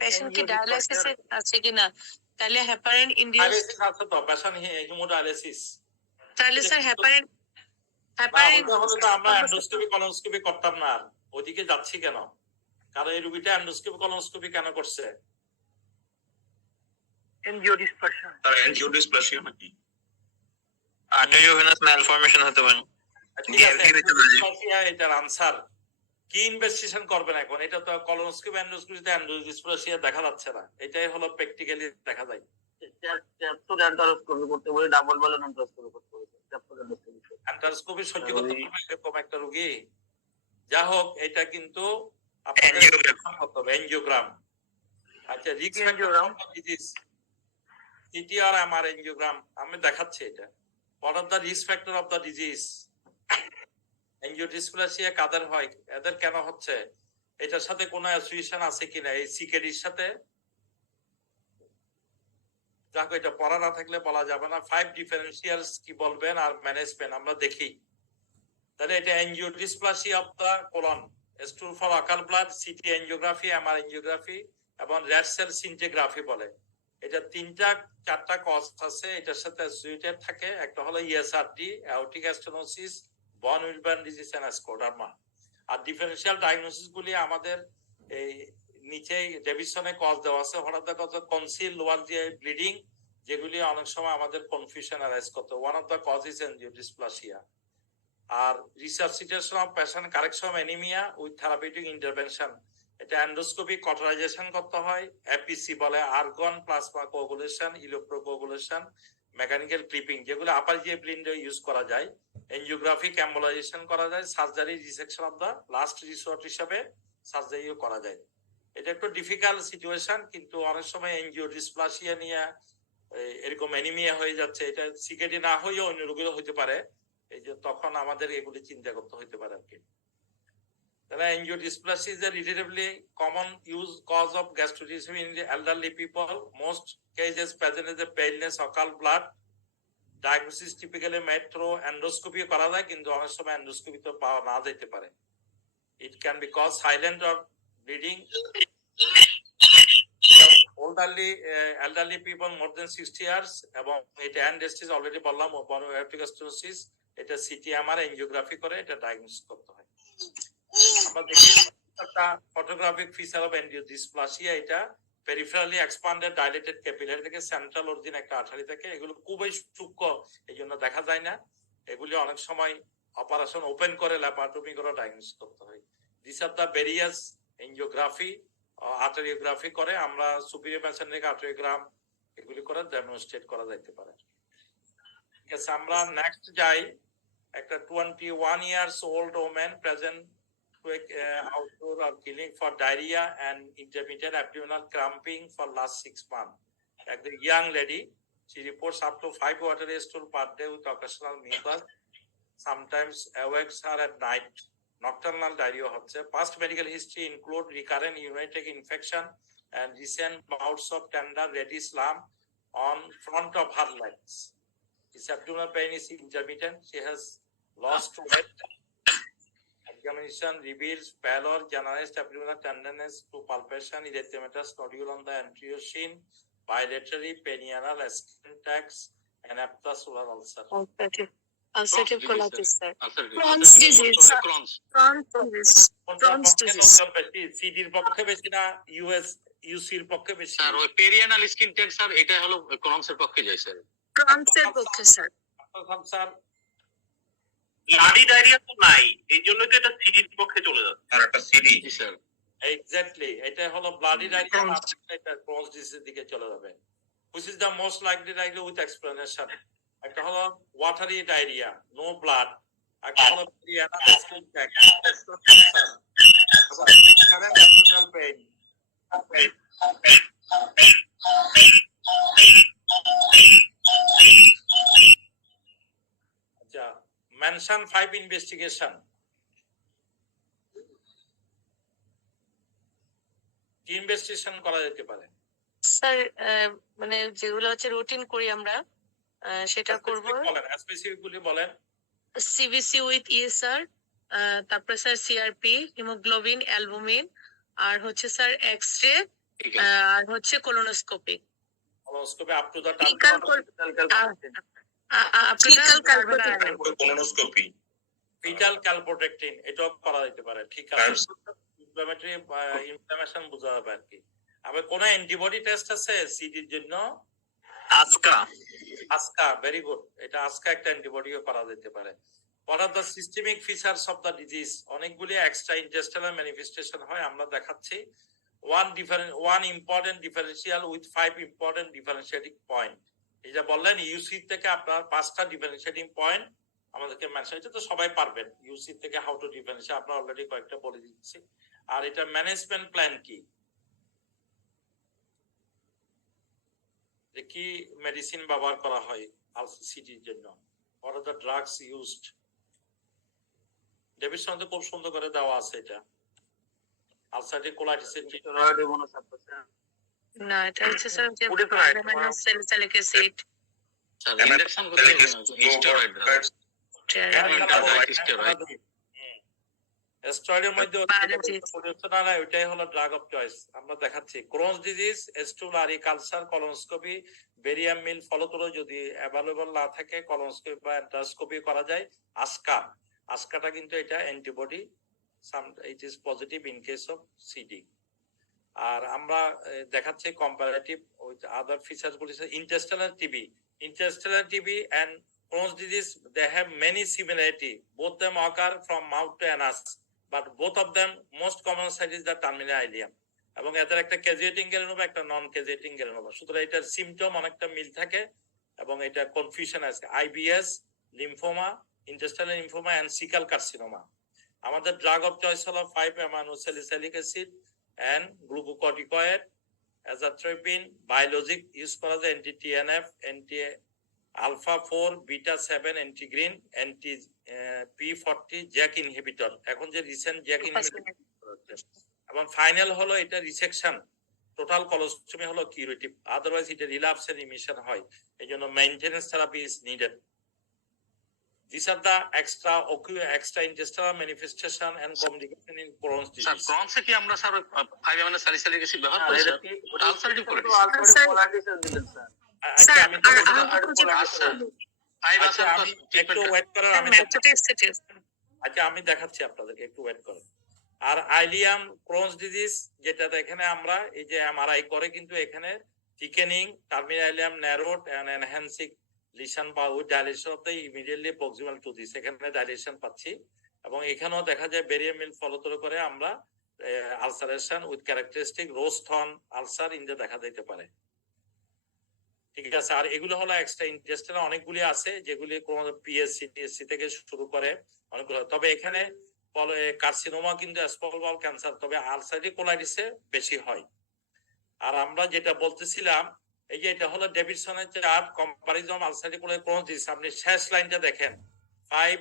Patient কি ডায়ালাইসিস আছে কিনা, তাহলে হেপারিন ইনডিউস ডায়ালিসিস আছে তো, পেশেন্ট হিমোডায়ালিসিস, তাহলে স্যার হেপারিন ওটা হলে তো আমরা এন্ডোস্কোপি কলোনোস্কোপি করতাম না, আর ওদিকে যাচ্ছি কেন? কারণ এই রোগীটা এন্ডোস্কোপি কলোনোস্কোপি কেন করছে? এনজিওডিসপ্লাসিয়া। তার এনজিওডিসপ্লাসিয়া নাকি আর্টেরিওভেনাস ম্যালফরমেশন হতে পারে। ঠিক আছে, এন্ডোস্কোপিয়া এটার আনসার কি ইনভেস্টিগেশন করবেন এখন? এটা তো কলোনোস্কোপি এন্ডোস্কোপিতে এন্ডোস্কোপিয়া দেখা যাচ্ছে না, এটাই হলো প্র্যাকটিক্যালি দেখা যায়। এন্টারোস্কোপি করতে বলে ডাবল বলেন এন্টারোস্কোপি করতে বলে এন্ডোস্কোপি সহ্য করতে পারবে এরকম একটা রোগী? যা হোক, এটা কিন্তু এনজিওগ্রাম। আচ্ছা, risk factor of disease, CT আর এমআর এনজিওগ্রাম আমি দেখাচ্ছি। এটা what are the risk factor of the disease? Angiodysplasia কাদের হয়, এদের কেন হচ্ছে, এটার সাথে কোনো অ্যাসোসিয়েশন আছে কিনা এই সিকেডির সাথে? যাক, এটা পড়া না থাকলে বলা যাবে না। 5 ডিফারেন্সিয়ালস কি বলবেন আর ম্যানেজমেন্ট আমরা দেখি। তাহলে এটা angiodysplasia of the colon, stool for occult blood, CT angiography, MR angiography এবং রেড সেল সিনটিগ্রাফি বলে। এটা 3-4টা কজ আছে এটার সাথে অ্যাসোসিয়েটেড থাকে। একটা হলো ইএসআরডি, aortic stenosis, von Willebrand disease and scleroderma. আর ডিফারেন্সিয়াল ডায়াগনোসিস গুলি আমাদের এই নিচে ডেভিসনে কজ দেওয়া আছে। হঠাৎ কজ কনসিল লোয়ার জিআই ব্লিডিং, যেগুলি অনেক সময় আমাদের কনফিউশন অ্যারাইজ করতে। One of the cause is angiodysplasia. আর resuscitation of patient, correction of anaemia with therapeutic intervention. এটা এন্ডোস্কোপি কটোরাইজেশন করতে হয়, এপিসি বলে, argon plasma coagulation, electrocoagulation, mechanical clipping, যেগুলো আপার জিআই ব্লিডে ইউজ করা যায়। এনজিওগ্রাফিক এম্বোলাইজেশন করা যায়, surgery resection of the last resort হিসাবে সার্জারিও করা যায়। এটা একটু ডিফিকাল্ট সিচুয়েশন, কিন্তু অনেক সময় এনজিওডিসপ্লাসিয়া নিয়ে এরকম অ্যানিমিয়া হয়ে যাচ্ছে, এটা সিকেডি না হয়েও অন্য রোগীও হতে পারে। এই যে তখন আমাদের এগুলি চিন্তা করতে হতে পারে আর কি। তাহলে এনজিওডিসপ্লাসিয়া is a relatively common use cause of gastroenteritis in the elderly people. Most cases present as a paleness, occult blood. Diagnosis typically made through endoscopy করা যায়, কিন্তু অনেক সময় এন্ডোস্কোপি তো পাওয়া না যেতে পারে। It can be caused silent or bleeding. Elderly people more than 60 years, এবং এটা এন্ডেস্টিস অলরেডি বললাম, অ্যাওর্টিক স্টেনোসিস, এটা সিটি এমআর এনজিওগ্রাফি করে এটা ডায়াগনোসিস করতে হয়। আমরা দেখি একটা ফটোগ্রাফিক ফিচার অফ এনজিওডিসপ্লাসিয়া, এটা পেরিফেরালি এক্সপান্ডেড ডাইলেটেড ক্যাপিলারি থেকে সেন্ট্রাল অরিজিন একটা আর্টারি থেকে, এগুলো খুবই সূক্ষ্ম, এই জন্য দেখা যায় না। এগুলি অনেক সময় অপারেশন ওপেন করে ল্যাপারোটমি করে ডায়াগনোসিস করতে হয়। This are the various angiography, arteriography করে আমরা সুপিরিয়র মেসেঞ্জারিক আর্টারিওগ্রাম এগুলি করে ডেমনস্ট্রেট করা যাইতে পারে। ঠিক আছে, আমরা নেক্সট যাই। একটা 21 years old woman present quick outdoor or clinic for diarrhea and intermittent abdominal cramping for last 6 months. Like the young lady, she reports up to 5 watery stool per day with occasional mucus. Sometimes awakes her at night. Nocturnal diarrhea হচ্ছে। Past medical history include recurrent urinary infection and recent bouts of tender reddish lump on front of her legs. His abdominal pain is intermittent. She has lost weight. Examination reveals pallor, generalized abdominal tenderness to palpation, erythematous nodule on the anterior shin, bilaterally perianal skin tags, and aphthous-solar ulcer. ulcerative colitis, sir. Crohn's disease. Crohn's disease. সিডির পক্ষে বেশি না ইউসির পক্ষে বেশি? Sir ওই perianal skin tag sir, এটা হলো ক্রনসের পক্ষে যায় স্যার। ক্রনসের পক্ষে স্যার। স্যার ব্লাডি ডায়রিয়া তো নাই, এই জন্যই তো এটা সিডির পক্ষে চলে যাচ্ছে। আর একটা সিডি, জি স্যার, এক্স্যাক্টলি, এটা হলো ব্লাডি ডায়রিয়া, এটা ক্রনস ডিজিজের দিকে চলে যাবে। Which is the most likely diarrhoea with explanation? একটা হলো ওয়াটারি ডায়রিয়া, নো ব্লাড। একটা হলো perianal skin tag, abdominal pain. আচ্ছা, মেনশন 5 ইনভেস্টিগেশন। কি ইনভেস্টিগেশন করা যেতে পারে? স্যার মানে যেগুলো হচ্ছে রুটিন করি আমরা, সেটা করব। বলেন, স্পেসিফিকলি বলেন। সিভিসি উইথ ইএসআর, তারপরে স্যার সিআরপি, হিমোগ্লোবিন, অ্যালবুমিন, আর হচ্ছে স্যার এক্স-রে, আর হচ্ছে colonoscopy. Colonoscopy up to the colonoscopy faecal calprotectin এটাও করা যেতে পারে, ঠিক আছে। ইনফ্লামেটরি ইনফ্লামেশন বোঝা যাবে আর কি। আবার কোন অ্যান্টিবডি টেস্ট আছে সিডির জন্য? আজকা, ভেরি গুড, এটা আজকা একটা অ্যান্টিবডিও করা যেতে পারে। What are the systemic features of the disease? অনেকগুলি এক্সট্রা ইন্টেস্টাইনাল ম্যানিফেস্টেশন হয়, আমরা দেখাচ্ছি। One important differential with 5 important differentiating point. এই যে বললেন ইউসি থেকে আপনার 5টা ডিফারেন্সিয়েটিং পয়েন্ট আমাদেরকে মেনশন, এটা তো সবাই পারবেন। ইউসি থেকে হাউ টু ডিফারেন্সিয়েট আমরা অলরেডি কয়েকটা বলে দিচ্ছি। আর এটা ম্যানেজমেন্ট প্ল্যান কি, যে কি মেডিসিন ব্যবহার করা হয় সিটির জন্য, what are the drugs used? Davidson তো খুব সুন্দর করে দেওয়া আছে এটা। আলসারেটিভ কোলাইটিসের না, এটা হচ্ছে স্যার যে স্যালিসিলিক অ্যাসিড, ইনজেকশন করতে স্টেরয়েড স্টেরয়েডের মধ্যে ওইটাই হলো ড্রাগ অফ চয়েস। আমরা দেখাচ্ছি Crohn's disease, stool culture, colonoscopy, barium meal follow through যদি অ্যাভেলেবল না থাকে কলোনোস্কোপি বা এন্ডোস্কোপি করা যায়। আজকাটা কিন্তু এটা antibody, it is positive in case of CD. আর আমরা দেখাচ্ছি কম্পারেটিভ উইথ আদার ফিচার্স বলেছে। Intestinal TB and Crohn's disease, they have many similarity. Both them occur from mouth to anus, but both of them most common site is the terminal ileum. এবং এদের একটা ক্যাজুয়েটিং গ্যালেনোমা, একটা নন ক্যাজুয়েটিং গ্যালেনোমা, সুতরাং এটার symptom অনেকটা মিল থাকে এবং এটা কনফিউশন আছে। IBS, lymphoma, intestinal lymphoma and caecal carcinoma. আমাদের ড্রাগ অফ চয়েস হলো 5 amino salicylic acid and glucocorticoid, azathioprine, biologic use করা যায়, anti TNF, anti alpha 4, beta 7, anti integrin, anti P40, JAK inhibitor. এখন যে রিসেন্ট জ্যাক ইনহিবিটর, এবং final হলো এটা resection, total colostomy হলো কিউরেটিভ, আদারওয়াইজ এটা রিল্যাপস এর রিমিশন হয়, এইজন্য maintenance therapy is needed. These are the extra intestinal manifestation and complication in Crohn's sir disease. ক্রনসে কি আমরা স্যার 5 অ্যামাইনো স্যালিসিলিক অ্যাসিড ব্যবহার করি স্যার? ওটা আলসারেটিভ করে দিছি। আচ্ছা, আমি ফাইভ আসার তো একটু ওয়েট করেন, আমি দেখাচ্ছি আপনাদেরকে, একটু ওয়েট করেন। আর আইলিয়াম ক্রোনস ডিজিজ যেটা এখানে আমরা এই যে এমআরআই করে কিন্তু এখানে thickening, terminal ileum narrowed and enhancing lesion বা with dilation of the immediately proximal to this, এখানে ডাইলেশন পাচ্ছি। এবং এখানেও দেখা যায় বেরিয়াম মিল ফলোতরু করে আমরা ulceration with characteristic Roston ulcer in দেখা দিতে পারে, ঠিক আছে। আর এগুলো হলো এক্সট্রা ইন্টেস্টাইনাল, অনেকগুলি আছে যেগুলি পিএসসি টিএসসি থেকে শুরু করে অনেকগুলো। তবে এখানে কার্সিনোমা কিন্তু স্মল বাউল ক্যান্সার, তবে আলসারেটিভ কোলাইটিসে বেশি হয়। আর আমরা যেটা বলতেছিলাম এই যে এটা হলো ডেভিডসনের চার্ট কম্পারিজন আলসারেটিভ কোলাইটিস। আপনি শেষ লাইনটা দেখেন, 5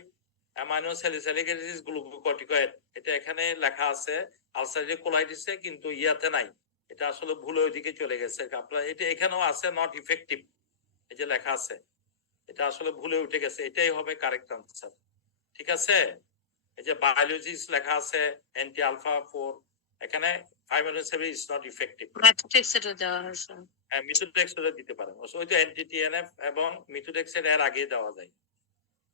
অ্যামাইনো স্যালিসিলিক অ্যাসিড গ্লুকোকর্টিকয়েড, এটা এখানে লেখা আছে আলসারেটিভ কোলাইটিসে, কিন্তু ইয়াতে নাই, এটা আসলে ভুল ওইদিকে চলে গেছে। আপনার এটা এখানেও আছে নট ইফেক্টিভ, এই যে লেখা আছে, এটা আসলে ভুলে উঠে গেছে, এটাই হবে কারেক্ট আনসার, ঠিক আছে। এই যে বায়োলজিস লেখা আছে অ্যান্টি আলফা 4, এখানে 5 ইজ নট ইফেক্টিভ। মেথোট্রেক্সেটও দেওয়া হয়েছে, মিথোট্রেক্সেট দিতে পারেন, ওই তো অ্যান্টি টিএনএফ এবং মিথোট্রেক্সেট এর আগে দেওয়া যায়।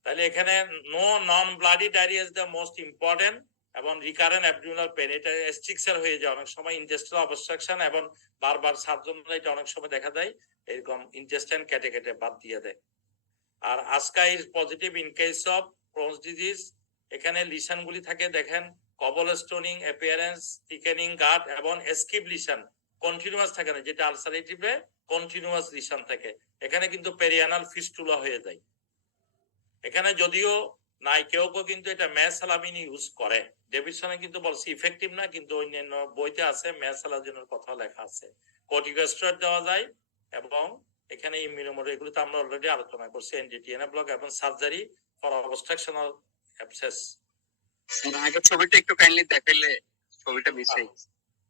তাহলে এখানে no non bloody diarrhoea is the most important, এবং রিকারেন্ট অ্যাবডোমিনাল পেন, এটা স্ট্রিকচার হয়ে যায় অনেক সময়, ইন্টেস্টাইনাল অবস্ট্রাকশন, এবং বারবার সার্জনরা এটা অনেক সময় দেখা যায় এরকম ইন্টেস্টাইন কেটে কেটে বাদ দিয়ে দেয়। আর আজকা is positive in case of Crohn's disease, এখানে লিশন গুলি থাকে দেখেন, কবল স্টোনিং অ্যাপিয়ারেন্স, থিকেনিং গাট এবং এসকিপ লিশন, কন্টিনিউয়াস থাকে না, যেটা আলসারেটিভে কন্টিনিউয়াস লিশন থাকে, এখানে কিন্তু পেরিয়ানাল ফিস্টুলা হয়ে যায়। এখানে যদিও নাই, কেউ কিন্তু এটা মেসালামিন ইউজ করে, ডেভিডসনে কিন্তু বলছে ইফেক্টিভ না, কিন্তু অন্যান্য বইতে আছে মেসালাজিনের কথা লেখা আছে। কর্টিকোস্টেরয়েড দেওয়া যায়, এবং এখানে ইমিউনোমোড, এগুলো তো আমরা অলরেডি আলোচনা করছি, এনটিটিএনএ ব্লক এবং সার্জারি ফর অবস্ট্রাকশনাল অ্যাবসেস। আগে ছবিটা একটু কাইন্ডলি দেখাইলে, ছবিটা বেশি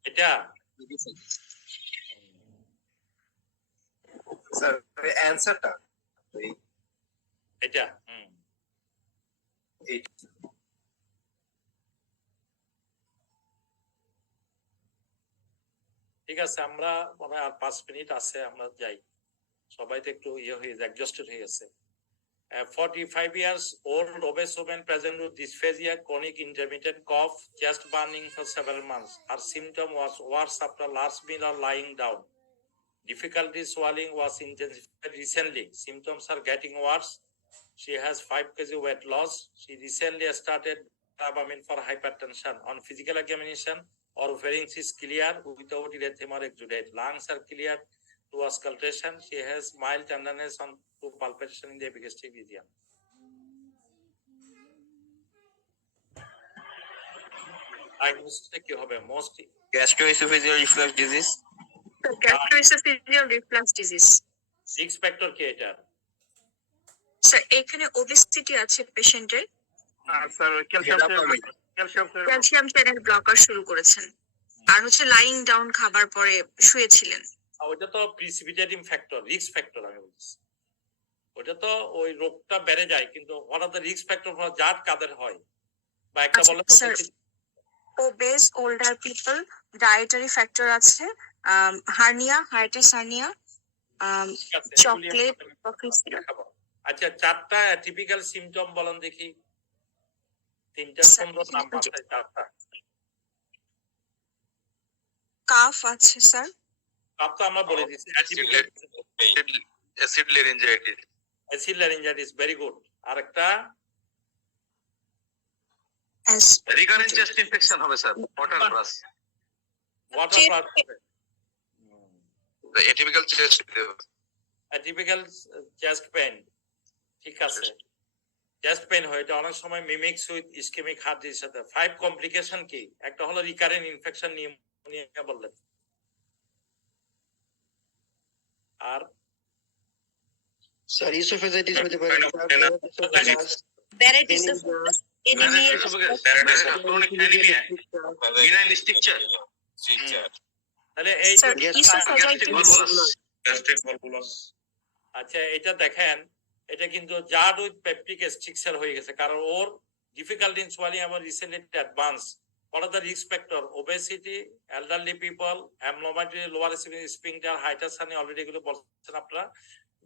এটা স্যার অ্যানসারটা এটা ঠিক আছে। আমরা মনে হয় আর 5 মিনিট আছে, আমরা যাই, সবাই তো একটু ইয়ে হয়ে এক্সস্টেড হয়ে গেছে। 45 years old obese woman present with dysphagia, chronic intermittent cough, chest burning for several months. Her symptom was worse after large meal or lying down. Difficulty swallowing was intensified recently. Symptoms are getting worse. She has 5 kg weight loss. She recently started Dramamine for hypertension. On physical examination, oropharynx is clear without erythema or exudate. Lungs are clear to auscultation. She has mild tenderness on to palpitation in the epigastric region. Diagnosis কি হবে? Most Gastroesophageal reflux disease. Gastroesophageal reflux disease. risk factor কি এটা? Sir এখানে obesity আছে পেশেন্টের, sir calcium channel blocker শুরু করেছেন, আর হচ্ছে লাইং ডাউন খাবার পরে শুয়েছিলেন। ওটা তো প্রিসিপিটেটিং ফ্যাক্টর, রিস্ক ফ্যাক্টর আমি বলছি। ওটা তো ওই রোগটা বেড়ে যায়, কিন্তু what are the risk factor for জাট কাদের হয় বা একটা বলে sir obese older people, dietary factor আছে, হার্নিয়া, হার্টের হার্নিয়া, চকলেট। আচ্ছা, 4টা টিপিক্যাল সিম্পটম বলেন দেখি। 3টা সুন্দর নাম বাতায় 4টা। কাফ আছে স্যার, কাফ তো আমরা বলে দিচ্ছি। Acid laryngitis. Acid laryngitis, very good. আরেকটা রিকারেন্ট চেস্ট ইনফেকশন হবে sir, water brush. Water brush, the atypical chest, atypical chest pain. ঠিক আছে, চেস্ট পেইন হয়, এটা অনেক সময় মিমিক্স উইথ ইসকেমিক হার্ট ডিজিজের সাথে। 5 কমপ্লিকেশন কি? একটা হলো রিকারেন্ট ইনফেকশন, নিউমোনিয়া বললেন, আর স্যার ইসোফেজাইটিস হতে পারে, তাহলে এই আচ্ছা, এটা দেখেন, এটা কিন্তু জাড উইথ পেপটিক এস্ট্রিকচার হয়ে গেছে, কারণ ওর ডিফিকাল্ট ইন সোয়ালিং এবং recently advance. What are the risk factor? Obesity, elderly people, abnormality, lower receiving sphincter, hyperthermia, already এগুলো বলছেন আপনারা।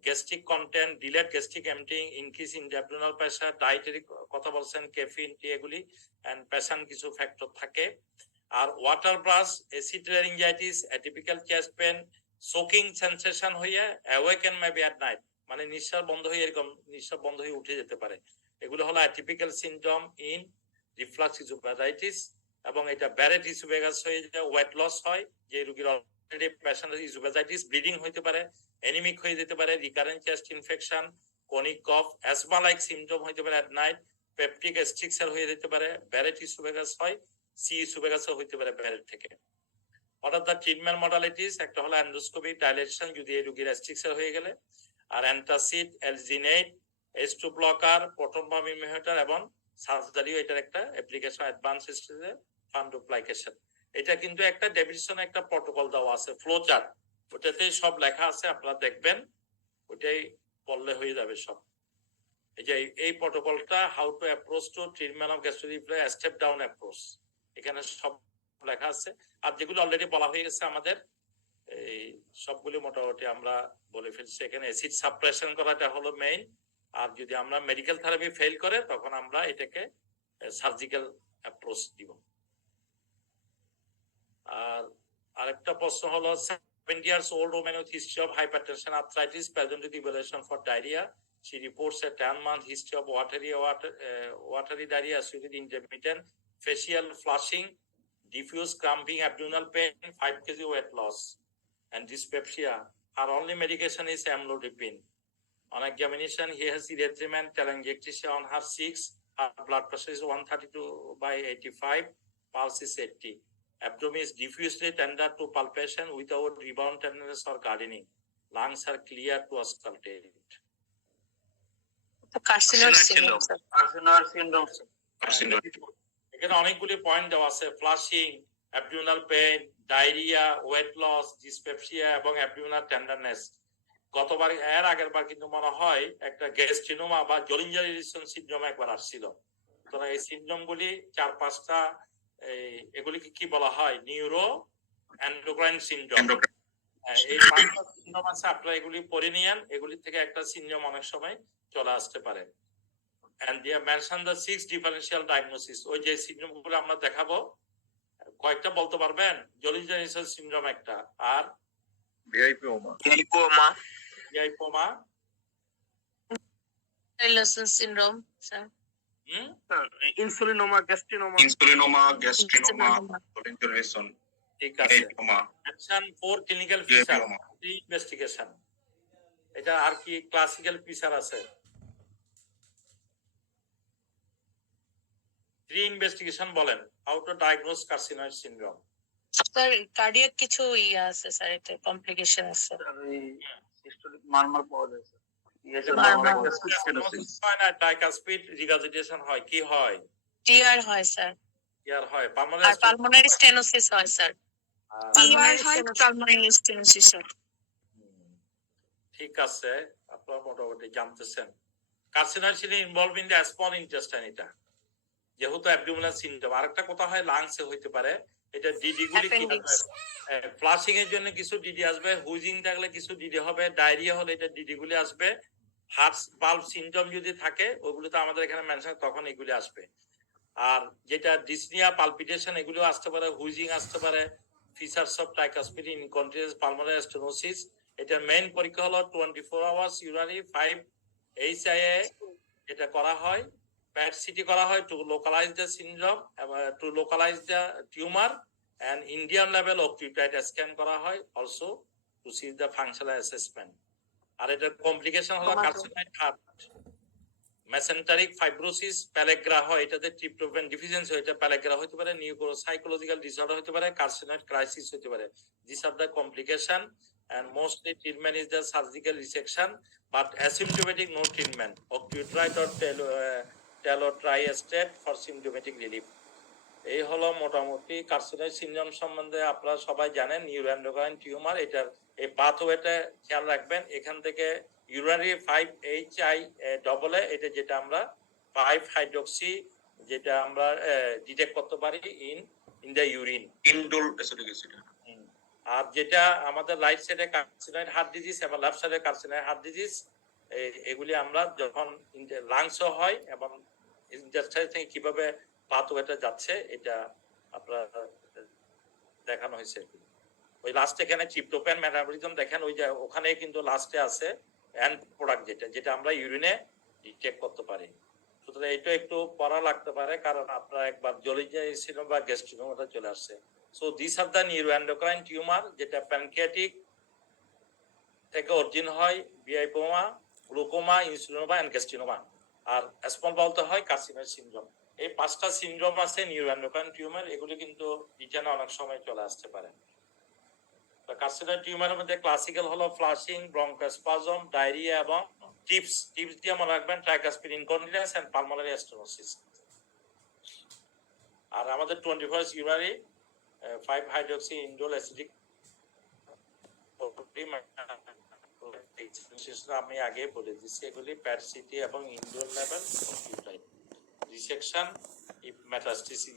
Gastric content, delayed gastric emptying, increase in abdominal pressure, dietary কথা বলছেন, caffeine, টি, এগুলি এন্ড প্রেশার কিছু factor থাকে। আর water brash, acid laryngitis, atypical chest pain, choking sensation হইয়া অ্যাওয়েকেন মেবি অ্যাট নাইট, মানে নিঃশ্বাস বন্ধ হয়ে এরকম নিঃশ্বাস বন্ধ হয়ে উঠে যেতে পারে। এগুলো হলো atypical symptom in reflux oesophagitis. এবং এটা ব্যারেট ইসোফেগাস হয়ে যায়, ওয়েট লস হয়, যে রোগীর অলরেডি পেশেন্ট ইসোফেজাইটিস, ব্লিডিং হইতে পারে, অ্যানিমিক হয়ে যেতে পারে, রিকারেন্ট চেস্ট ইনফেকশন, কোনিক কফ, অ্যাজমা লাইক সিম্পটম হইতে পারে অ্যাট নাইট, পেপটিক এস্ট্রিকচার হয়ে যেতে পারে, ব্যারেট ইসোফেগাস হয়, সি ইসোফেগাস হইতে পারে ব্যারেট থেকে। অর্থাৎ দ্য ট্রিটমেন্ট মডালিটিস, একটা হলো এন্ডোস্কোপি ডাইলেশন যদি এই রোগীর এস্ট্রিকচার হয়ে গেলে, আর antacid, alginate, H2 blocker, proton pump inhibitor এবং সার্জারিও এটার একটা অ্যাপ্লিকেশন, অ্যাডভান্স স্টেজে ফান্ডোপ্লাইকেশন। এটা কিন্তু একটা ডেফিনিশনে একটা প্রটোকল দেওয়া আছে, ফ্লো চার্ট, ওটাতে সব লেখা আছে, আপনারা দেখবেন, ওটাই পড়লে হয়ে যাবে সব। এই যে এই প্রটোকলটা, how to approach to treatment of gastric reflux, step down approach, এখানে সব লেখা আছে। আর যেগুলো অলরেডি বলা হয়ে গেছে আমাদের, এই সবগুলি মোটামুটি আমরা বলে ফেলছি। এখানে অ্যাসিড সাপ্রেশন করাটা হলো মেইন। আর যদি আমরা মেডিকেল থেরাপি ফেল করে, তখন আমরা এটাকে সার্জিক্যাল অ্যাপ্রোচ দিব। আর আরেকটা প্রশ্ন হলো, 70 years old woman with history of hypertension, arthritis, present with evaluation for diarrhea. She reports a 10-month history of watery diarrhea with intermittent facial flushing, diffuse cramping, abdominal pain, 5 kg weight loss, and dyspepsia. Her only medication is amlodipine. On examination, he has erythema and telangiectasia on her 6. Her blood pressure is 132/85, pulse is 80. Abdomen is diffusely tender to palpation without rebound tenderness or gardening. Lungs are clear to auscultate. এখানে অনেকগুলি point দেওয়া আছে, flushing, abdominal pain, diarrhoea, weight loss, dyspepsia এবং abdominal tenderness. গতবার এর আগের বার কিন্তু মনে হয় একটা গ্যাস্ট্রিনোমা বা জলিঞ্জারি সিনড্রোম একবার আসছিল। সুতরাং এই সিনড্রোম গুলি 4-5টা, এগুলিকে কি বলা হয়? Neuro endocrine syndrome. এই 5টা সিনড্রোম আছে, আপনারা এগুলি পড়ে নিয়েন, এগুলি থেকে একটা সিনড্রোম অনেক সময় চলে আসতে পারে। and they have mentioned the 6 differential diagnosis। ওই যে সিনড্রোমগুলো আমরা দেখাবো, কয়েকটা বলতে পারবেন? জলিজেনিসিস সিনড্রোম একটা, আর ভিআইপিওমা ভিআইপোমা, syndrome, sir. ইনসুলিনোমা, গ্যাস্ট্রিনোমা, কোলিনজুলেশন ঠিক আছে। Action 4 clinical feature, investigation. এটা আর কি ক্লাসিক্যাল ফিচার আছে? 3 ইনভেস্টিগেশন বলেন। How to diagnose carcinoid syndrome? Sir cardiac কিছু আছে স্যার, এটা কমপ্লিকেশন আছে। সিস্টোলিক মারমার পাওয়া যায় স্যার। ট্রাইকাসপিড রিগার্জিটেশন হয়, কি হয়? টিআর হয় স্যার, টিআর হয়, আর পালমোনারি স্টেনোসিস হয় স্যার। TR হয় pulmonary stenosis, sir. ঠিক আছে, আপনারা মোটামুটি জানতেছেন। Carcinoid syndrome involve in the small intestine, এটা যেহেতু অ্যাবডোমিনাল সিনড্রোম। আরেকটা কথা হয় লাংসে হইতে পারে। এটা ডিডি গুলি কি হবে? ফ্লাশিং এর জন্য কিছু ডিডি আসবে, হুইজিং থাকলে কিছু ডিডি হবে, ডায়রিয়া হলে এটা ডিডি গুলি আসবে। হার্ট ভালভ সিনড্রোম যদি থাকে, ওগুলো তো আমাদের এখানে মেনশন, তখন এগুলি আসবে। আর যেটা ডিসনিয়া, পালপিটেশন, এগুলো আসতে পারে, হুইজিং আসতে পারে। Features of tricuspid incompetence pulmonary stenosis, এটার মেইন পরীক্ষা হলো 24 আওয়ার্স ইউরারি 5 HIA, এটা করা হয়। PET CT করা হয় to localise the syndrome, to localise the tumour, and Indian level occultite scan করা হয় also to see the functional assessment. আর এটার কমপ্লিকেশন হলো carcinoid heart, mesenteric fibrosis, pellagra হয়, এটাতে ট্রিপ্টোফ্যান ডিফিসিয়েন্সি হয়, এটা প্যালেগ্রা হতে পারে, নিউরোসাইকোলজিক্যাল ডিসঅর্ডার হতে পারে, কার্সিনয়েড ক্রাইসিস হতে পারে। This are the complication, and mostly treatment is the surgical resection, but asymptomatic no treatment, occultite or talotriestate for symptomatic relief। এই হলো মোটামুটি কার্সিনয়েড সিনড্রোম সম্বন্ধে আপনারা সবাই জানেন। নিউরোএন্ডোক্রাইন টিউমার, এটার এই পাথওয়েটা খেয়াল রাখবেন। এখান থেকে ইউরারি 5HIA, এটা যেটা আমরা 5 হাইড্রোক্সি, যেটা আমরা ডিটেক্ট করতে পারি in the urine, indole acidic acid. আর যেটা আমাদের রাইট সাইডে কার্সিনয়েড হার্ট ডিজিজ এবং লেফট সাইডে কার্সিনয়েড হার্ট ডিজিজ, এগুলি আমরা যখন লাংস হয় এবং ইন্টেস্টাইন থেকে কিভাবে পাথওয়েটা যাচ্ছে, এটা আপনারা দেখানো হয়েছে। ওই লাস্টে এখানে ট্রিপ্টোফ্যান মেটাবলিজম দেখেন, ওই যে ওখানে কিন্তু লাস্টে আছে এন্ড প্রোডাক্ট, যেটা আমরা ইউরিনে ডিটেক্ট করতে পারি। সুতরাং এটা একটু পড়া লাগতে পারে, কারণ আপনারা একবার জলিজেনিসিস বা গ্যাস্ট্রিনোমাটা চলে আসছে। So this are the neuroendocrine tumour, যেটা প্যানক্রিয়াটিক থেকে অরিজিন হয়, VIPoma, glaucoma, insulinoma and gastrinoma. আর স্মল বলতে হয় কার্সিনয়েড সিনড্রোম। এই 5টা সিনড্রোম আছে নিউরোএন্ডোক্রাইন টিউমার, এগুলি কিন্তু রিটার্নে অনেক সময় চলে আসতে পারে। কার্সিনয়েড টিউমারের মধ্যে ক্লাসিক্যাল হলো ফ্লাশিং, ব্রঙ্কোস্পাজম, ডায়রিয়া এবং টিপস দিয়ে মনে রাখবেন tricuspid incontinence and pulmonary stenosis. আর আমাদের 24 ইউরারি 5 হাইড্রোক্সি ইনডোল অ্যাসিডিক, আমি আগে বলে দিচ্ছি, এগুলি প্যাট সিটি এবং indoor level resection, if metastasis